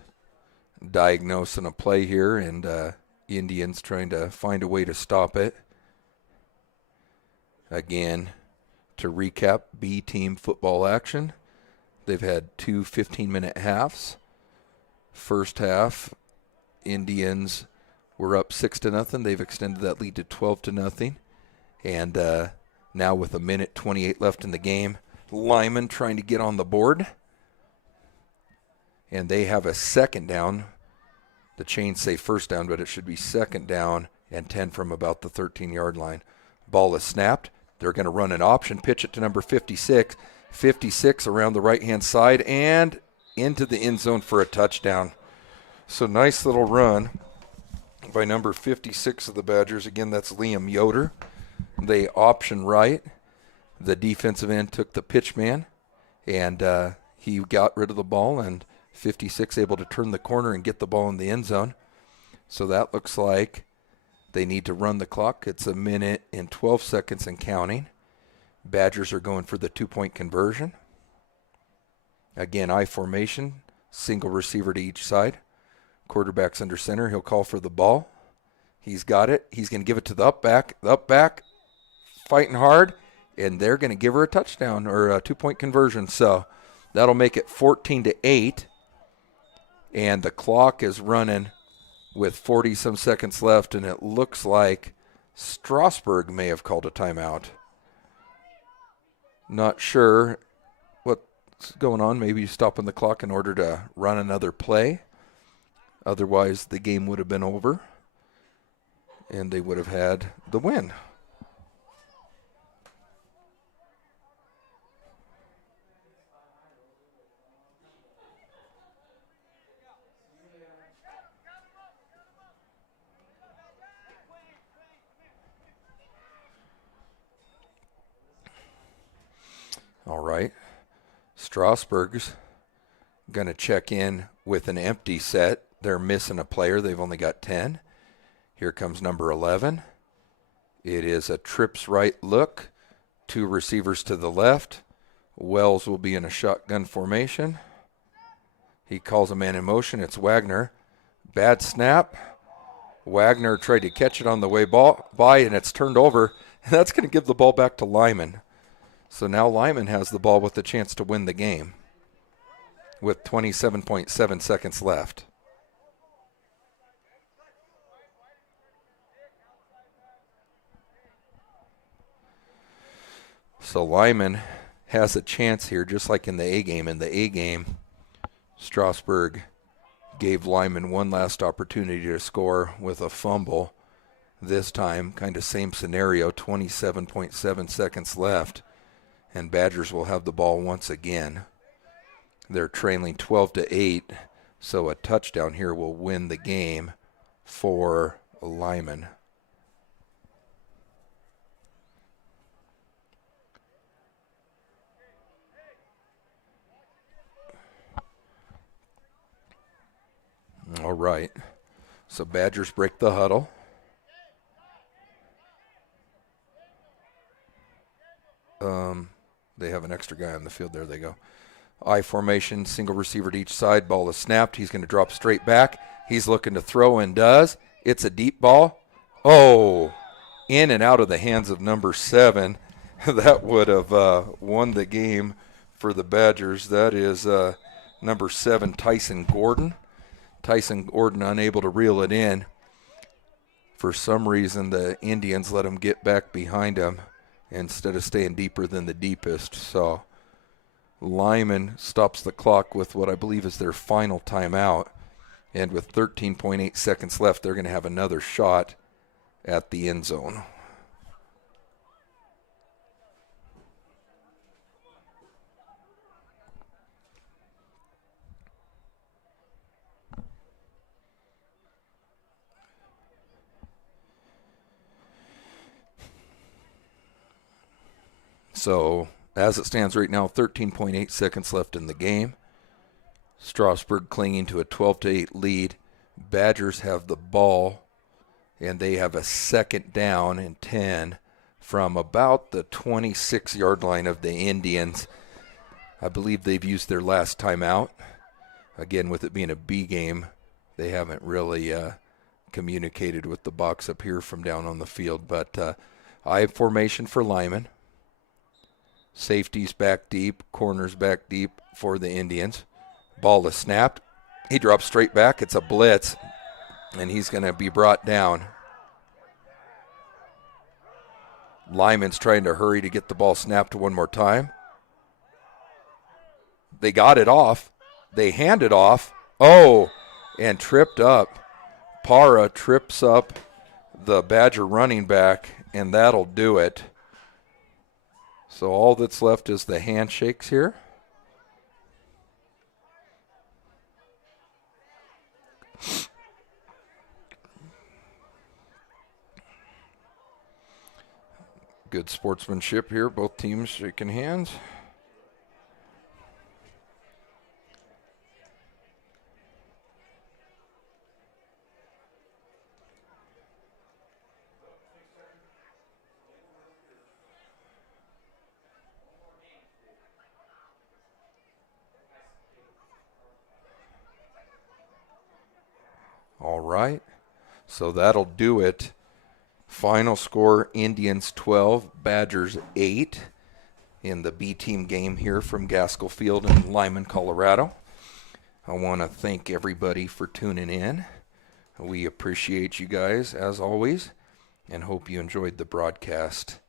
diagnosing a play here, and Indians trying to find a way to stop it. Again, to recap B team football action, they've had 2 15-minute halves. First half, Indians were up 6-0. They've extended that lead to 12-0. And now with a minute 28 left in the game, Limon trying to get on the board. And they have a second down. The chains say first down, but it should be second down and 10 from about the 13-yard line. Ball is snapped. They're going to run an option, pitch it to number 56. 56 around the right-hand side and into the end zone for a touchdown. So nice little run by number 56 of the Badgers. Again, that's Liam Yoder. They option right. The defensive end took the pitch man, and he got rid of the ball, and 56 able to turn the corner and get the ball in the end zone. So that looks like they need to run the clock. It's a minute and 12 seconds and counting. Badgers are going for the 2-point conversion. Again, I formation, single receiver to each side. Quarterback's under center. He'll call for the ball. He's got it. He's going to give it to the up back, fighting hard, and they're going to give her a touchdown or a 2-point conversion. So that'll make it 14-8, and the clock is running with 40-some seconds left, and it looks like Strasburg may have called a timeout. Not sure what's going on. Maybe stopping the clock in order to run another play. Otherwise, the game would have been over, and they would have had the win. All right. Strasburg's going to check in with an empty set. They're missing a player. They've only got 10. Here comes number 11. It is a trips right look. 2 receivers to the left. Wells will be in a shotgun formation. He calls a man in motion. It's Wagner. Bad snap. Wagner tried to catch it on the way by, and it's turned over. And that's going to give the ball back to Limon. So now Limon has the ball with the chance to win the game with 27.7 seconds left. So Limon has a chance here, just like in the A game. In the A game, Strasburg gave Limon one last opportunity to score with a fumble. This time, kind of same scenario, 27.7 seconds left. And Badgers will have the ball once again. They're trailing 12-8, so a touchdown here will win the game for Limon. All right, so Badgers break the huddle. They have an extra guy on the field. There they go. I formation, single receiver to each side. Ball is snapped. He's going to drop straight back. He's looking to throw and does. It's a deep ball. Oh, in and out of the hands of number 7. That would have won the game for the Badgers. That is number 7, Tyson Gordon. Tyson Gordon unable to reel it in. For some reason, the Indians let him get back behind him instead of staying deeper than the deepest. So Limon stops the clock with what I believe is their final timeout. And with 13.8 seconds left, they're going to have another shot at the end zone. So, as it stands right now, 13.8 seconds left in the game. Strasburg clinging to a 12-8 lead. Badgers have the ball, and they have a second down and 10 from about the 26-yard line of the Indians. I believe they've used their last timeout. Again, with it being a B game, they haven't really communicated with the box up here from down on the field. But I have formation for Limon. Safeties back deep, corners back deep for the Indians. Ball is snapped. He drops straight back. It's a blitz, and he's going to be brought down. Lyman's trying to hurry to get the ball snapped one more time. They got it off. They hand it off. Oh, and tripped up. Para trips up the Badger running back, and that'll do it. So all that's left is the handshakes here. Good sportsmanship here. Both teams shaking hands. All right, so that'll do it. Final score, Indians 12, Badgers 8 in the B-team game here from Gaskell Field in Limon, Colorado. I want to thank everybody for tuning in. We appreciate you guys, as always, and hope you enjoyed the broadcast.